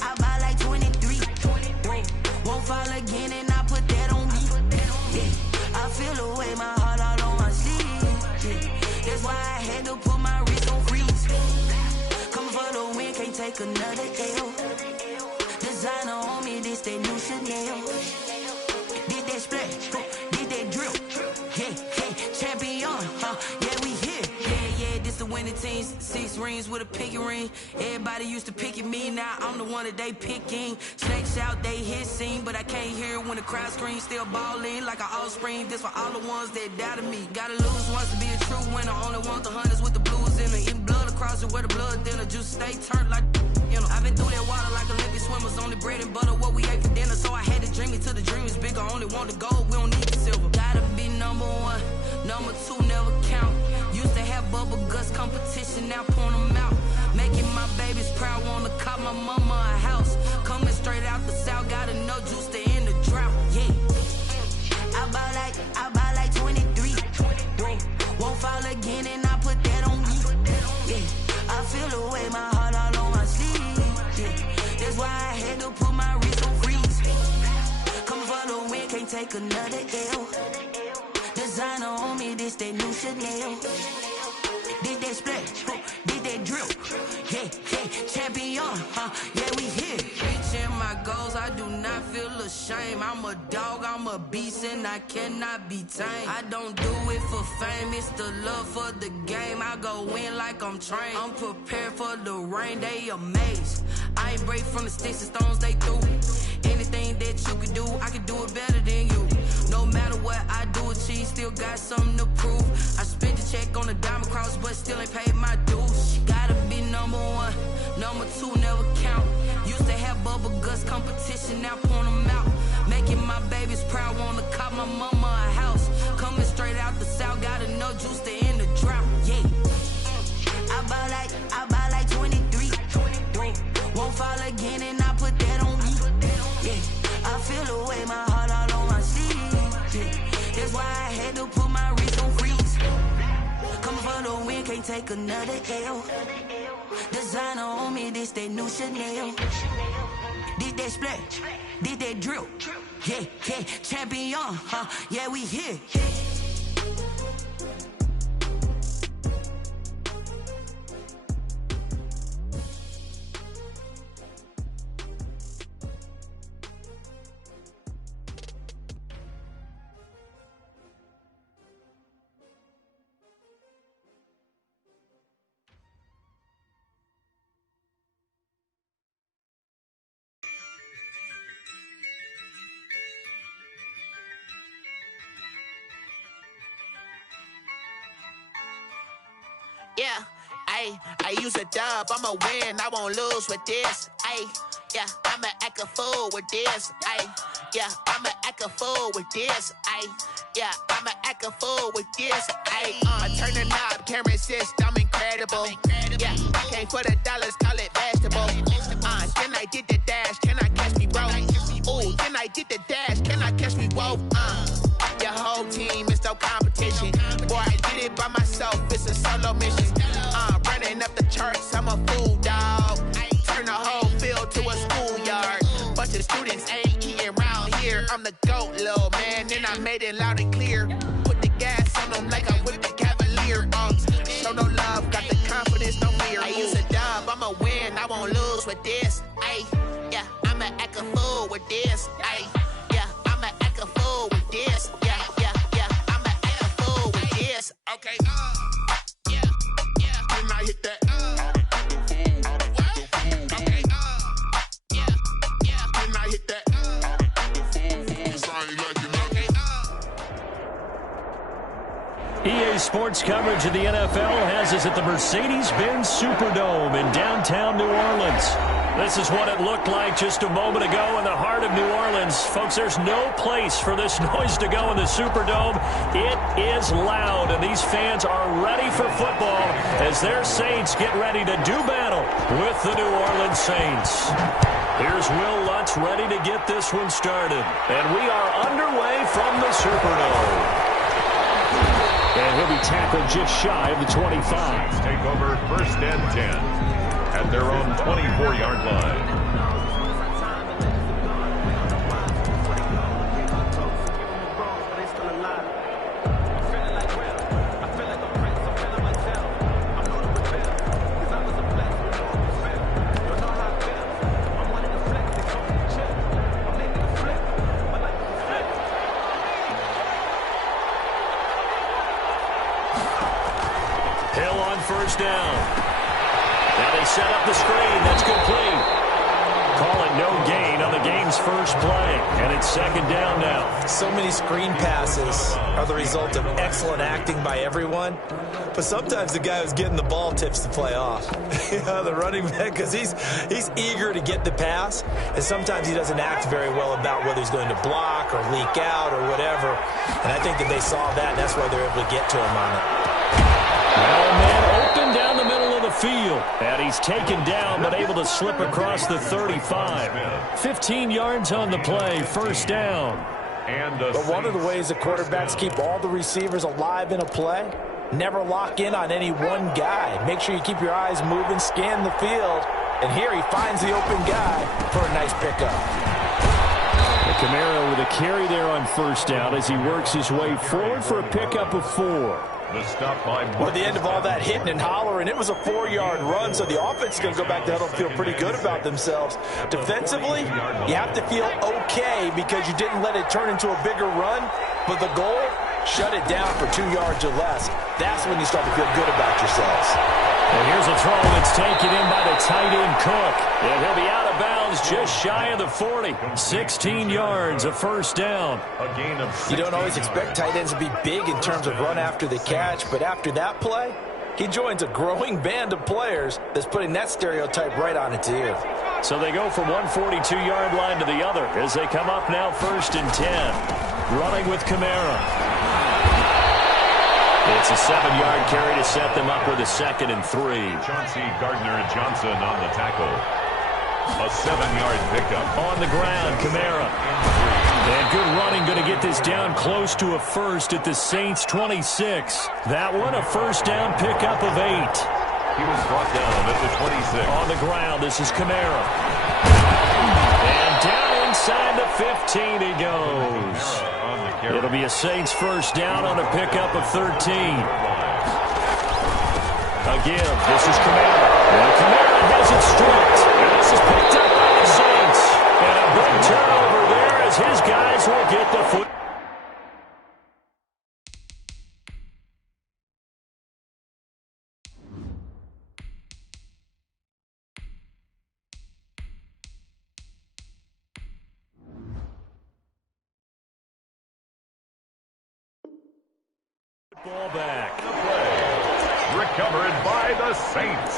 I buy like 23. Won't fall again and I put that on me. Yeah. I feel the way, my heart all on my sleeve. Yeah. That's why I had to put my wrist on freeze. Coming for the win, can't take another L. Designer on me, this that new Chanel. Did that splash, did that drill. Yeah, champion, yeah, we here. Yeah, this the winning teams. 6 rings with a pinky ring. Everybody used to pick at me, now I'm the one that they picking. Snakes out, they hit scene, but I can't hear it when the crowd screams. Still ballin' like an offspring. This for all the ones that doubted me. Gotta lose once to be a true winner. Only want the hunters with the blues in it. Eating blood across it where the blood dinner. Juice stay turned like, you know. I've been through that water like Olympic swimmers. Only bread and butter, what we ate for dinner. So I had to dream it till the dream is bigger. Only want the gold, we don't need the silver. Gotta be number 1, number 2 never count. Used to have bubble guts competition, now point them out. Making my babies proud, wanna cop my mama a house. Coming straight out the south, gotta know juice to end the drought. Yeah, I buy like 23. Won't fall again and I put that on me. Yeah, I feel the way, my heart all on my sleeve. Yeah, that's why I had to put my wrist on freeze. Coming for the win, can't take another L. Designer on me, this that new Chanel. Did that splash, did that drill. Yeah, champion, yeah, we here. Reaching my goals, I do not feel ashamed. game. I'm a dog, I'm a beast, and I cannot be tamed. I don't do it for fame, it's the love for the game. I go in like I'm trained. I'm prepared for the rain, they amazed. I ain't break from the sticks and stones they threw. Anything that you can do, I can do it better than you. No matter what I do, achieve, still got something to prove. I spent the check on the diamond cross, but still ain't paid my dues. Gotta be number one, number two never count. Used to have bubble guts competition, now point them out. Making my babies proud, wanna cop my mama a house. Coming straight out the south, got enough juice to end the drought. Yeah, I buy like 23. Won't fall again, and I put that on me. Yeah, I feel the way, my heart all on my sleeve. Yeah, that's why I had to put my wrist on freeze. Coming for the win, can't take another L. Designer on me, this that new Chanel. Did that splash, did that drill. Yeah, yeah, champion, yeah, we here. Yeah, I use a dub, I'ma win, I won't lose with this. Yeah, I'ma act a fool with this. Yeah, I'ma act a fool with this. Yeah, I'ma act a fool with this. I turn the knob, can't resist, I'm incredible. Yeah, came for the dollars, call it vegetable. Then I did the dash, can I catch me, bro? Ooh, then I did the dash, can I catch me, whoa? Your whole team is no competition. Boy, I did it by myself, it's a solo mission. Running up the charts, I'm a fool, dog. Turn the whole field to a schoolyard. Bunch of students ain't eating round here. I'm the GOAT, little man, and I made it loud and clear. Put the gas on them like I whipped the Cavalier. Show no love, got the confidence, no fear. I use a dub, I'ma win, I won't lose with this. Yeah, I'ma act a fool with this. Yeah, I'ma act a fool with this. Yeah, I'ma act a fool with this. Okay, yeah, then I hit that. Okay, yeah, then I hit that. EA Sports coverage of the NFL has us at the Mercedes-Benz Superdome in downtown New Orleans. This is what it looked like just a moment ago in the heart of New Orleans. Folks, there's no place for this noise to go in the Superdome. It is loud, and these fans are ready for football as their Saints get ready to do battle with the New Orleans Saints. Here's Will Lutz ready to get this one started. And we are underway from the Superdome. And he'll be tackled just shy of the 25. Take over 1st and 10 at their own 24-yard line. First down. Now they set up the screen. That's complete. Call it no gain on the game's first play. And it's 2nd down now. So many screen passes are the result of excellent acting by everyone. But sometimes the guy who's getting the ball tips the play off. The running back, because he's eager to get the pass. And sometimes he doesn't act very well about whether he's going to block or leak out or whatever. And I think that they saw that, and that's why they're able to get to him on it. Man open down the middle of the field. And he's taken down, but able to slip across the 35. 15 yards on the play, 1st down. But one of the ways the quarterbacks keep all the receivers alive in a play, never lock in on any one guy. Make sure you keep your eyes moving, scan the field. And here he finds the open guy for a nice pickup. Camaro with a carry there on 1st down as he works his way forward for a pickup of 4. The stop by Well, at the end of all that hitting and hollering, it was a 4-yard run, so the offense is going to go back to huddle and feel pretty good about themselves. Defensively, you have to feel okay because you didn't let it turn into a bigger run, but the goal, shut it down for 2 yards or less. That's when you start to feel good about yourselves. And here's a throw that's taken in by the tight end Cook. And he'll be out of bounds just shy of the 40. 16 yards, a first down. A gain of 16. You don't always expect tight ends to be big in terms of run after the catch, but after that play, he joins a growing band of players that's putting that stereotype right on its ear. So they go from one 42-yard line to the other as they come up now 1st and 10. Running with Kamara. It's a 7-yard carry to set them up with a 2nd and 3. Chauncey Gardner-Johnson on the tackle. A 7-yard pickup. On the ground, Kamara. And good running, going to get this down close to a first at the Saints 26. That one, a first down pickup of 8. He was brought down at the 26. On the ground, this is Kamara. And down inside the 15 he goes. It'll be a Saints first down on a pickup of 13. Again, this is Kamara. And Kamara has it stripped. And this is picked up by the Saints. And a big turnover there as his guys will get the foot. Ball back. Recovered by the Saints.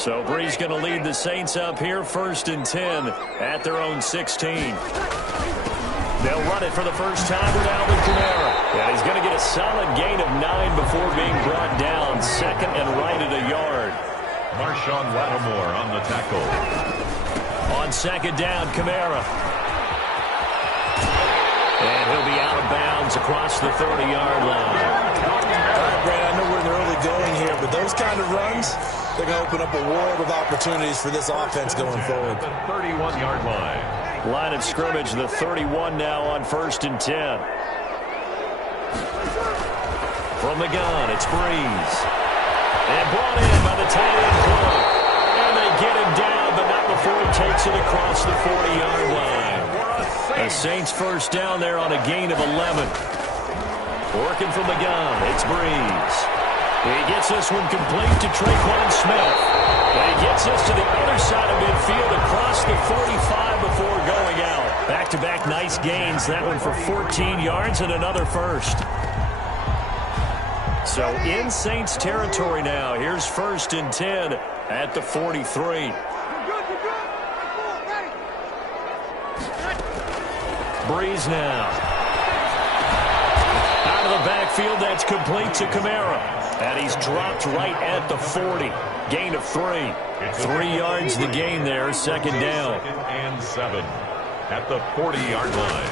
So Bree's going to lead the Saints up here 1st and 10 at their own 16. They'll run it for the first time with Alvin Kamara. And he's going to get a solid gain of 9 before being brought down. 2nd and right at a yard. Marshawn Lattimore on the tackle. On 2nd down, Kamara. And he'll be out of bounds across the 30-yard line. All right, Brad, I know we're in the early going here, but those kind of runs, they're going to open up a world of opportunities for this offense going forward. The 31-yard line. Line of scrimmage, the 31 now on 1st and 10. From the gun, it's Breeze. And brought in by the tight end Cook. And they get him down, but not before he takes it across the 40-yard line. The Saints first down there on a gain of 11. Working from the gun, it's Breeze. He gets this one complete to Traquan Smith. And he gets this to the other side of midfield across the 45 before going out. Back-to-back nice gains. That one for 14 yards and another first. So in Saints territory now. Here's 1st and 10 at the 43. Breeze now. Out of the backfield, that's complete to Kamara. And he's dropped right at the 40. Gain of 3. 3 yards the gain there, 2nd down. 2nd and 7 at the 40-yard line.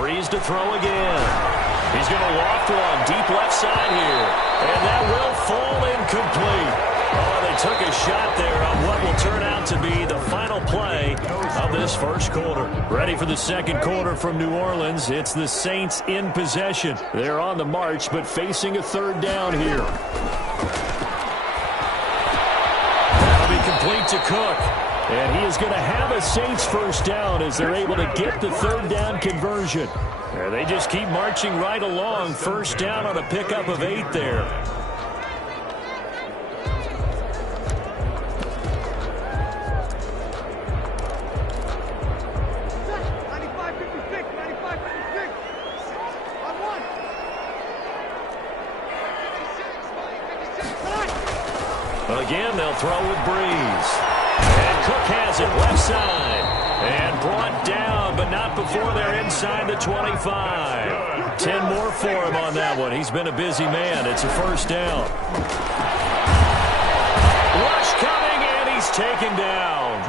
Breeze to throw again. He's going to loft one deep left side here. And that will fall incomplete. Oh, they took a shot there on what will turn out to be the final play of this first quarter. Ready for the second quarter from New Orleans. It's the Saints in possession. They're on the march, but facing a 3rd down here. That'll be complete to Cook. And he is going to have a Saints first down as they're able to get the 3rd down conversion. There, they just keep marching right along. First down on a pickup of 8 there. Again, they'll throw with Breeze. And Cook has it left side. And brought down, but not before they're inside the 25. 10 more for him on that one. He's been a busy man. It's a first down. Rush coming, and he's taken down.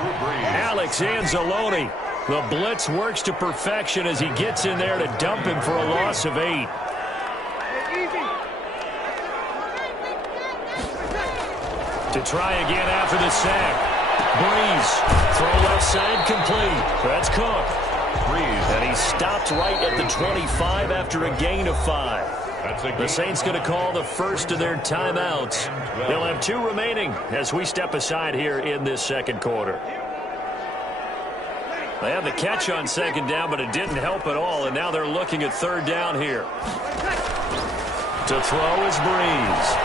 Alex Anzalone. The blitz works to perfection as he gets in there to dump him for a loss of 8. To try again after the sack. Breeze. Throw left side complete. That's Cook. Breeze. And he stopped right at the 25 after a gain of 5. The Saints going to call the first of their timeouts. They'll have 2 remaining as we step aside here in this second quarter. They had the catch on second down, but it didn't help at all, and now they're looking at third down here. To throw is Breeze.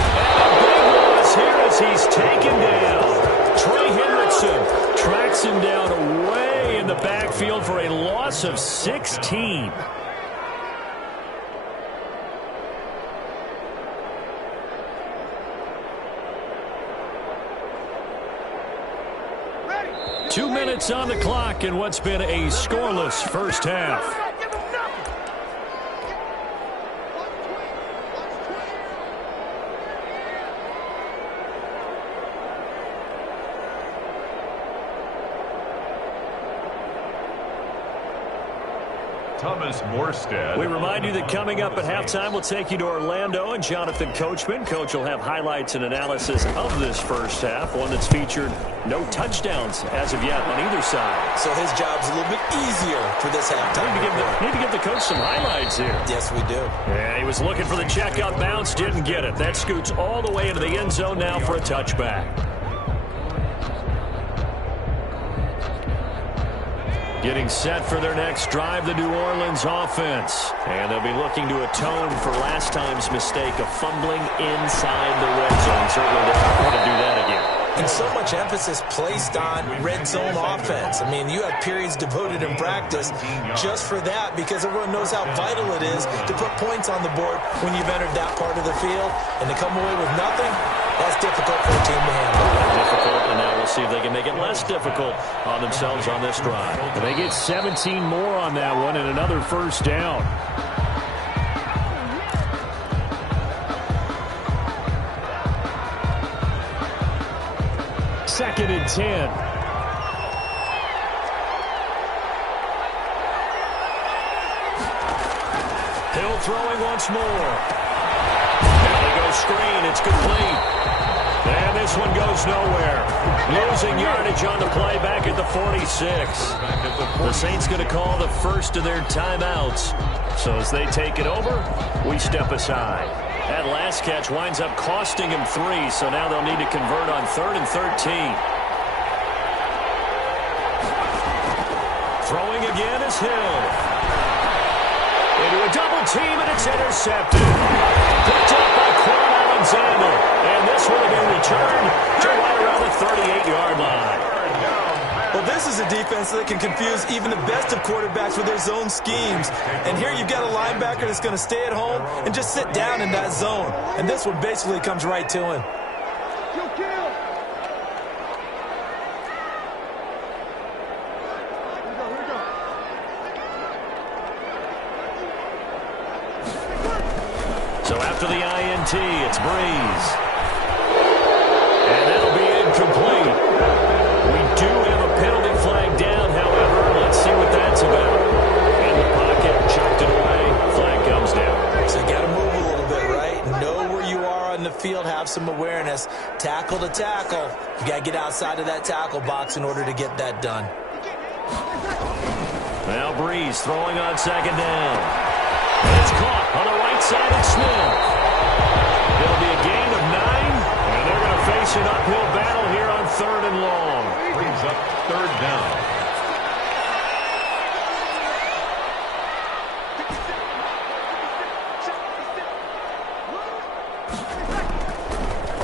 And a big loss here as he's taken down. Trey Hendrickson tracks him down away in the backfield for a loss of 16. Ready. 2 minutes on the clock in what's been a scoreless first half. Thomas Morstead. We remind you that coming up at halftime, we'll take you to Orlando and Jonathan Coachman. Coach will have highlights and analysis of this first half, one that's featured no touchdowns as of yet on either side. So his job's a little bit easier for this halftime. Need to give the coach some highlights here. Yes, we do. Yeah, he was looking for the check-up bounce, didn't get it. That scoots all the way into the end zone now for a touchback. Getting set for their next drive, the New Orleans offense. And they'll be looking to atone for last time's mistake of fumbling inside the red zone. Certainly they don't want to do that again. And so much emphasis placed on red zone offense. I mean, you have periods devoted in practice just for that because everyone knows how vital it is to put points on the board when you've entered that part of the field. And to come away with nothing, that's difficult for a team to handle. Difficult, and now we'll see if they can make it less difficult on themselves on this drive. And they get 17 more on that one and another first down. Second and 10. Hill throwing once more. Now they go screen. It's complete. And this one goes nowhere. Losing yardage on the play back at the 46. The Saints going to call the first of their timeouts. So as they take it over, we step aside. That last catch winds up costing him 3, so now they'll need to convert on 3rd and 13. Throwing again is Hill. Into a double team, and it's intercepted. Picked up by Quan Alexander. And this will be returned to right around the 38-yard line. Well, this is a defense that can confuse even the best of quarterbacks with their zone schemes. And here you've got a linebacker that's going to stay at home and just sit down in that zone. And this one basically comes right to him. So after the INT, it's Breeze. And that'll be incomplete. We do have a penalty flag down, however. Let's see what that's about. In the pocket, chucked it away. Flag comes down. So you got to move a little bit, right? Know where you are on the field. Have some awareness. Tackle to tackle. You got to get outside of that tackle box in order to get that done. Now Breeze throwing on second down. And it's caught on the right side of Smith. It'll be a gain of 9, and they're going to face an uphill battle here on 3rd and long. Brings up 3rd down.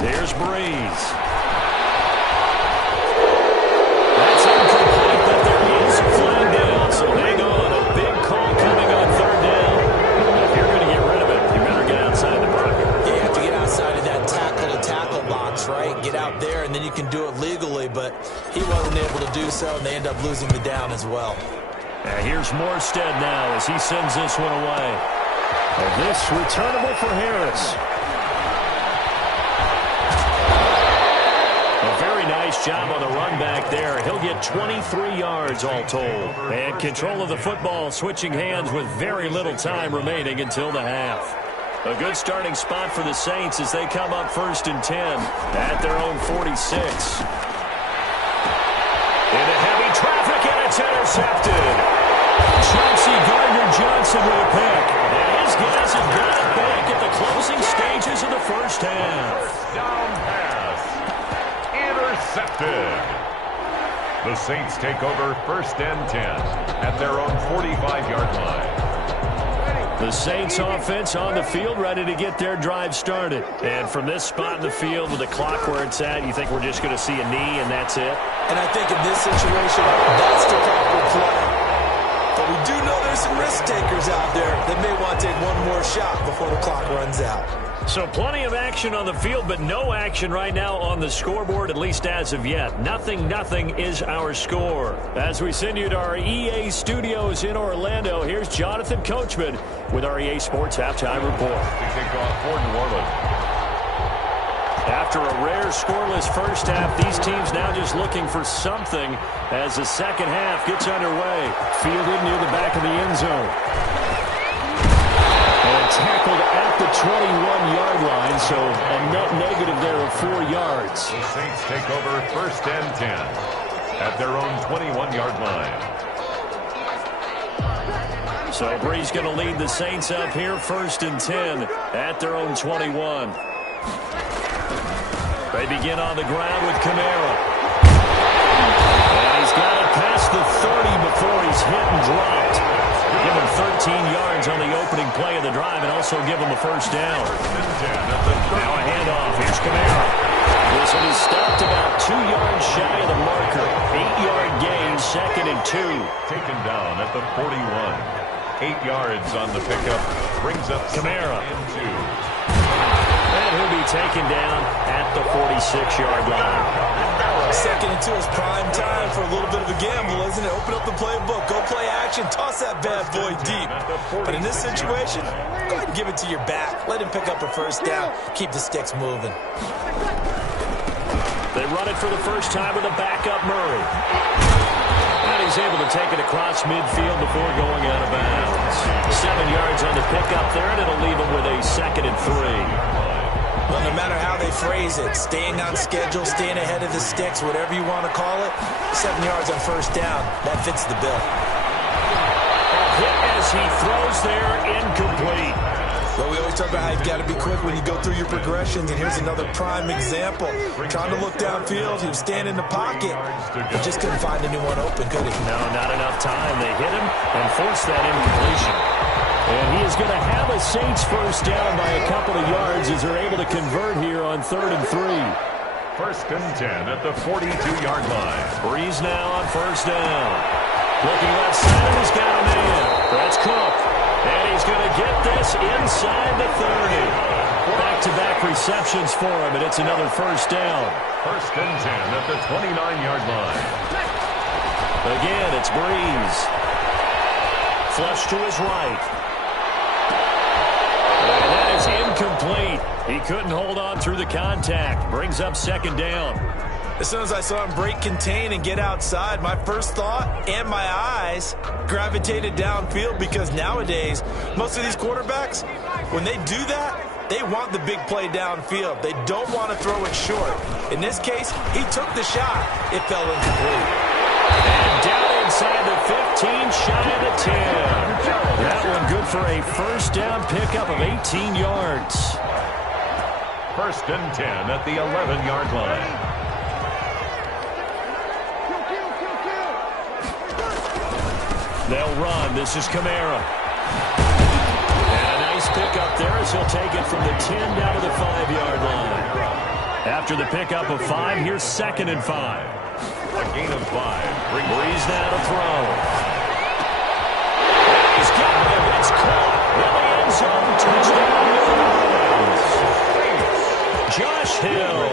Here's Breeze. That's incomplete, but there is a flag down, so hang on. A big call coming on 3rd down. If you're going to get rid of it, you better get outside the pocket. Yeah, you have to get outside of that tackle-to-tackle box, right? Get out there, and then you can do it legally, but he wasn't able to do so, and they end up losing the down as well. And here's Morstead now as he sends this one away. And this returnable for Harris. A very nice job on the run back there. He'll get 23 yards all told. And control of the football switching hands with very little time remaining until the half. A good starting spot for the Saints as they come up 1st and 10 at their own 46. Into heavy traffic, and it's intercepted. Chauncey Gardner-Johnson with a pick. And his guys have got it back at the closing stages of the first half. First down pass. Intercepted. The Saints take over 1st and 10 at their own 45-yard line. The Saints offense on the field, ready to get their drive started. And from this spot in the field with the clock where it's at, you think we're just going to see a knee and that's it? And I think in this situation, that's the proper play. But we do know there's some risk takers out there that may want to take one more shot before the clock runs out. So plenty of action on the field, but no action right now on the scoreboard, at least as of yet. Nothing is our score. As we send you to our EA studios in Orlando, here's Jonathan Coachman with our EA Sports Halftime Report. To kick off for New Orleans. After a rare scoreless first half, these teams now just looking for something as the second half gets underway. Fielded near the back of the end zone. And tackled at the 21-yard line, so a net negative there of 4 yards. The Saints take over 1st and 10 at their own 21-yard line. So Bree's going to lead the Saints up here 1st and 10 at their own 21. They begin on the ground with Kamara. And he's got it past the 30 before he's hit and dropped. Give him 13 yards on the opening play of the drive and also give him a first down. Now a handoff. Here's Kamara. This one is stopped about 2 yards shy of the marker. 8-yard gain, 2nd and 2. Taken down at the 41. 8 yards on the pickup. Brings up Kamara. 2nd and 2. And he'll be taken down at the 46-yard line. 2nd and 2 is prime time for a little bit of a gamble, isn't it? Open up the playbook, go play action, toss that bad boy deep. But in this situation, go ahead and give it to your back. Let him pick up a first down. Keep the sticks moving. They run it for the first time with a backup Murray. And he's able to take it across midfield before going out of bounds. 7 yards on the pickup there, and it'll leave him with a 2nd and 3. Well, no matter how they phrase it, staying on schedule, staying ahead of the sticks, whatever you want to call it, 7 yards on first down, that fits the bill. A hit as he throws there, incomplete. Well, we always talk about how you've got to be quick when you go through your progressions, and here's another prime example. Trying to look downfield, he was standing in the pocket, but just couldn't find anyone open, could he? No, not enough time. They hit him and forced that incompletion. And he is going to have a Saints first down by a couple of yards as they're able to convert here on 3rd and 3. 1st and 10 at the 42-yard line. Breeze now on first down. Looking left side, and he's got a man. That's Cook. And he's going to get this inside the 30. Back-to-back receptions for him, and it's another first down. 1st and 10 at the 29-yard line. Again, it's Breeze. Flush to his right. And that is incomplete. He couldn't hold on through the contact. Brings up 2nd down. As soon as I saw him break contain and get outside, my first thought and my eyes gravitated downfield because nowadays, most of these quarterbacks, when they do that, they want the big play downfield. They don't want to throw it short. In this case, he took the shot. It fell incomplete. And down inside the 15, shy of the 10. That one good for a first down pickup of 18 yards. 1st and 10 at the 11-yard line. They'll run. This is Kamara. And a nice pickup there as he'll take it from the 10 down to the 5-yard line. After the pickup of 5, here's 2nd and 5. A gain of 5. Breeze now to throw. He's got it. It's caught in the end zone. Touchdown, New Orleans. Josh Hill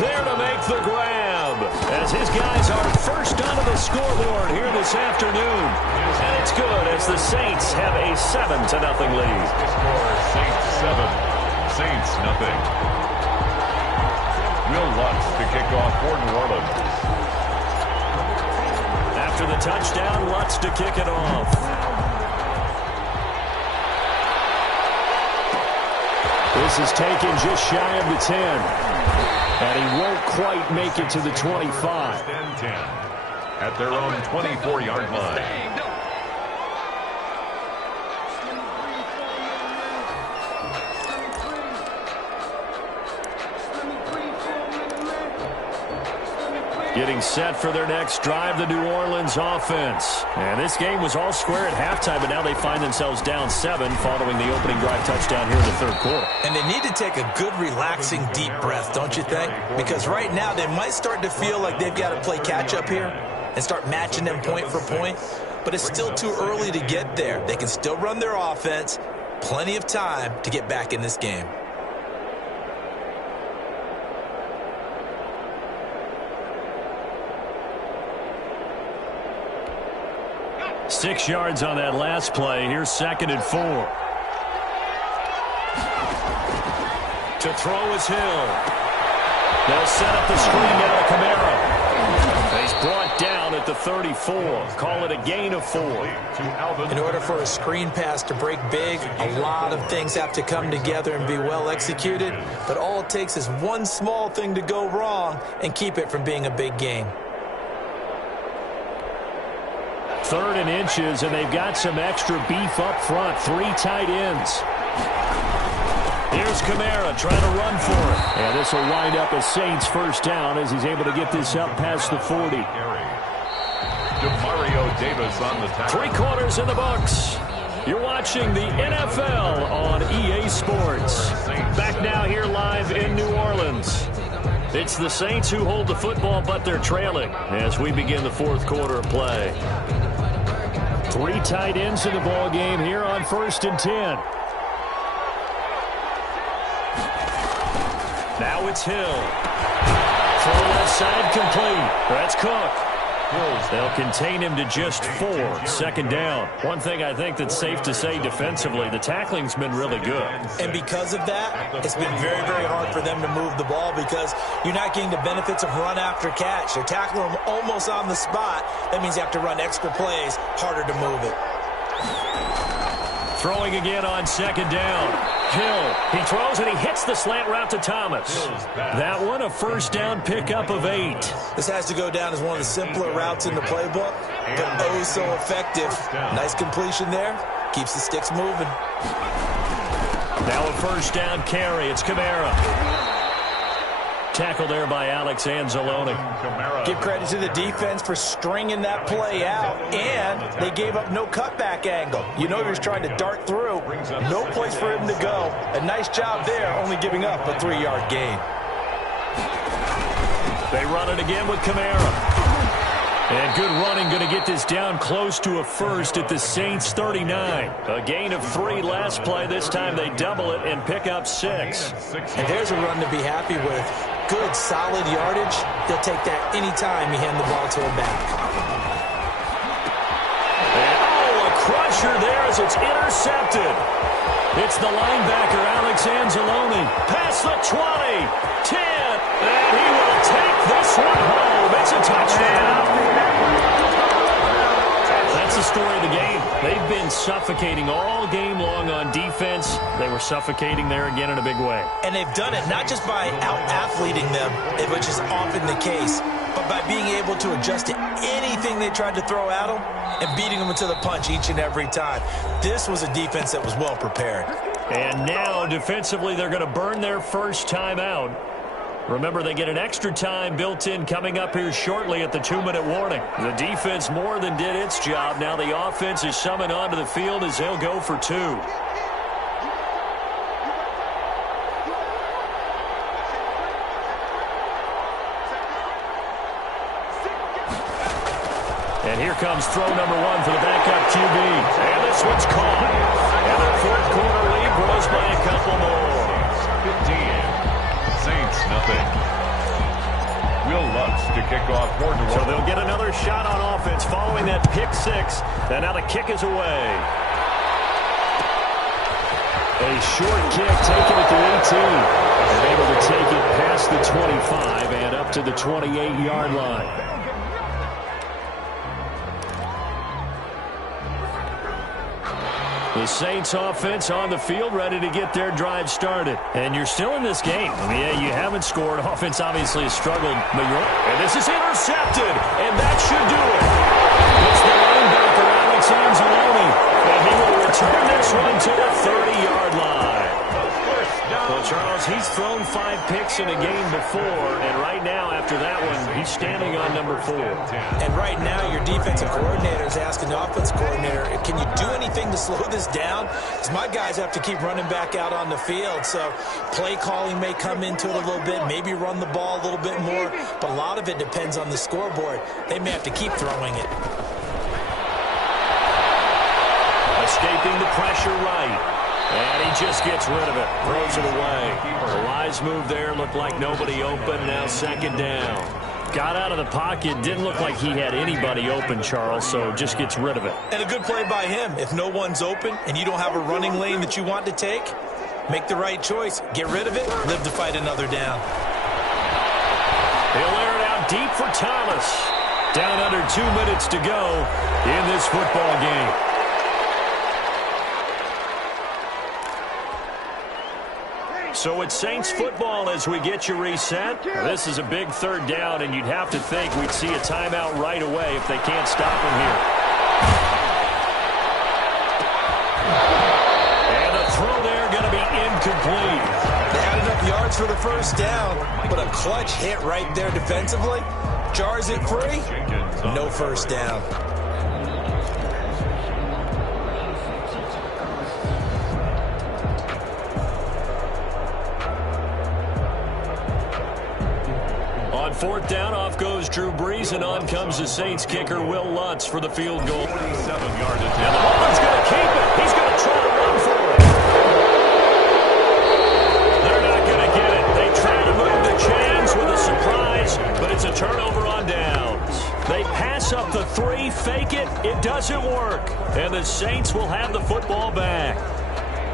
there to make the grab as his guys are first onto the scoreboard here this afternoon. And it's good as the Saints have a 7-0 lead. Score Saints 7, Saints nothing. Will Lutz to kick off for New Orleans. After the touchdown, Lutz to kick it off. This is taken just shy of the 10. And he won't quite make it to the 25. 10 at their own 24-yard line. Getting set for their next drive, the New Orleans offense. And this game was all square at halftime, but now they find themselves down 7 following the opening drive touchdown here in the third quarter. And they need to take a good, relaxing, deep breath, don't you think? Because right now they might start to feel like they've got to play catch-up here and start matching them point for point. But it's still too early to get there. They can still run their offense. Plenty of time to get back in this game. 6 yards on that last play. Here's 2nd and 4. To throw is Hill. They'll set up the screen now to Kamara. He's brought down at the 34. Call it a gain of 4. In order for a screen pass to break big, a lot of things have to come together and be well executed. But all it takes is one small thing to go wrong and keep it from being a big gain. 3rd and inches, and they've got some extra beef up front. 3 tight ends. Here's Kamara trying to run for it. And this will wind up a Saints first down as he's able to get this up past the 40. Demario Davis on the tackle. 3 quarters in the books. You're watching the NFL on EA Sports. Back now here live in New Orleans. It's the Saints who hold the football, but they're trailing as we begin the fourth quarter of play. 3 tight ends in the ball game here on 1st and 10. Now it's Hill. Throw left side complete. That's Cook. They'll contain him to just 4. 2nd down. One thing I think that's safe to say defensively, the tackling's been really good. And because of that, it's been very, very hard for them to move the ball because you're not getting the benefits of run after catch. They're tackling them almost on the spot. That means you have to run extra plays, harder to move it. Throwing again on 2nd down. Hill, he throws and he hits the slant route to Thomas. That one a first down pickup of 8. This has to go down as one of the simpler routes in the playbook, but oh so effective. Nice completion there. Keeps the sticks moving. Now a first down carry. It's Kamara. Tackle there by Alex Anzalone. Give credit to the defense for stringing that play out, and they gave up no cutback angle. You know he was trying to dart through. No place for him to go. A nice job there, only giving up a 3-yard gain. They run it again with Kamara. And good running, going to get this down close to a first at the Saints 39. A gain of 3 last play. This time they double it and pick up 6. And there's a run to be happy with. Good, solid yardage. They'll take that anytime you hand the ball to a back. And a crusher there as it's intercepted. It's the linebacker, Alex Anzalone. Past the 20, 10, and he will take this one home. It's a touchdown. That's the story of the game. They've been suffocating all game long on defense. They were suffocating there again in a big way. And they've done it not just by out-athleting them, which is often the case, but by being able to adjust to anything they tried to throw at them and beating them to the punch each and every time. This was a defense that was well prepared. And now, defensively, they're going to burn their first time out. Remember, they get an extra time built in coming up here shortly at the 2-minute warning. The defense more than did its job. Now the offense is summoned onto the field as they'll go for 2. And here comes throw number 1 for the backup QB. And this one's caught. And their fourth quarter lead grows by a couple more. 15. Saints, nothing. Will Lutz to kick off for New Orleans. So they'll get another shot on offense following that pick 6. And now the kick is away. A short kick taken at the 18. And able to take it past the 25 and up to the 28-yard line. The Saints offense on the field, ready to get their drive started. And you're still in this game. I mean, yeah, you haven't scored. Offense obviously has struggled. And this is intercepted, and that should do it. It's the linebacker, Alex Anzalone, and he will return this one to the 30-yard line. Well, Charles, he's thrown 5 picks in a game before, and right now, after that one, he's standing on number 4. And right now, your defensive coordinator is asking the offense coordinator, can you do anything to slow this down? Because my guys have to keep running back out on the field, so play calling may come into it a little bit, maybe run the ball a little bit more, but a lot of it depends on the scoreboard. They may have to keep throwing it. Escaping the pressure right. And he just gets rid of it. Throws it away. The wise move there. Looked like nobody open. Now second down. Got out of the pocket. Didn't look like he had anybody open, Charles, so just gets rid of it. And a good play by him. If no one's open and you don't have a running lane that you want to take, make the right choice. Get rid of it. Live to fight another down. He'll air it out deep for Thomas. Down under 2 minutes to go in this football game. So it's Saints football as we get you reset. This is a big third down, and you'd have to think we'd see a timeout right away if they can't stop him here. And the throw there going to be incomplete. They had enough yards for the first down, but a clutch hit right there defensively. Jars it free. No first down. Fourth down, off goes Drew Brees, and on comes the Saints kicker, Will Lutz, for the field goal. 47 yards. And the Hornets going to keep it. He's going to try to run for it. They're not going to get it. They try to move the chains with a surprise, but it's a turnover on downs. They pass up the 3, fake it. It doesn't work. And the Saints will have the football back.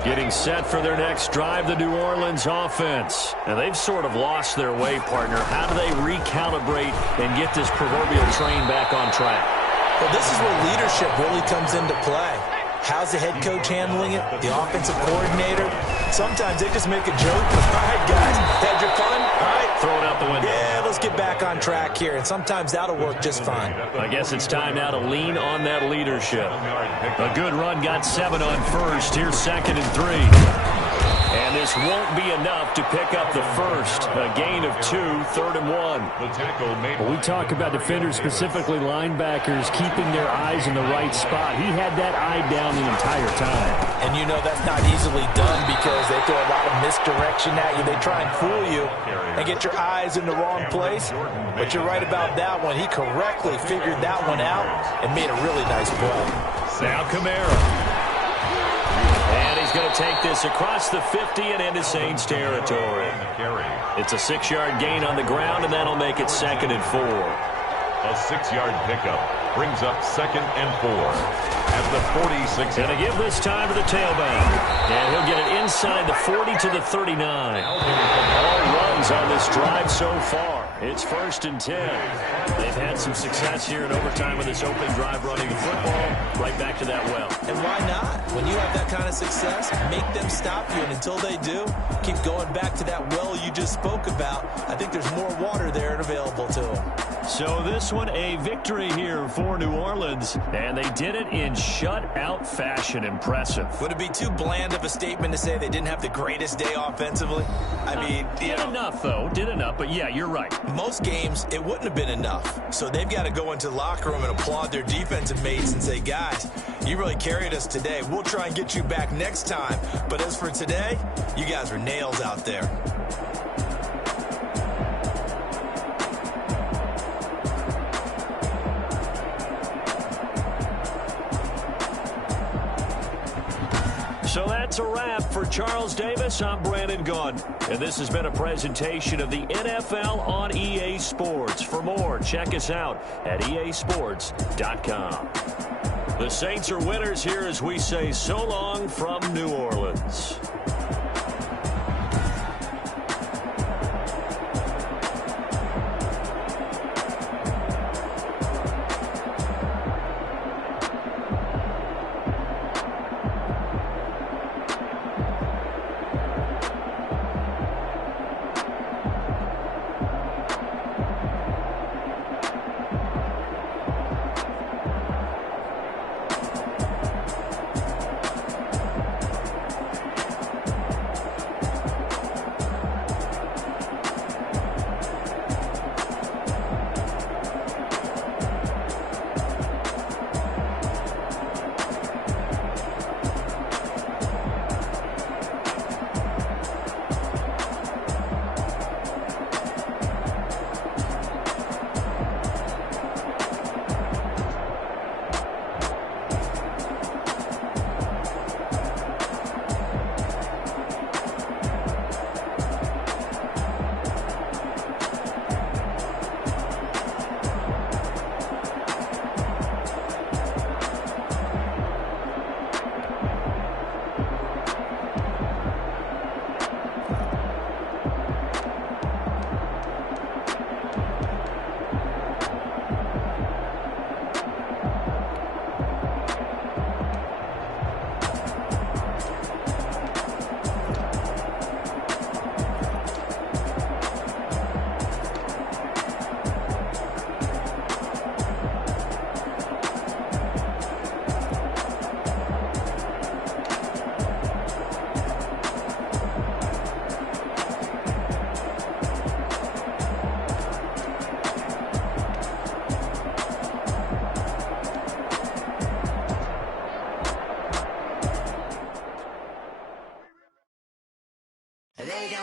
Getting set for their next drive, the New Orleans offense. And they've sort of lost their way, partner. How do they recalibrate and get this proverbial train back on track? Well, this is where leadership really comes into play. How's the head coach handling it? The offensive coordinator? Sometimes they just make a joke. All right, guys, had your fun? All right. Throw it out the window. Yeah, let's get back on track here. And sometimes that'll work just fine. I guess it's time now to lean on that leadership. A good run got 7 on first. Here's 2nd and 3. And this won't be enough to pick up the first. A gain of 2, 3rd and 1. Well, we talk about defenders, specifically linebackers, keeping their eyes in the right spot. He had that eye down the entire time. And you know that's not easily done because they throw a lot of misdirection at you. They try and fool you and get your eyes in the wrong place. But you're right about that one. He correctly figured that one out and made a really nice play. Now Kamara. And he's going to take this across the 50 and into Saints territory. It's a 6-yard gain on the ground, and that'll make it 2nd and 4. A 6-yard pickup brings up 2nd and 4 at the 46. Going to give this time to the tailback. And he'll get it inside the 40 to the 39. All runs on this drive so far. It's 1st and 10. They've had some success here in overtime with this opening drive running the football. Right back to that well. And why not? When you have that kind of success, make them stop you. And until they do, keep going back to that well you just spoke about. I think there's more water there and available to them. So this one, a victory here for New Orleans. And they did it in shutout fashion. Impressive. Would it be too bland of a statement to say they didn't have the greatest day offensively? I mean, did enough, though. Did enough. But, yeah, you're right. Most games, it wouldn't have been enough. So they've got to go into the locker room and applaud their defensive mates and say, guys, you really carried us today. We'll try and get you back next time. But as for today, you guys were nails out there. So that's a wrap for Charles Davis. I'm Brandon Gunn. And this has been a presentation of the NFL on EA Sports. For more, check us out at easports.com. The Saints are winners here as we say so long from New Orleans.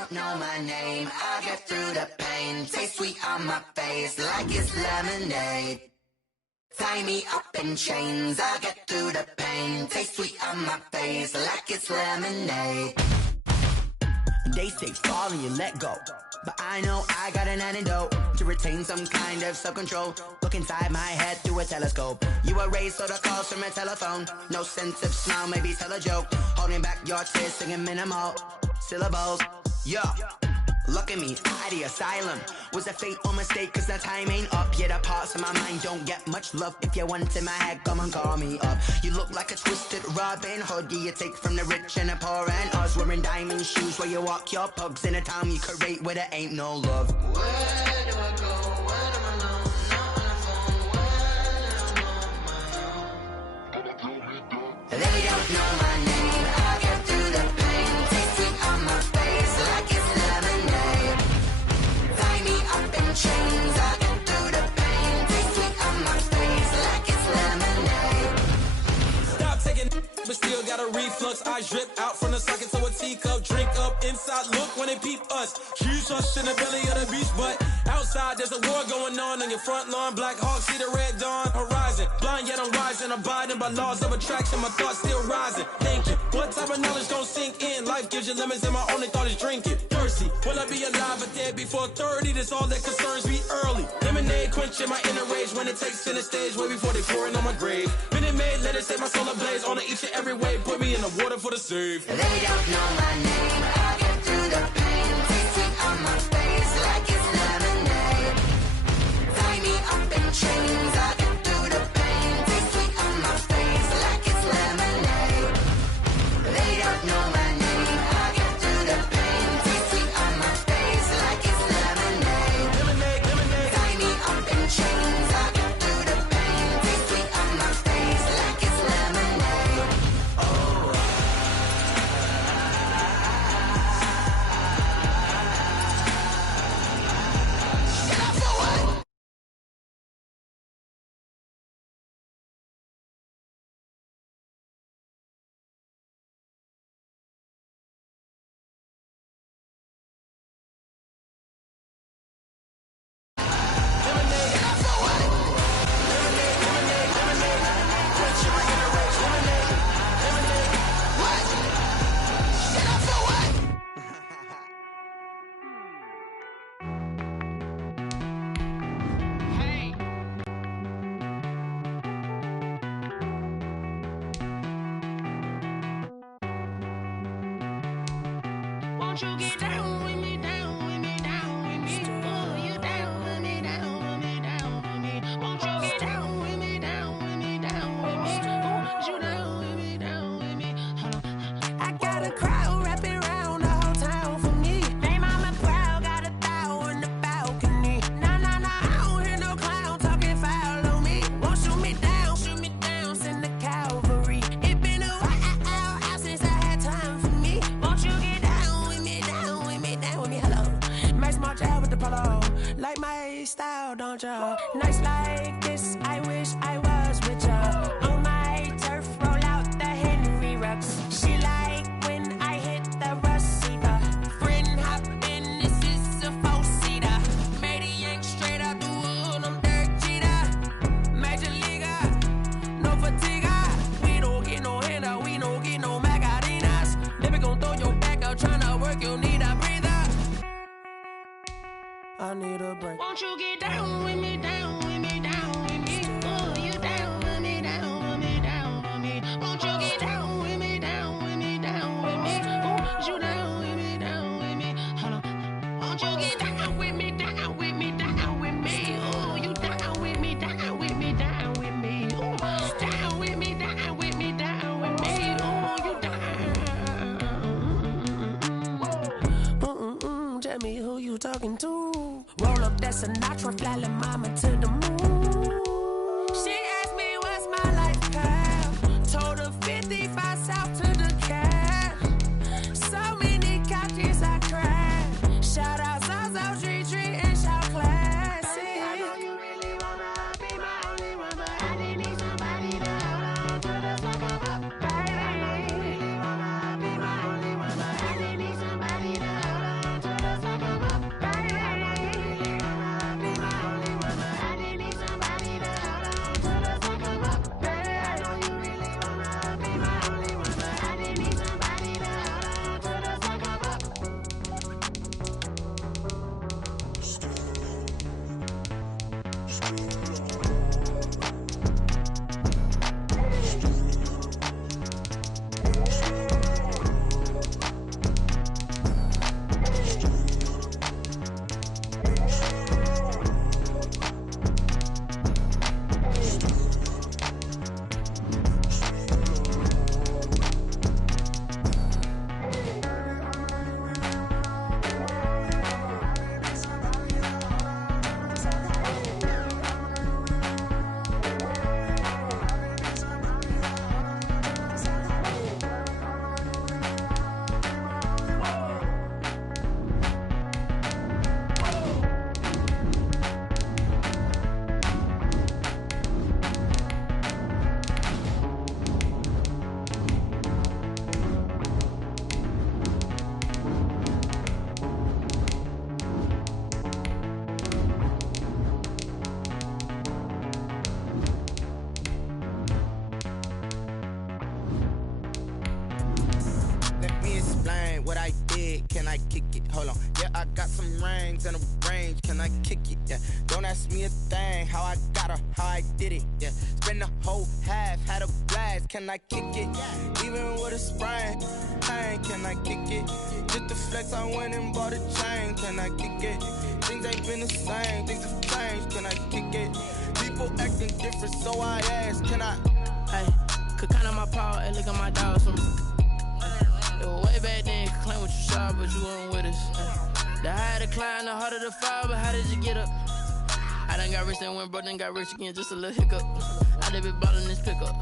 don't know my name. I get through the pain. Taste sweet on my face like it's lemonade. Tie me up in chains. I get through the pain. Taste sweet on my face like it's lemonade. They say fall and you let go, but I know I got an antidote to retain some kind of self-control. Look inside my head through a telescope. You erase all the calls from a telephone. No sense of smile, maybe tell a joke. Holding back your tears, singing minimal syllables. Yeah, look at me, out the asylum. Was a fate or mistake, cause the time ain't up. Yeah, the parts of my mind don't get much love. If you want in my head, come and call me up. You look like a twisted Robin Hood. Yeah, you take from the rich and the poor and us. Wearing diamond shoes where you walk your pugs in a town you create where there ain't no love. Where do I go? Where am I alone? Not on the phone. Where am I? They don't know my name. I get through the pain. Taste sweet on my face like it's lemonade. Tie me up in chains. I get through the pain. Taste sweet on my face like it's lemonade. Stop taking, but still got a reflux. I drip out from the socket to a teacup. Drink up inside, look when they peep us. Choose us in the belly of the beast, but outside there's a war going on your front lawn. Black Hawk, see the red dawn horizon. Blind yet I'm rising, abiding by laws of attraction. My thoughts still rising. Thinking, what type of knowledge gon' sink in? Life gives you limits and my only thought is drinking. Thirsty, will I be alive or dead before 30? That's all that concerns me early. Lemonade quenching my inner rage when it takes center stage way before they pour it on my grave. Minute Maid, let it set my soul ablaze on each and every way. Put me in the water for the save. They don't know my name. I get through the pain. Taste sweet on my face like it's lemonade. Tie me up in chains. I get through the pain. Taste sweet on my face like it's lemonade. They don't know my name. I get through the pain. Taste sweet on my face like it's lemonade. Lemonade, lemonade. Tie me up in chains. I get through the pain. Taste sweet on my face like it's lemonade. Oh. Won't you get down with me, down with me, down with me? Oh, you down with me, down with me, down with me. Won't you get down with me, down with me, down with me? Oh, you down with me, down with me? Hold on. I got a crowd wrapping around the whole town for me. They mama proud, got a thou in the balcony. Nah, nah, nah, I don't hear no clown talking foul on me. Won't shoot me down, send the cavalry. It been a while since I had time for me. Won't you get down with me, down with me, down with me? Hello. Max March out with the polo. Like my style, don't y'all? Nights like this, I wish I was with y'all. On my turf, roll out the Henry Rux. She like when I hit the receiver. Friend hop in, this is a four-seater. Made a yank straight out the wood, I'm Derek Jeter. Major leaguer, no fatigue. We don't get no handout, we don't get no Macarinas. Never gon' throw your back out, tryna work, you need a breather. I need a break. Won't you get down with me, down with me, down with me? Oh, you down with me, down with me, down with me? Won't you get down with me, down with me, down with me? Oh, you down with me, down with me? Hold on. Won't you get down with me, down with me, down with me? Oh, you down with me, down with me, down with me? Oh, down with me, down with me, down with me? Oh, you down. Tell me who you talking to. Roll up that Sinatra, fly la mama to the moon. She asked me what's my life path. Told her 55 south to the cat. So many couches I cried. Shout out South Street and shout classy. I know you really wanna be my only one, but I didn't need somebody to hold on to the fuck up. Baby, I know you really wanna be my only one, but I didn't need somebody to hold on to what I did, can I kick it? Hold on, yeah, I got some rings and a range, can I kick it? Yeah, don't ask me a thing, how I got her, how I did it. Yeah, spend the whole half, had a blast, can I kick it? Even with a sprain, pain, can I kick it? Just the flex, I went and bought a chain, can I kick it? Things ain't been the same, things have changed, can I kick it? People acting different, so I ask, can I? Hey, could count on my power, and look at my dogs. It was way back then, could claim what you saw, but you weren't with us. The higher the climb, the harder the fall, but how did you get up? I done got rich, then went broke, then got rich again, just a little hiccup. I done been ballin' this pickup.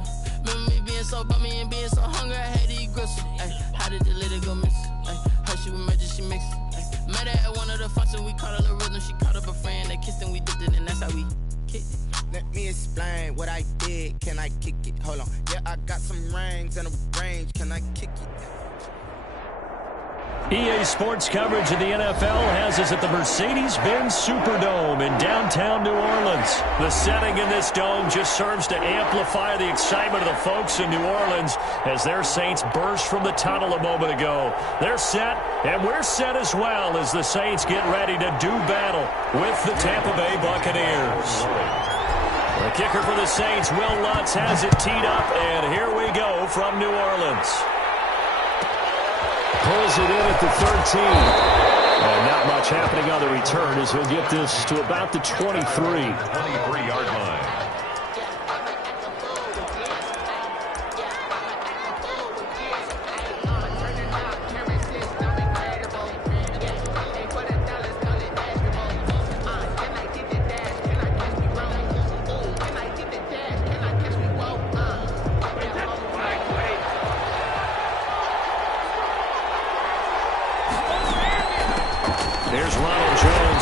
Remember me being so bummy and being so hungry, I had to eat gristle. Ay, how did the little go miss? Ay, her she was magic, she mixed. Ay, met her at one of the functions, we caught a little rhythm, she caught up a friend, they kissed and we dipped it, and that's how we kicked it. Let me explain what I did, can I kick it? Hold on, yeah, I got some rings and a range, can I kick it? EA Sports coverage of the NFL has us at the Mercedes-Benz Superdome in downtown New Orleans. The setting in this dome just serves to amplify the excitement of the folks in New Orleans as their Saints burst from the tunnel a moment ago. They're set, and we're set as well as the Saints get ready to do battle with the Tampa Bay Buccaneers. The kicker for the Saints, Will Lutz, has it teed up, and here we go from New Orleans. Pulls it in at the 13. And not much happening on the return as he'll get this to about the 23. 23-yard line.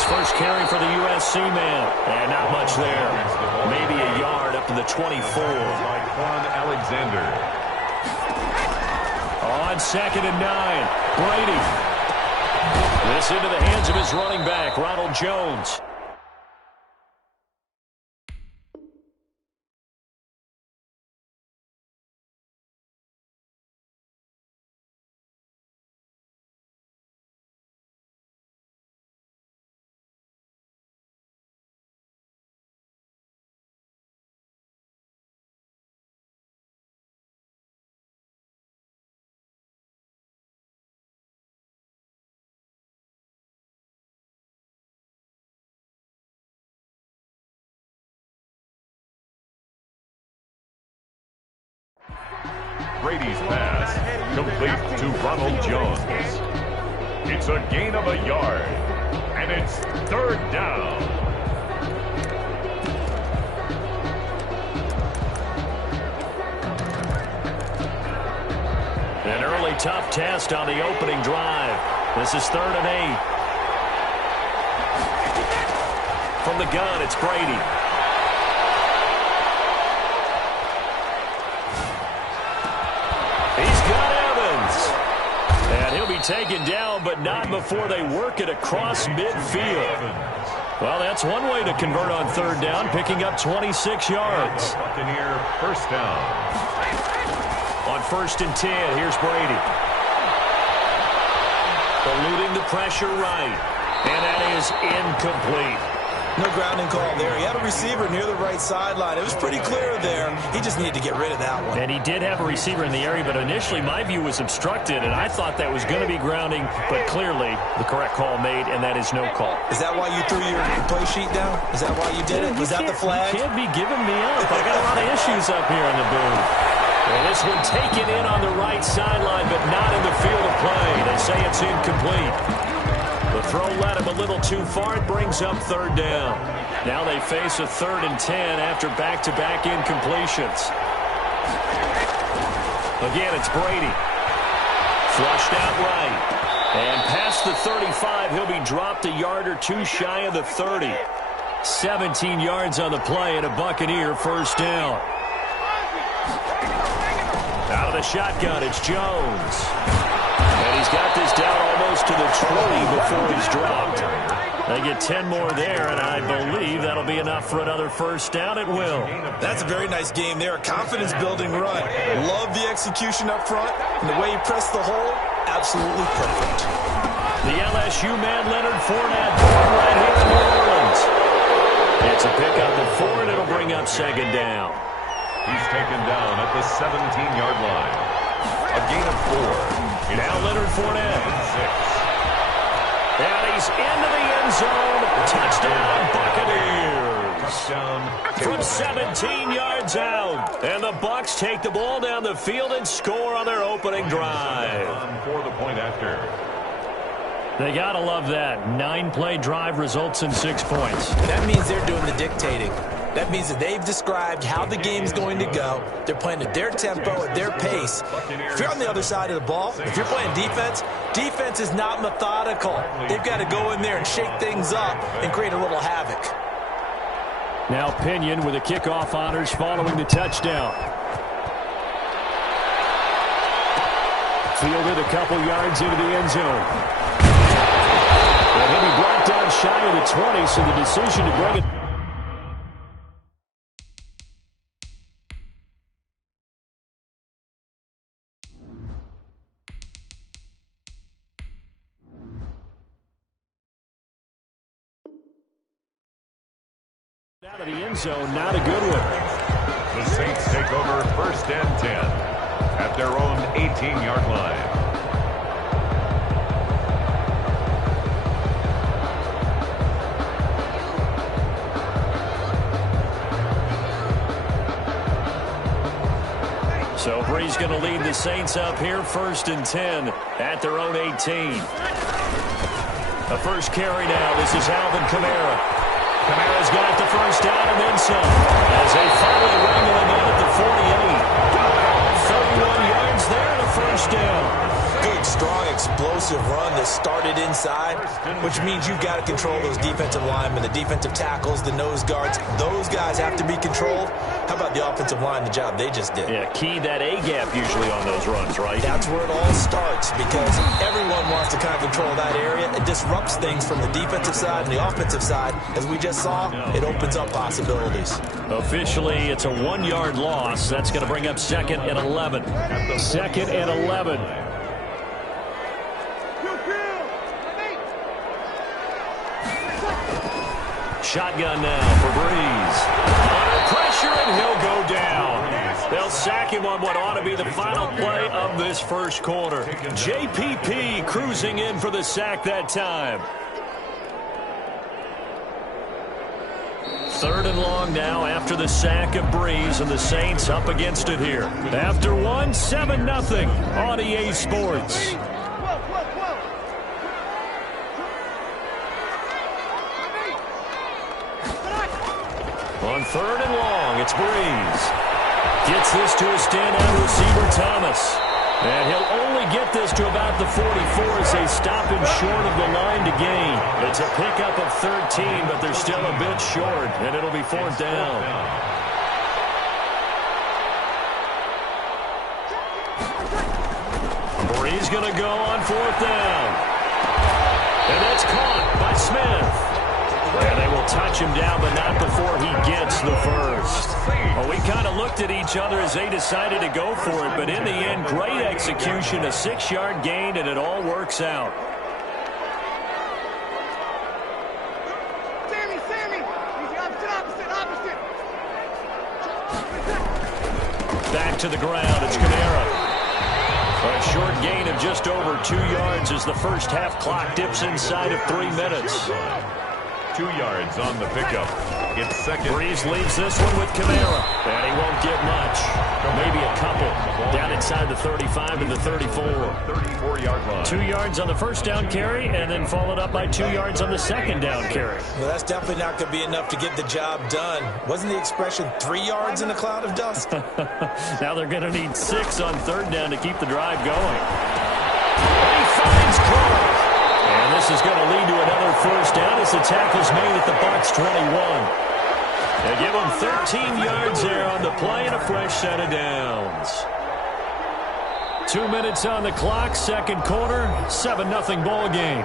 First carry for the USC man. And not much there. Maybe a yard up to the 24. By Quan Alexander. On 2nd and 9. Brady. This into the hands of his running back, Ronald Jones. Brady's pass, complete to Ronald Jones. It's a gain of a yard, and it's 3rd down. An early tough test on the opening drive. This is 3rd and 8. From the gun, it's Brady. He's got Evans. And he'll be taken down, but not before they work it across midfield. Well, that's one way to convert on 3rd down, picking up 26 yards. Buccaneer first down. On 1st and 10, here's Brady. Eluding the pressure right. And that is incomplete. No grounding call there. He had a receiver near the right sideline. It was pretty clear there. He just needed to get rid of that one. And he did have a receiver in the area, but initially my view was obstructed, and I thought that was going to be grounding, but clearly the correct call made, and that is no call. Is that why you threw your play sheet down? Is that why you did it? Was that the flag? You can't be giving me up. I got a lot of issues up here in the booth. Well, this one taken in on the right sideline, but not in the field of play. They say it's incomplete. The throw led him a little too far. It brings up 3rd down. Now they face a 3rd and 10 after back-to-back incompletions. Again, it's Brady. Flushed out right. And past the 35, he'll be dropped a yard or two shy of the 30. 17 yards on the play and a Buccaneer first down. Out of the shotgun, it's Jones. And he's got this down almost to the 20 before he's dropped. They get 10 more there, and I believe that'll be enough for another first down. It will. That's a very nice game there. A confidence-building run. Love the execution up front and the way he pressed the hole. absolutely perfect. The LSU man, Leonard Fournette, born right here in New Orleans. It's a pickup of 4, and it'll bring up second down. He's taken down at the 17-yard line. A gain of 4. Now Leonard Fournette. 6. And he's into the end zone. Touchdown, Buccaneers. Touchdown. From 17 yards out. And the Bucs take the ball down the field and score on their opening drive. For the point after. They got to love that. 9-play drive results in 6 points. That means they're doing the dictating. That means that they've described how the game's going to go. They're playing at their tempo, at their pace. If you're on the other side of the ball, if you're playing defense, defense is not methodical. They've got to go in there and shake things up and create a little havoc. Now Pinion with the kickoff honors following the touchdown. Fielded a couple yards into the end zone. And he'll be brought down shy of the 20, so the decision to bring it. Out of the end zone, not a good one. The Saints take over 1st and 10 at their own 18-yard line. So Brees going to lead the Saints up here, 1st and 10 at their own 18. The first carry now. This is Alvin Kamara. Kamara's got the first down and then some. As they finally wrangle him in at the 48. 31 yards there and a first down. Good, strong, explosive run that started inside, which means you've got to control those defensive linemen, the defensive tackles, the nose guards. Those guys have to be controlled. How about the offensive line, the job they just did? Yeah, key that A-gap usually on those runs, right? That's where it all starts because everyone wants to kind of control that area. It disrupts things from the defensive side and the offensive side. As we just saw, it opens up possibilities. Officially, it's a 1-yard loss. That's going to bring up 2nd and 11. 2nd and 11. Shotgun now for Brees. Under pressure, and he'll go down. They'll sack him on what ought to be the final play of this first quarter. JPP cruising in for the sack that time. 3rd and long now after the sack of Brees, and the Saints up against it here. After 7-0 on EA Sports. On 3rd and long, it's Brees. Gets this to a standout receiver, Thomas. And he'll only get this to about the 44 as they stop him short of the line to gain. It's a pickup of 13, but they're still a bit short, and it'll be 4th down. Brees going to go on 4th down. And that's caught by Smith. And they will touch him down, but not before he gets the first. Well, we kind of looked at each other as they decided to go for it, but in the end, great execution, a 6-yard gain, and it all works out. Back to the ground, it's Kamara. A short gain of just over 2 yards as the first half clock dips inside of 3 minutes. 2 yards on the pickup. It's 2nd. Brees leaves this one with Kamara. And he won't get much. Maybe a couple. Down inside the 35 and the 34. 34-yard line. 2 yards on the first down carry, and then followed up by 2 yards on the second down carry. Well, that's definitely not going to be enough to get the job done. Wasn't the expression 3 yards in a cloud of dust? Now they're going to need 6 on 3rd down to keep the drive going. And he finds Clark. And this is going to lead to another first down as the tackle's made at the Bucs 21. They give them 13 yards there on the play and a fresh set of downs. 2 minutes on the clock, 2nd quarter, 7-0 ball game.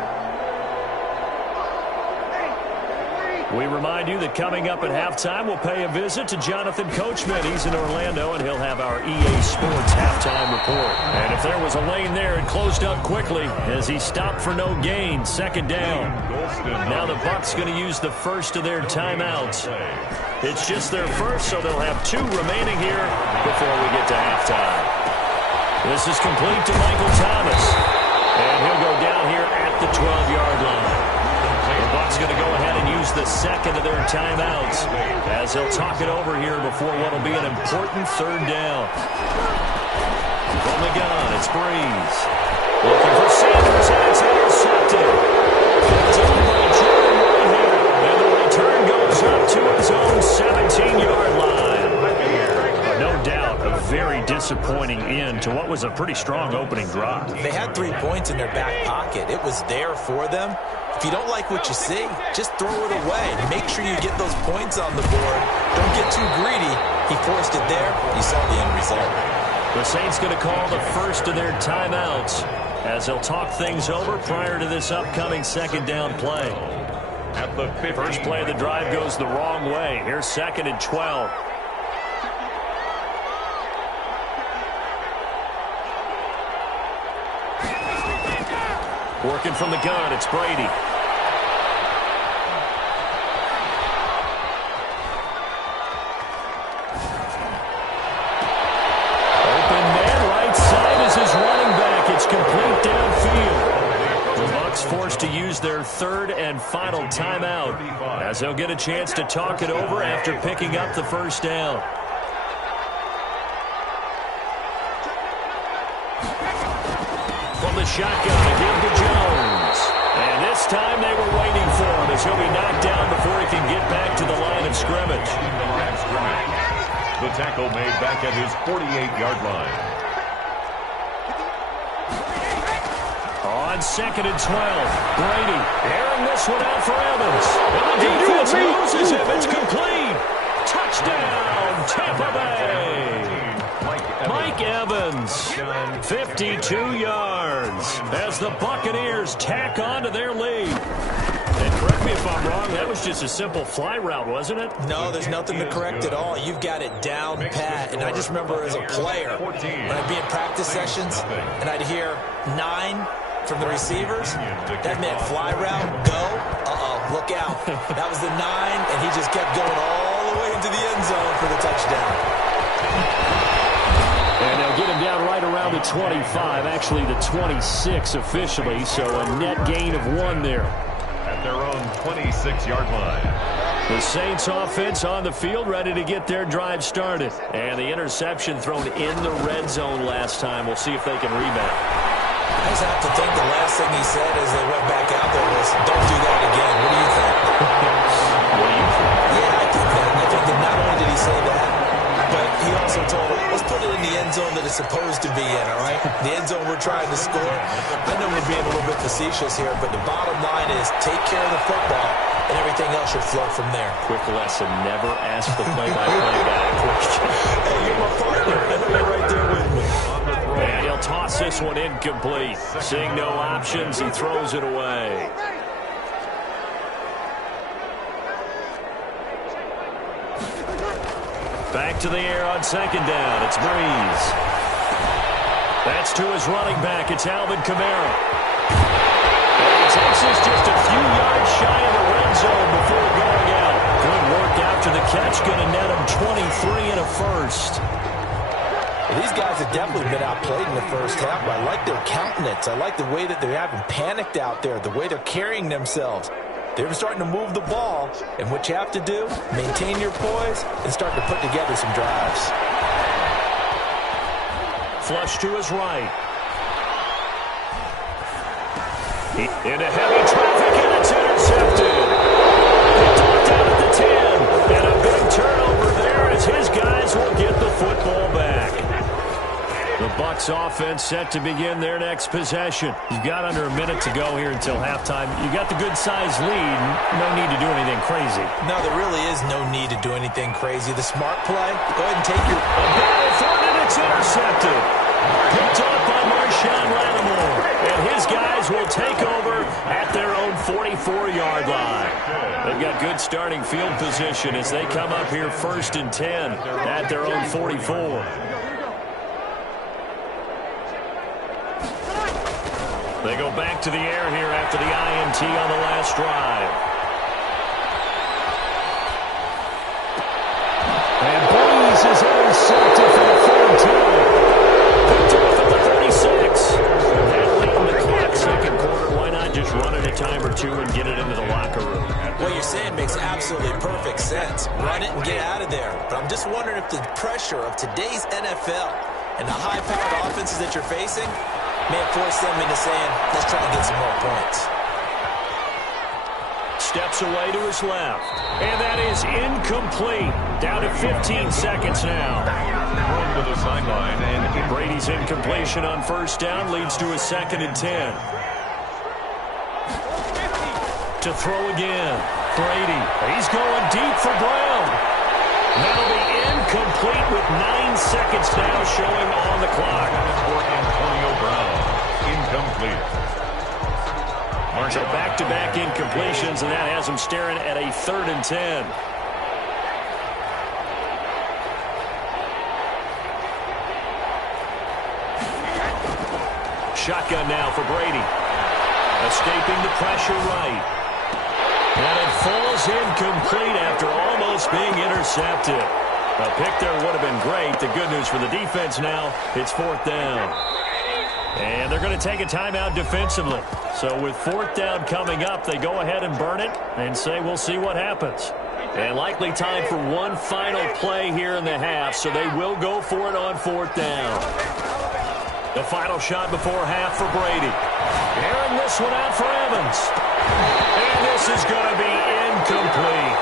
We remind you that coming up at halftime, we'll pay a visit to Jonathan Coachman. He's in Orlando, and he'll have our EA Sports halftime report. And if there was a lane there, it closed up quickly as he stopped for no gain. Second down. Now the Bucs going to use the first of their timeouts. It's just their first, so they'll have 2 remaining here before we get to halftime. This is complete to Michael Thomas, and he'll go down here at the 12-yard line. The Bucs going to go ahead and use the second of their timeouts as they'll talk it over here before what will be an important third down. From the gun, it's Breeze. Looking for Sanders, and it's intercepted. Taken by Jordan Whitehead, and the return goes up to his own 17-yard line. But no doubt, a very disappointing end to what was a pretty strong opening drive. They had 3 points in their back pocket. It was there for them. If you don't like what you see, just throw it away. Make sure you get those points on the board. Don't get too greedy. He forced it there. You saw the end result. The Saints going to call the first of their timeouts as they'll talk things over prior to this upcoming second down play. At the 50. First play of the drive goes the wrong way. Here's 2nd and 12. Working from the gun, it's Brady. Open man, right side is his running back. It's complete downfield. The Bucs forced to use their 3rd and final timeout as they'll get a chance to talk it over after picking up the first down. From the shotgun, a give to Jones. And this time they were waiting for him as he'll be knocked down before he can get back to the line of scrimmage. The tackle made back at his 48-yard line. On 2nd and 12, Brady airing this one out for Evans. And the defense loses him. It's complete. Touchdown, Tampa Bay. Mike Evans, 52 yards, as the Buccaneers tack on to their lead. And correct me if I'm wrong, that was just a simple fly route, wasn't it? No, there's nothing to correct at all. You've got it down pat. And I just remember as a player, when I'd be in practice sessions, and I'd hear 9 from the receivers, that meant fly route, go, look out. That was the 9, and he just kept going all the way into the end zone for the touchdown. And they'll get him down right around the 25, actually the 26 officially, so a net gain of 1 there. At their own 26-yard line. The Saints offense on the field, ready to get their drive started. And the interception thrown in the red zone last time. We'll see if they can rebound. I just have to think the last thing he said as they went back out there was, don't do that again. What do you think? What do you think? Yeah, I think that. I think that not only did he say that, but he also told him, let's put it in the end zone that it's supposed to be in, all right? The end zone we're trying to score. I know we're being a little bit facetious here, but the bottom line is take care of the football, and everything else should flow from there. Quick lesson, never ask the play-by-play guy a question. Hey, you're my partner. I know you're right there with me. And he'll toss this one incomplete. Seeing no options, he throws it away. Back to the air on 2nd down. It's Breeze. That's to his running back. It's Alvin Kamara. And he takes this just a few yards shy of the red zone before going out. Good work after the catch. Going to net him 23 and a first. These guys have definitely been outplayed in the first half. I like their countenance. I like the way that they haven't panicked out there, the way they're carrying themselves. They're starting to move the ball, and what you have to do, maintain your poise and start to put together some drives. Flush to his right. Into heavy traffic, and it's intercepted. Picked down at the 10, and a big turnover there as his guys will get the football back. The Bucs offense set to begin their next possession. You've got under a minute to go here until halftime. You've got the good-sized lead. No need to do anything crazy. No, there really is no need to do anything crazy. The smart play, go ahead and take your... A battle for it, and it's intercepted. Picked up by Marshawn Lattimore. And his guys will take over at their own 45. 44-yard line. They've got good starting field position as they come up here 1st and 10 at their own 44. They go back to the air here after the INT on the last drive. And Breeze is intercepted for the third time. Picked off at the 36. That late in the clock, second quarter, why not just run it a time or two and get it into the locker room? What you're saying makes absolutely perfect sense. Run it and get out of there. But I'm just wondering if the pressure of today's NFL and the high-powered offenses that you're facing may have forced them into saying, let's try to get some more points. Steps away to his left. And that is incomplete. Down to 15 seconds now. Thrown to the sideline, and Brady's incompletion on first down leads to a 2nd and 10. To throw again. Brady. He's going deep for Brown. That'll be incomplete with 9 seconds now showing on the clock. for Antonio Brown. Incomplete. So back-to-back incompletions, and that has him staring at a 3rd and 10. Shotgun now for Brady. Escaping the pressure right. And it falls incomplete after almost being intercepted. A pick there would have been great. The good news for the defense now, it's 4th down. And they're going to take a timeout defensively. So with 4th down coming up, they go ahead and burn it and say we'll see what happens. And likely time for one final play here in the half, so they will go for it on 4th down. The final shot before half for Brady. Airing this one out for Evans. And this is going to be incomplete.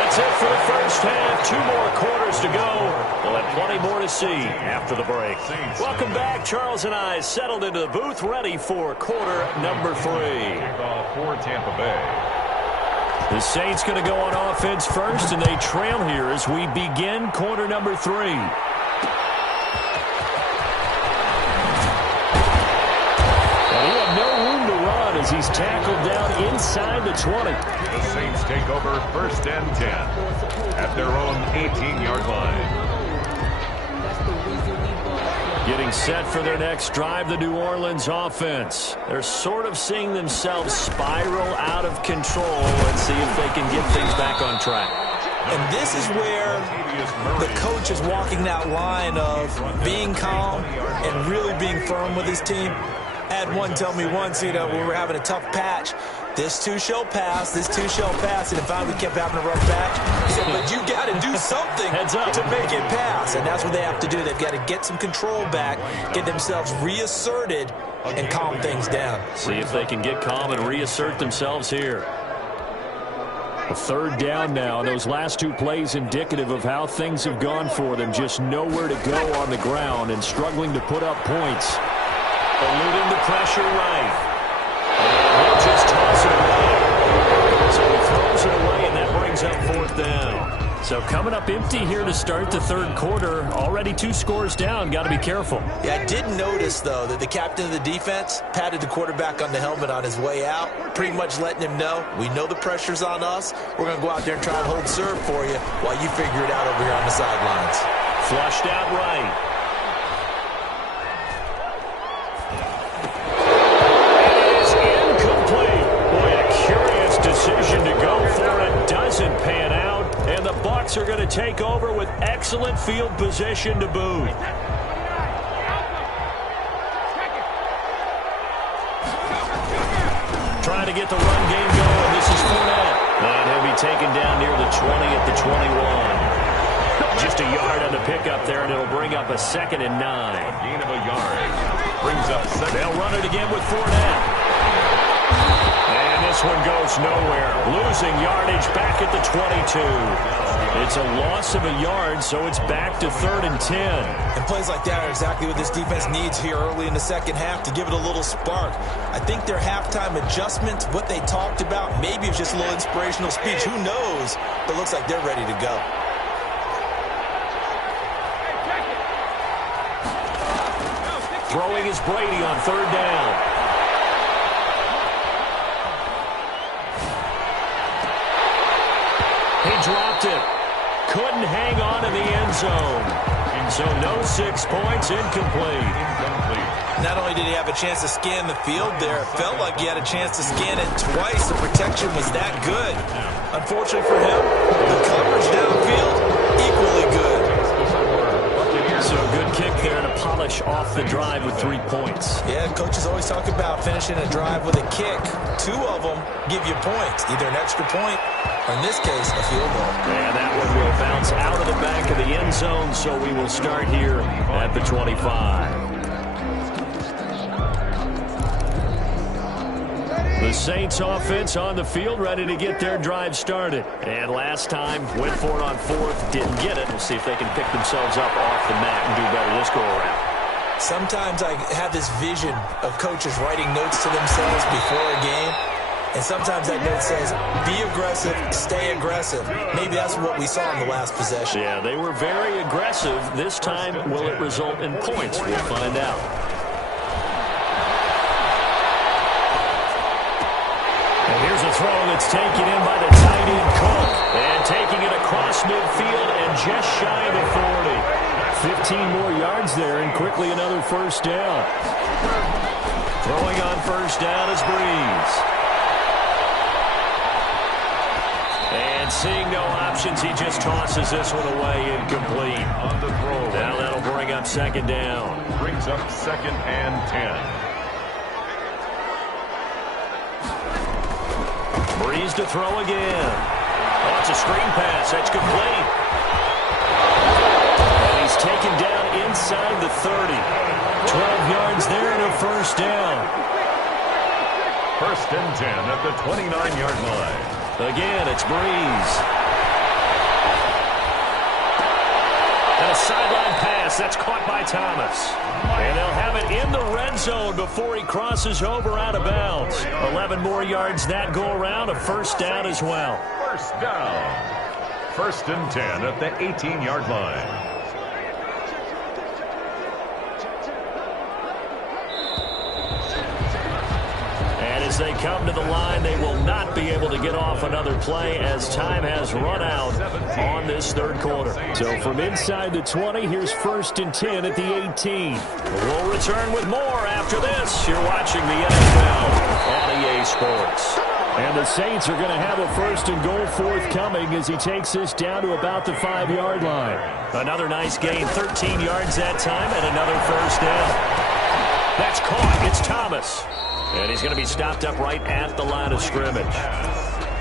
That's it for the first half. 2 more quarters to go. We'll have plenty more to see after the break. Welcome back. Charles and I settled into the booth, ready for quarter number 3. Kickoff for Tampa Bay. The Saints going to go on offense first, and they trail here as we begin quarter number 3. As he's tackled down inside the 20. The Saints take over 1st and 10 at their own 18-yard line. Getting set for their next drive, the New Orleans offense. They're sort of seeing themselves spiral out of control. Let's see if they can get things back on track. And this is where the coach is walking that line of being calm and really being firm with his team. I had one tell me once, when we were having a tough patch, this too shall pass, this too shall pass. And if we kept having a rough patch, he said, but you got to do something to make it pass. And that's what they have to do. They've got to get some control back, get themselves reasserted, and calm things down. See if they can get calm and reassert themselves here. A 3rd down now. Those last 2 plays indicative of how things have gone for them. Just nowhere to go on the ground and struggling to put up points. Eluding the pressure right. And he'll just toss it away. So he throws it away, and that brings up 4th down. So coming up empty here to start the 3rd quarter. Already 2 scores down. Got to be careful. Yeah, I did notice, though, that the captain of the defense patted the quarterback on the helmet on his way out, pretty much letting him know, we know the pressure's on us. We're going to go out there and try and hold serve for you while you figure it out over here on the sidelines. Flushed out right. Decision to go for it doesn't pan out, and the Bucs are going to take over with excellent field position to boot. Trying to get the run game going. This is Fournette, and he'll be taken down near the 20 at the 21. Just a yard on the pickup there, and it'll bring up a 2nd and 9. A gain of a yard brings up 2nd. They'll run it again with Fournette. And this one goes nowhere. Losing yardage back at the 22. It's a loss of a yard, so it's back to 3rd and 10. And plays like that are exactly what this defense needs here early in the second half to give it a little spark. I think their halftime adjustments, what they talked about, maybe it's just a little inspirational speech. Who knows? But it looks like they're ready to go. Throwing is Brady on 3rd down. dropped it. Couldn't hang on in the end zone. So no 6 points, incomplete. Not only did he have a chance to scan the field there, it felt like he had a chance to scan it twice. The protection was that good. Unfortunately for him, the coverage downfield, equally good. So good kick there to polish off the drive with 3 points. Yeah, coaches always talk about finishing a drive with a kick. 2 of them give you points, either an extra point or, in this case, a field goal. And that one will bounce out of the back of the end zone, so we will start here at the 25. The Saints offense on the field, ready to get their drive started. And last time, went for it on 4th, didn't get it. We'll see if they can pick themselves up off the mat and do better this go-around. Sometimes I have this vision of coaches writing notes to themselves before a game. And sometimes that note says, be aggressive, stay aggressive. Maybe that's what we saw in the last possession. Yeah, they were very aggressive. This time, will it result in points? We'll find out. And here's a throw that's taken in by the tight end Cook. And taking it across midfield and just shy of the 40. 15 more yards there and quickly another first down. Throwing on first down is Breeze. And seeing no options, he just tosses this one away, incomplete. On the throw. Now that'll bring up second down. Brings up 2nd and 10. Breeze to throw again. Oh, it's a screen pass. That's complete. And he's taken down inside the 30. 12 yards there and a first down. 1st and 10 at the 29-yard line. Again, it's Breeze. And a sideline pass. That's caught by Thomas. And they'll have it in the red zone before he crosses over out of bounds. 11 more yards that go around. A first down as well. First down. 1st and 10 at the 18-yard line. As they come to the line, they will not be able to get off another play as time has run out on this third quarter. So from inside the 20, here's 1st and 10 at the 18. We'll return with more after this. You're watching the NFL on EA Sports. And the Saints are going to have a 1st and goal forthcoming as he takes this down to about the 5-yard line. Another nice gain, 13 yards that time, and another first down. That's caught. It's Thomas. And he's going to be stopped up right at the line of scrimmage.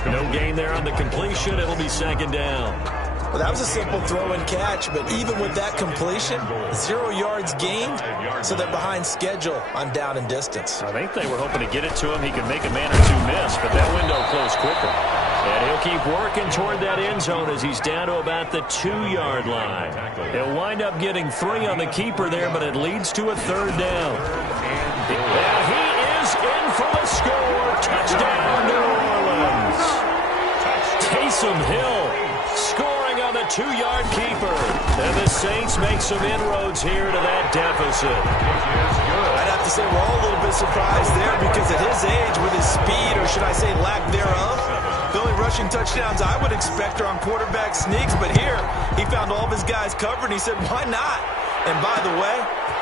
No gain there on the completion. It'll be second down. Well, that was a simple throw and catch, but even with that completion, 0 yards gained, so they're behind schedule on down and distance. I think they were hoping to get it to him. He could make a man or two miss, but that window closed quicker. And he'll keep working toward that end zone as he's down to about the 2-yard line. He'll wind up getting 3 on the keeper there, but it leads to a third down. And he is in for the score. Touchdown, New Orleans. Taysom Hill scoring on the 2-yard keeper. And the Saints make some inroads here to that deficit. I'd have to say we're all a little bit surprised there because at his age, with his speed, or should I say lack thereof, the only rushing touchdowns I would expect are on quarterback sneaks. But here, he found all of his guys covered, and he said, why not? And by the way,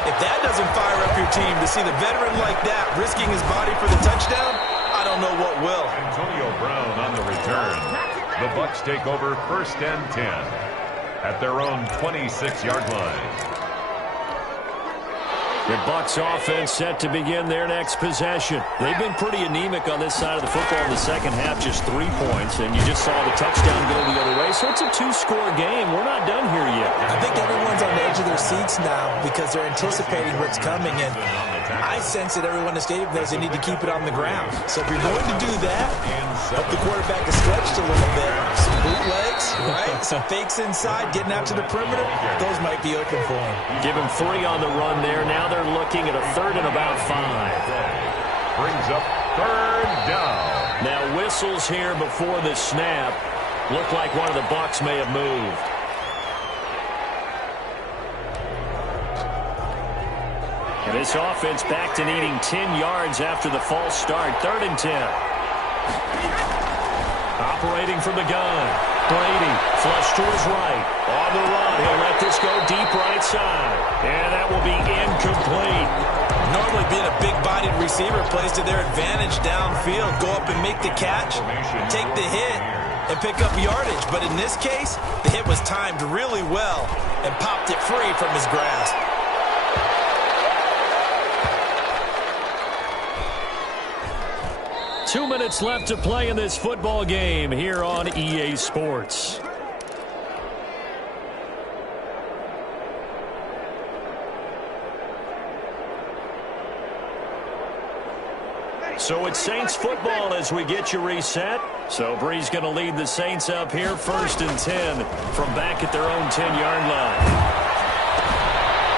if that doesn't fire up your team to see the veteran like that risking his body for the touchdown, I don't know what will. Antonio Brown on the return. The Bucs take over 1st and 10 at their own 26-yard line. The Bucs offense set to begin their next possession. They've been pretty anemic on this side of the football in the second half, just 3 points, and you just saw the touchdown go the other way. So it's a 2-score game. We're not done here yet. I think everyone's on the edge of their seats now because they're anticipating what's coming, and I sense that everyone in the stadium knows they need to keep it on the ground. So if you're going to do that, hope the quarterback is stretched a little bit. Some bootlegs, right? Some fakes inside, getting out to the perimeter. Those might be open for him. Give him 3 on the run there. Now they're looking at a 3rd and about 5. Brings up 3rd down. Now whistles here before the snap. Looked like one of the Bucs may have moved. And this offense back to needing 10 yards after the false start. 3rd and 10. Operating from the gun. Brady, flush to his right. On the run, he'll let this go deep right side. And that will be incomplete. Normally being a big-bodied receiver plays to their advantage downfield. Go up and make the catch, take the hit, and pick up yardage. But in this case, the hit was timed really well and popped it free from his grasp. Two minutes left to play in this football game here on EA Sports. So it's Saints football as we get you reset. So Bree's going to lead the Saints up here 1st and 10 from back at their own 10-yard line.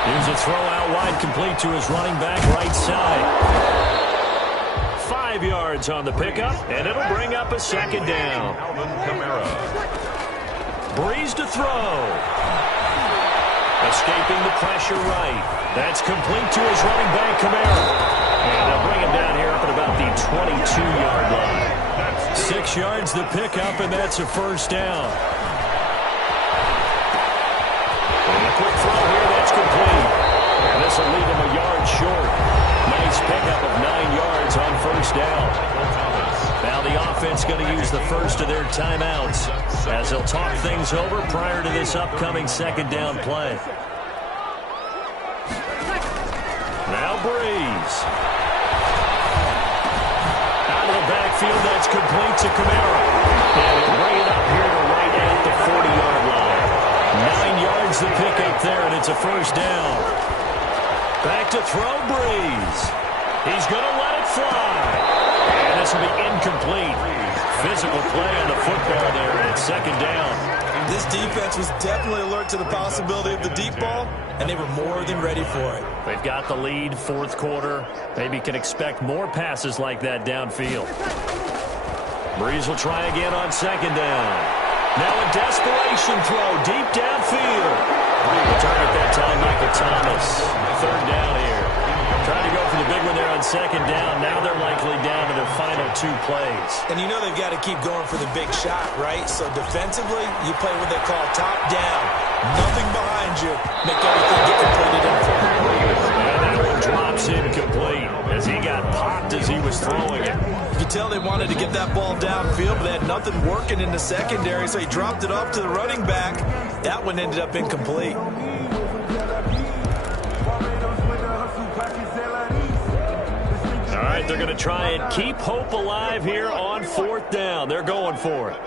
Here's a throw out wide, complete to his running back right side. 5 yards on the pickup, and it'll bring up a 2nd down. Breeze to throw. Escaping the pressure right. That's complete to his running back, Kamara. And they'll bring him down here up at about the 22-yard line. 6 yards the pickup, and that's a 1st down. And a quick throw here, that's complete. And this will leave him a yard short. Nice pickup of 9 yards on 1st down. Now the offense going to use the first of their timeouts as they'll talk things over prior to this upcoming 2nd down play. Now Breeze. Out of the backfield, that's complete to Kamara. And he'll bring it up here to right at the 40-yard line. 9 yards the pickup there, and it's a 1st down. Back to throw Breeze. He's going to let it fly. And this will be incomplete. Physical play on the football there at 2nd down. This defense was definitely alert to the possibility of the deep ball, and they were more than ready for it. They've got the lead, 4th quarter. Maybe can expect more passes like that downfield. Breeze will try again on 2nd down. Now a desperation throw deep downfield. The target that time, Michael Thomas. 3rd down here. Trying to go for the big one there on 2nd down. Now they're likely down to their final 2 plays. And you know they've got to keep going for the big shot, right? So defensively, you play what they call top down. Nothing behind you. Make everything get completed in front. And that one drops incomplete as he got popped as he was throwing it. You could tell they wanted to get that ball downfield, but they had nothing working in the secondary, so he dropped it off to the running back. That one ended up incomplete. All right, they're going to try and keep hope alive here on 4th down. They're going for it.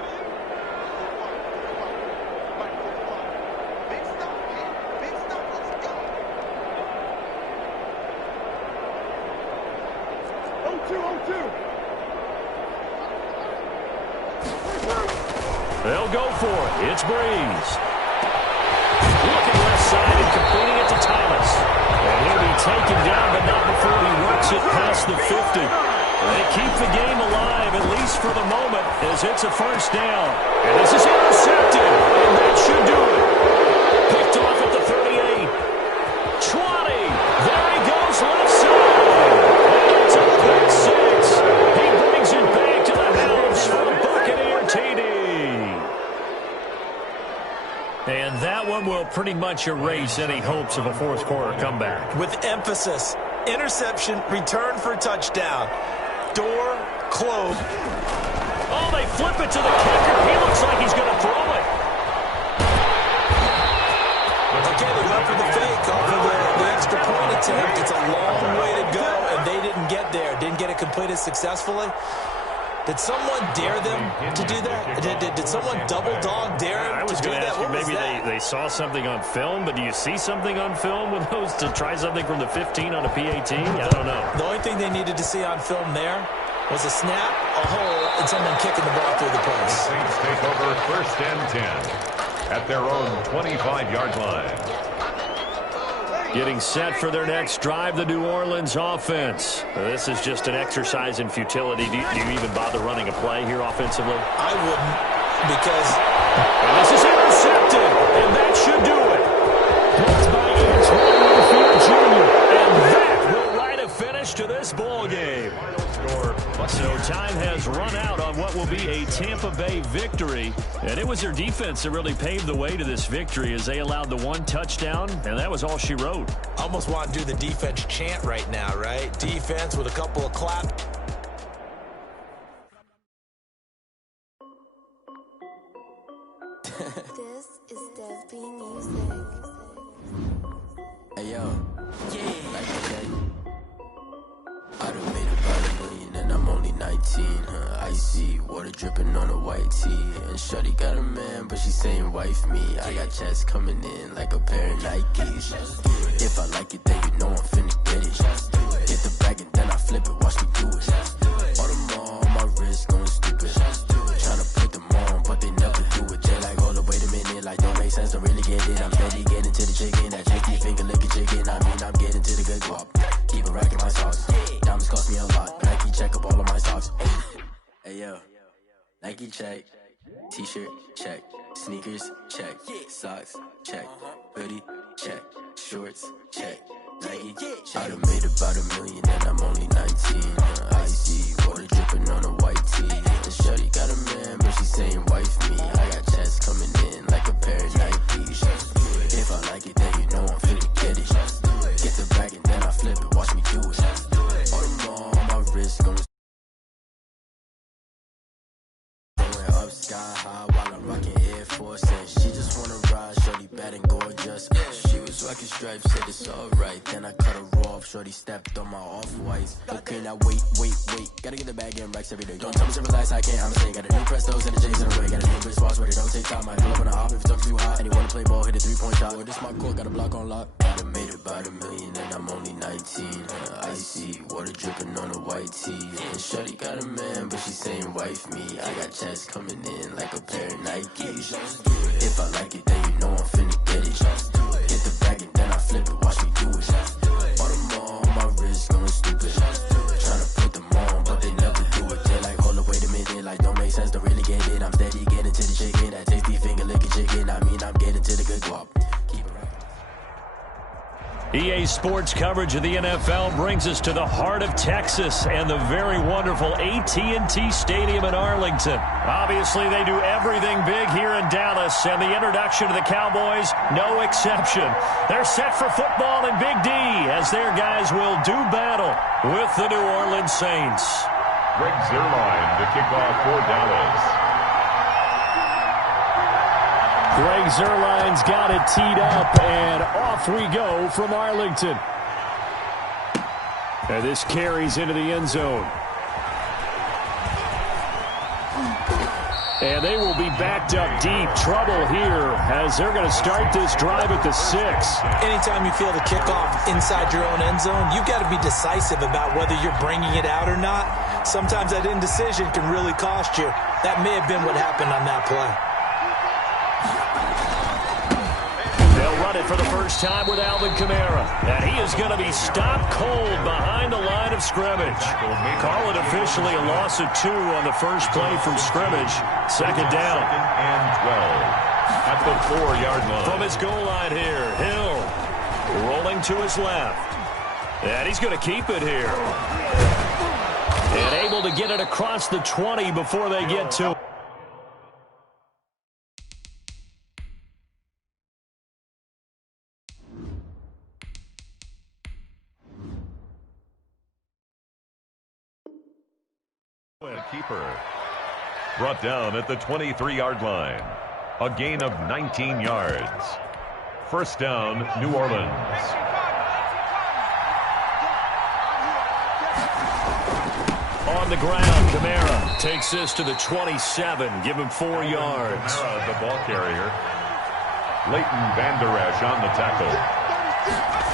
They'll go for it. It's Breeze. Looking left side and completing it to Thomas. And he'll be taken down, but not before he works it past the 50. They keep the game alive, at least for the moment, as it's a 1st down. And this is intercepted, and that should do it. Picked off at the 38. 20. There he goes, left side. And it's a pick 6. He brings it back to the house for the Buccaneer TD. And that one will pretty much erase any hopes of a 4th quarter comeback. With emphasis, interception, return for touchdown. Door closed. Oh, they flip it to the kicker. He looks like he's going to throw it. Okay, they went for the fake off of the extra point attempt. It's a long way to go, and they didn't get there. Didn't get it completed successfully. Did someone dare them to do that? Did someone double dog dare them to do that? I was going to ask you, maybe they saw something on film, but do you see something on film with those to try something from the 15 on a PAT? I don't know. The only thing they needed to see on film there was a snap, a hole, and someone kicking the ball through the post. Saints take over 1st and 10 at their own 25-yard line. Getting set for their next drive, the New Orleans offense. This is just an exercise in futility. Do you even bother running a play here offensively? I wouldn't, because... And this is intercepted, and that should do it. Blocked by Antoine Winfield Jr., and that will write a finish to this ball game. score. So time has run out on what will be a Tampa Bay victory. And it was their defense that really paved the way to this victory as they allowed the one touchdown, and that was all she wrote. Almost want to do the defense chant right now, right? Defense with a couple of claps. This is Dev B Music. Hey yo, like today, I done made about $1 million and I'm only 19. Icy water dripping on a white tee, and shorty got a man, but she saying wife me. I got checks coming in like a pair of Nikes. If I like it, then you know I'm finna get it. Hit the bag and then I flip it, watch me do it. All the more on my wrist going stupid. Tryna put them on, but they never do it. They like, hold up, wait a minute, like don't make sense, don't really get it. I'm steady getting to the chicken, that chicky finger licking chicken. I mean, I'm getting to the good guap. Keep a rack in my socks. Diamonds cost me a lot. Nike check up all of my socks. Hey yo, Nike check, t-shirt check, sneakers check, socks check, hoodie check, shorts check, Nike. I done made about $1 million and I'm only 19. Icy water dripping on a white tee, and shorty got a man, but she saying wife me. I got checks coming in like a pair of Nikes. If I like it, then you know I'm finna get it. Get the bag and then I flip it, watch me do it. All the more on my wrist going up sky high while I'm rocking Air Force, and she just wanna ride, shorty bad and gorgeous. She was rocking stripes, said it's alright. Then I cut her off, shorty stepped on my off-whites. Okay, now wait, gotta get the bag and racks every day. Don't tell me to relax, I can't, I'm saying. Got a new Prestos and the J's in the way. Got a new bitch boss, but it don't take time. I pull up on a hop if it talks too hot. And he wanna play ball, hit a 3-point shot. Well, this my court, got a block on lock. I done made about $1 million and I'm only 19. Icy water dripping on a white tee, and shorty got a man, but she saying wife me. I got checks coming in like a pair of Nikes. If I like it, then you know I'm finna get it. Hit the bag and then I flip it, watch me do it. All the more on my wrist going stupid. Tryna put them on, but they never do it. They like, hold up, wait a minute, like don't make sense, don't really get it. I'm steady getting to the chicken, that tasty finger licking chicken. I mean, I'm getting to the good guap. EA Sports coverage of the NFL brings us to the heart of Texas and the very wonderful AT&T Stadium in Arlington. Obviously, they do everything big here in Dallas, and the introduction to the Cowboys, no exception. They're set for football in Big D as their guys will do battle with the New Orleans Saints. Greg Zerline to kick off for Dallas. Greg Zerline's got it teed up, and off we go from Arlington. And this carries into the end zone. And they will be backed up deep. Trouble here as they're going to start this drive at the 6. Anytime you feel the kickoff inside your own end zone, you've got to be decisive about whether you're bringing it out or not. Sometimes that indecision can really cost you. That may have been what happened on that play. They'll run it for the first time with Alvin Kamara. And he is going to be stopped cold behind the line of scrimmage. Call it officially a loss of 2 on the first play from scrimmage. Second down. Second and 12 at the 4-yard line. From his goal line here, Hill rolling to his left. And he's going to keep it here. And able to get it across the 20 before they get to The keeper brought down at the 23-yard line. A gain of 19 yards. First down, New Orleans. On the ground, Kamara takes this to the 27. Give him 4 yards. Kamara, the ball carrier. Leighton Vander Esch on the tackle.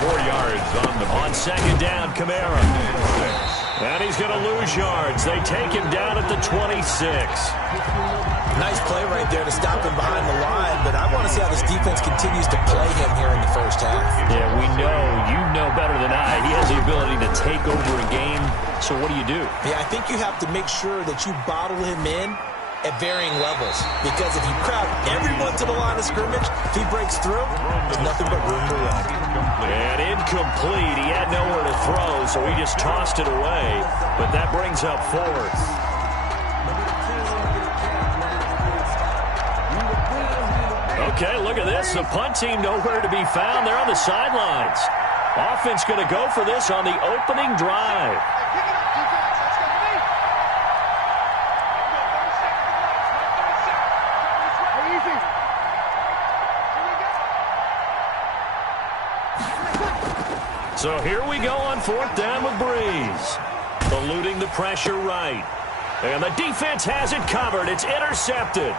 4 yards on the ball. On second down, Kamara. And he's going to lose yards. They take him down at the 26. Nice play right there to stop him behind the line, but I want to see how this defense continues to play him here in the first half. Yeah, we know, you know better than I, he has the ability to take over a game. So what do? Yeah, I think you have to make sure that you bottle him in at varying levels, because if you crowd everyone to the line of scrimmage, if he breaks through, there's nothing but room to run. And incomplete. He had nowhere to throw, so he just tossed it away. But that brings up fourth. Okay, look at this. The punt team nowhere to be found. They're on the sidelines. Offense going to go for this on the opening drive. So here we go on fourth down with Breeze. Eluding the pressure right. And the defense has it covered. It's intercepted.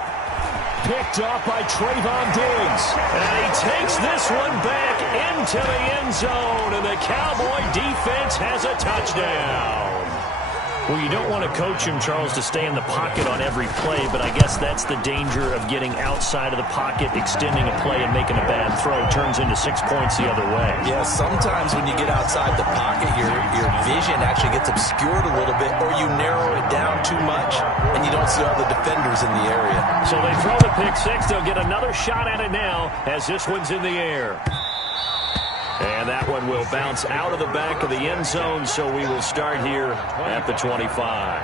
Picked off by Trayvon Diggs. And he takes this one back into the end zone. And the Cowboy defense has a touchdown. Well, you don't want to coach him, Charles, to stay in the pocket on every play, but I guess that's the danger of getting outside of the pocket, extending a play, and making a bad throw. Turns into 6 points the other way. Yeah, sometimes when you get outside the pocket, your vision actually gets obscured a little bit, or you narrow it down too much, and you don't see all the defenders in the area. So they throw the pick six. They'll get another shot at it now as this one's in the air. And that one will bounce out of the back of the end zone, so we will start here at the 25.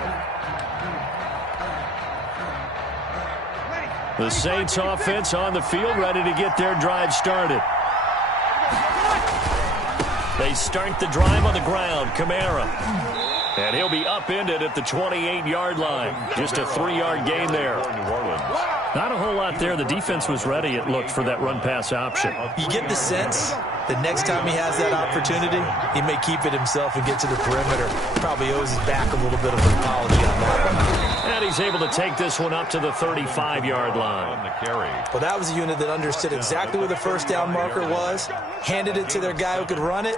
The Saints offense on the field, ready to get their drive started. They start the drive on the ground. Kamara. And he'll be upended at the 28-yard line. Just a 3-yard gain there. Not a whole lot there. The defense was ready, it looked, for that run-pass option. You get the sense that next time he has that opportunity, he may keep it himself and get to the perimeter. Probably owes his back a little bit of an apology on that one. And he's able to take this one up to the 35-yard line. Well, that was a unit that understood exactly where the first down marker was, handed it to their guy who could run it,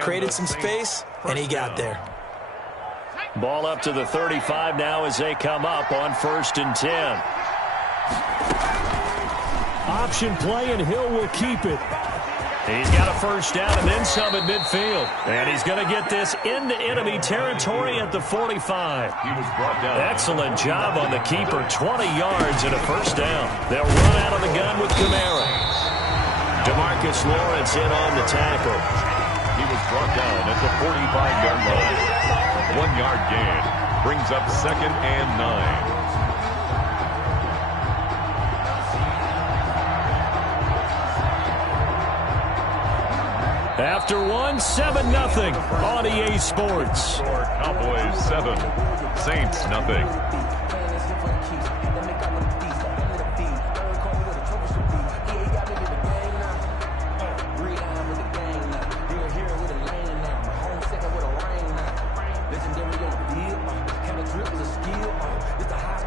created some space, and he got there. Ball up to the 35 now as they come up on 1st and 10. Option play, and Hill will keep it. He's got a first down and then some at midfield. And he's going to get this into enemy territory at the 45. Excellent job on the keeper. 20 yards and a first down. They'll run out of the gun with Kamara. DeMarcus Lawrence in on the tackle. He was brought down at the 45-yard line. 1-yard gain brings up 2nd and 9. After one, 7-0 on EA Sports. Cowboys 7, Saints 0.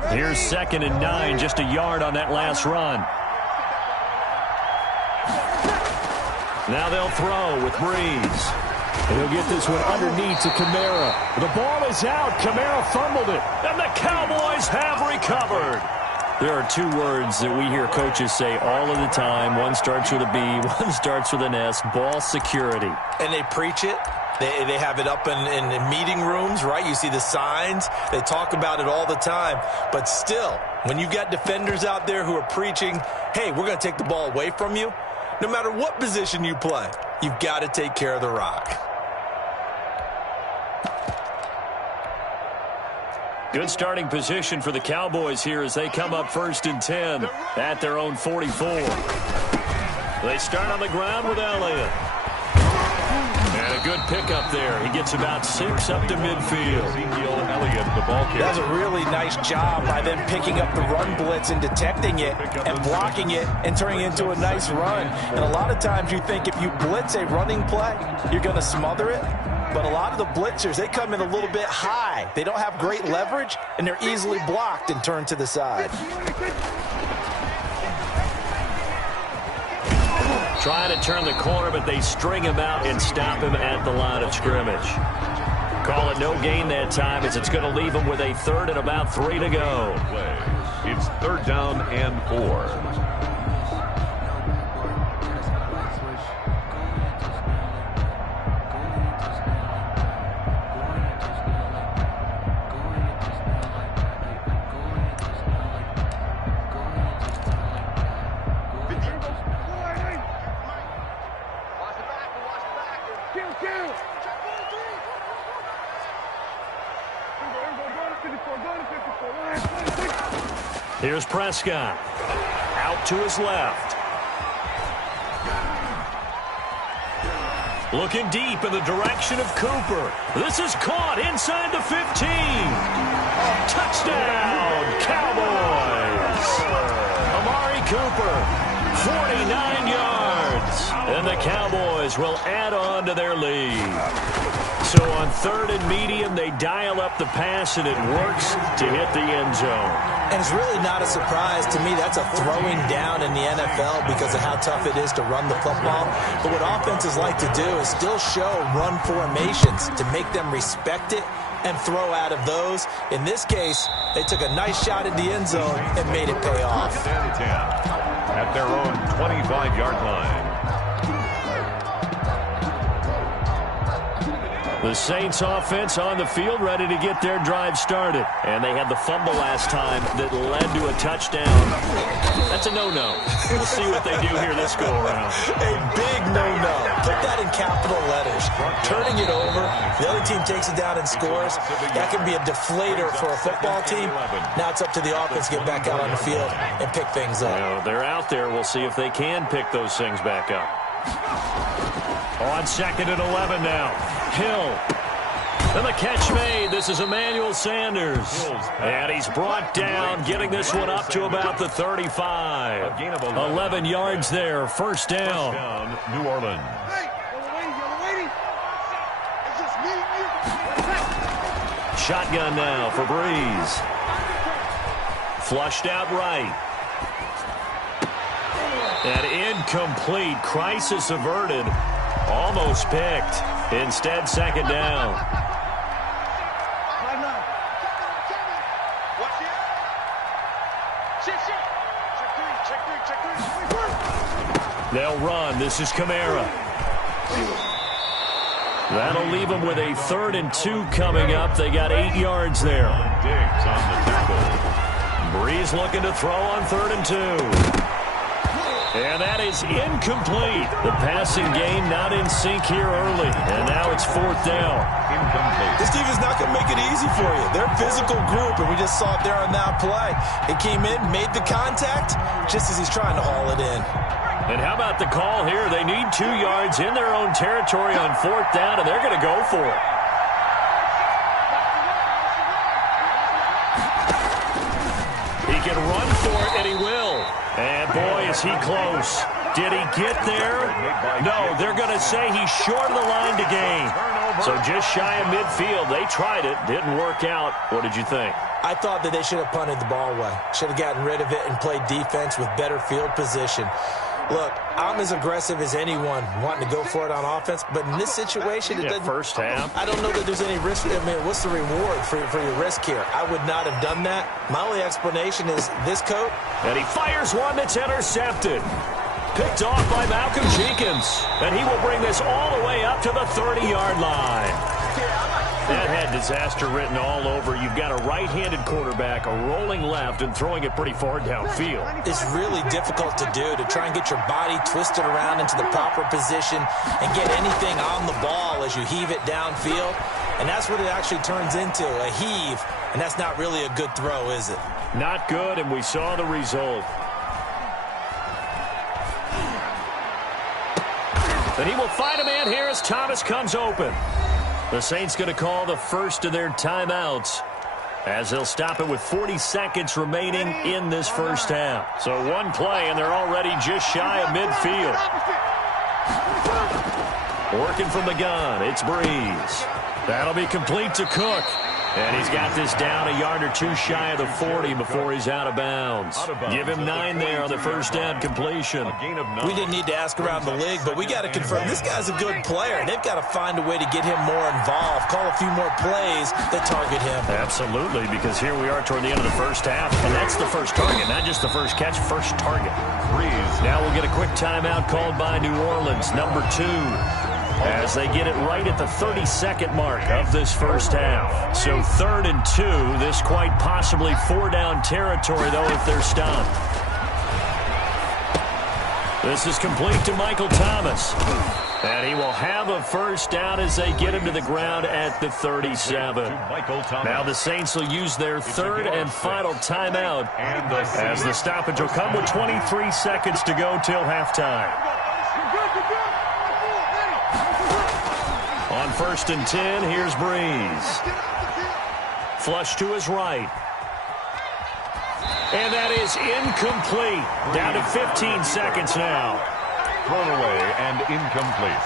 Here's 2nd and 9, just a yard on that last run. Now they'll throw with Breeze. And he'll get this one underneath to Kamara. The ball is out. Kamara fumbled it. And the Cowboys have recovered. There are 2 words that we hear coaches say all of the time. One starts with a B, one starts with an S. Ball security. And they preach it. They have it up in meeting rooms, right? You see the signs. They talk about it all the time. But still, when you've got defenders out there who are preaching, hey, we're going to take the ball away from you, no matter what position you play, you've got to take care of the rock. Good starting position for the Cowboys here as they come up 1st and 10 at their own 44. They start on the ground with Elliott. And a good pickup there. He gets about 6 up to midfield. Elliott, the ball carrier. That's a really nice job by them picking up the run blitz and detecting it and blocking it and turning it into a nice run. And a lot of times you think if you blitz a running play, you're going to smother it. But a lot of the blitzers, they come in a little bit high. They don't have great leverage, and they're easily blocked and turned to the side. Trying to turn the corner, but they string him out and stop him at the line of scrimmage. Call it no gain that time as it's going to leave him with a 3rd and about 3 to go. It's 3rd down and 4. Here's Prescott. Out to his left. Looking deep in the direction of Cooper. This is caught inside the 15. Touchdown, Cowboys. Amari Cooper, 49 yards. And the Cowboys will add on to their lead. So on 3rd and medium, they dial up the pass, and it works to hit the end zone. And it's really not a surprise to me. That's a throwing down in the NFL because of how tough it is to run the football. But what offenses like to do is still show run formations to make them respect it and throw out of those. In this case, they took a nice shot at the end zone and made it pay off. At their own 25-yard line. The Saints offense on the field, ready to get their drive started. And they had the fumble last time that led to a touchdown. That's a no-no. We'll see what they do here this go-around. A big no-no. Put that in capital letters. Turning it over, the other team takes it down and scores. That can be a deflator for a football team. Now it's up to the offense to get back out on the field and pick things up. Well, they're out there. We'll see if they can pick those things back up. On 2nd and 11 now. Hill. And the catch made. This is Emmanuel Sanders. And he's brought down, getting this one up to about the 35. 11 yards there. First down. New Orleans. Shotgun now for Breeze. Flushed out right. And incomplete. Crisis averted. Almost picked. Instead, second down. They'll run. This is Kamara. That'll leave them with a 3rd and 2 coming up. They got 8 yards there. Diggs on the tackle. Breeze looking to throw on 3rd and 2. And that is incomplete. The passing game not in sync here early. And now it's 4th down. Incomplete. This team is not going to make it easy for you. They're a physical group, and we just saw it there on that play. It came in, made the contact, just as he's trying to haul it in. And how about the call here? They need 2 yards in their own territory on 4th down, and they're going to go for it. He can run for it, and he will. And, boy, is he close. Did he get there? No, they're going to say he's short of the line to gain. So just shy of midfield. They tried it. Didn't work out. What did you think? I thought that they should have punted the ball away. Should have gotten rid of it and played defense with better field position. Look, I'm as aggressive as anyone wanting to go for it on offense, but in this situation, it doesn't. First half. I don't know that there's any risk. I mean, what's the reward for your risk here? I would not have done that. My only explanation is this coat. And he fires one that's intercepted. Picked off by Malcolm Jenkins. And he will bring this all the way up to the 30-yard line. That had disaster written all over. You've got a right-handed quarterback, a rolling left, and throwing it pretty far downfield. It's really difficult to do, to try and get your body twisted around into the proper position and get anything on the ball as you heave it downfield. And that's what it actually turns into, a heave. And that's not really a good throw, is it? Not good, and we saw the result. And he will find a man here as Thomas comes open. The Saints going to call the first of their timeouts as they'll stop it with 40 seconds remaining in this first half. So one play, and they're already just shy of midfield. Working from the gun, it's Breeze. That'll be complete to Cook. And he's got this down a yard or two shy of the 40 before he's out of bounds. Give him 9 there on the first down completion. We didn't need to ask around the league, but we got to confirm this guy's a good player. They've got to find a way to get him more involved, call a few more plays that target him. Absolutely, because here we are toward the end of the first half, and that's the first target, not just the first catch, first target. Now we'll get a quick timeout called by New Orleans, number 2. As they get it right at the 32nd mark of this first half. So 3rd and 2, this quite possibly 4-down territory, though, if they're stopped. This is complete to Michael Thomas. And he will have a first down as they get him to the ground at the 37. Now the Saints will use their third and final timeout as the stoppage will come with 23 seconds to go till halftime. On 1st and 10, here's Breeze. Flush to his right. And that is incomplete. Down to 15 seconds now. Thrown away and incomplete.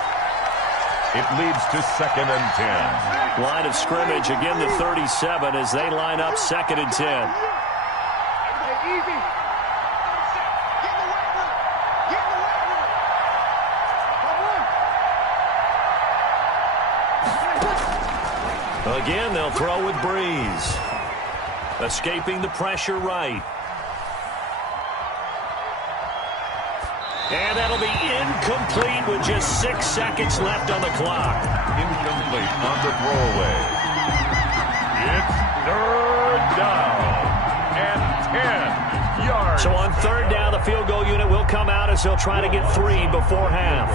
It leads to 2nd and 10. Line of scrimmage again to 37 as they line up 2nd and 10. Again, they'll throw with Breeze. Escaping the pressure right. And that'll be incomplete with just 6 seconds left on the clock. Incomplete on the throwaway. It's 3rd down and 10 yards. So on 3rd down, the field goal unit will come out as they'll try to get 3 before half.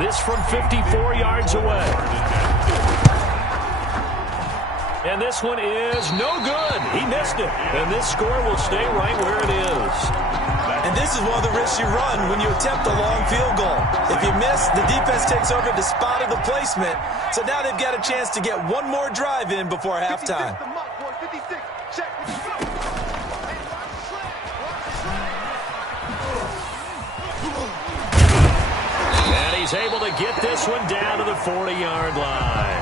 This from 54 yards away. And this one is no good. He missed it. And this score will stay right where it is. And this is one of the risks you run when you attempt a long field goal. If you miss, the defense takes over the spot of the placement. So now they've got a chance to get one more drive in before halftime. And he's able to get this one down to the 40-yard line.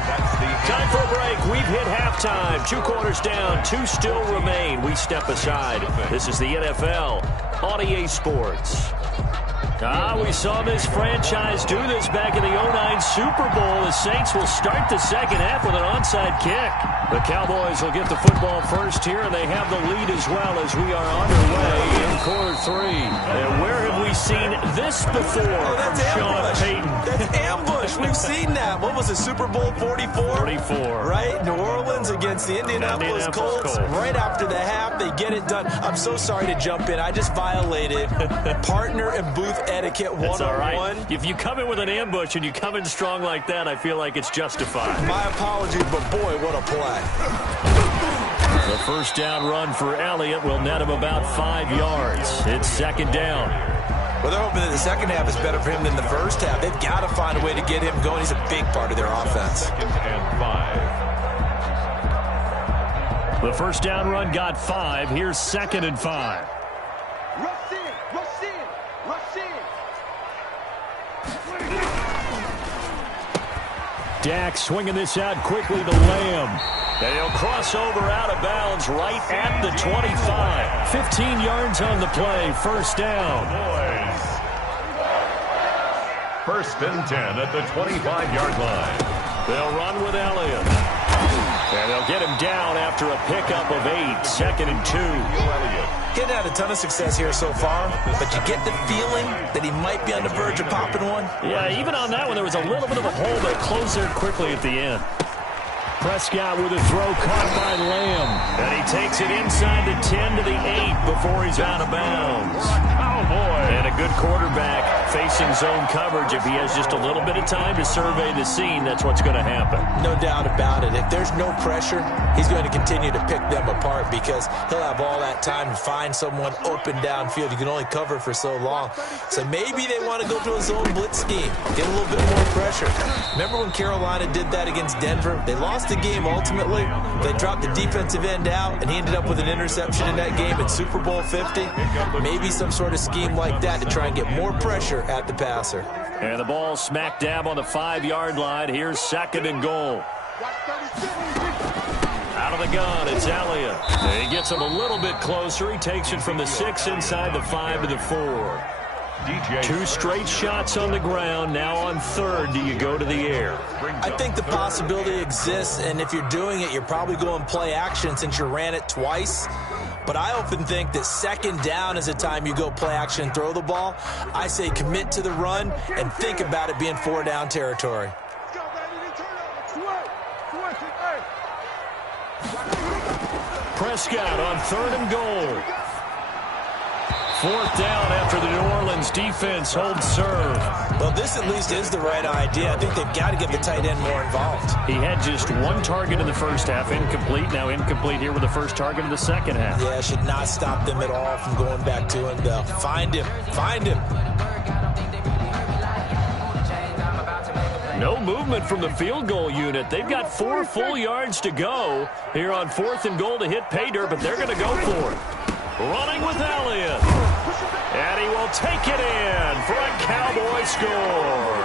Time for a break. We've hit halftime. 2 quarters down. 2 still remain. We step aside. This is the NFL on EA Sports. We saw this franchise do this back in the 09 Super Bowl. The Saints will start the second half with an onside kick. The Cowboys will get the football first here, and they have the lead as well as we are underway in quarter 3. And where have we seen this before? Oh, that's ambush. That's ambush. We've seen that. What was it, Super Bowl 44? 44. Right? New Orleans against the Indianapolis Colts. Right after the half, they get it done. I'm so sorry to jump in. I just violated partner and booth etiquette 101. That's all right. If you come in with an ambush and you come in strong like that, I feel like it's justified. My apologies, but boy, what a play. The first down run for Elliott will net him about 5 yards. It's 2nd down. Well, they're hoping that the second half is better for him than the first half. They've got to find a way to get him going. He's a big part of their offense. 2nd and 5. The first down run got 5. Here's 2nd and 5. Rush in, rush in, rush in. Dak swinging this out quickly to Lamb. And he'll cross over out of bounds right at the 25. 15 yards on the play. First down. 1st and 10 at the 25-yard line. They'll run with Elliott. And they'll get him down after a pickup of 8. 2nd and 2. He hadn't had a ton of success here so far, but you get the feeling that he might be on the verge of popping one. Yeah, even on that one, there was a little bit of a hole that closed there quickly at the end. Prescott with a throw caught by Lamb. And he takes it inside the 10 to the 8 before he's out of bounds. Oh, boy. And a good quarterback facing zone coverage. If he has just a little bit of time to survey the scene, that's what's going to happen. No doubt about it. If there's no pressure, he's going to continue to pick them apart because he'll have all that time to find someone open downfield. You can only cover for so long. So maybe they want to go to a zone blitz scheme, get a little bit more pressure. Remember when Carolina did that against Denver? They lost the game ultimately. They dropped the defensive end out, and he ended up with an interception in that game at Super Bowl 50. Maybe some sort of scheme like that to try and get more pressure at the passer. And the ball smack dab on the 5-yard line. Here's 2nd and goal. Out of the gun, it's Elliott. And he gets him a little bit closer. He takes it from the 6 inside the 5 to the 4. 2 straight shots on the ground. Now on 3rd, do you go to the air? I think the possibility exists, and if you're doing it, you're probably going play action since you ran it twice. But I often think that 2nd down is the time you go play action and throw the ball. I say commit to the run and think about it being 4-down territory. Prescott on 3rd and goal. 4th down after the New Orleans defense holds serve. Well, this at least is the right idea. I think they've got to get the tight end more involved. He had just 1 target in the first half, incomplete. Now incomplete here with the first target of the second half. Yeah, should not stop them at all from going back to him, though. Find him. Find him. No movement from the field goal unit. They've got 4 full yards to go here on 4th and goal to hit pay dirt, but they're going to go for it. Running with Elliott. And he will take it in for a Cowboy score.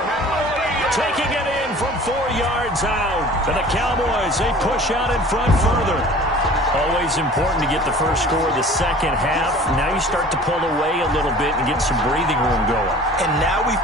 Taking it in from 4 yards out. And the Cowboys, they push out in front further. Always important to get the first score of the second half. Now you start to pull away a little bit and get some breathing room going. And now we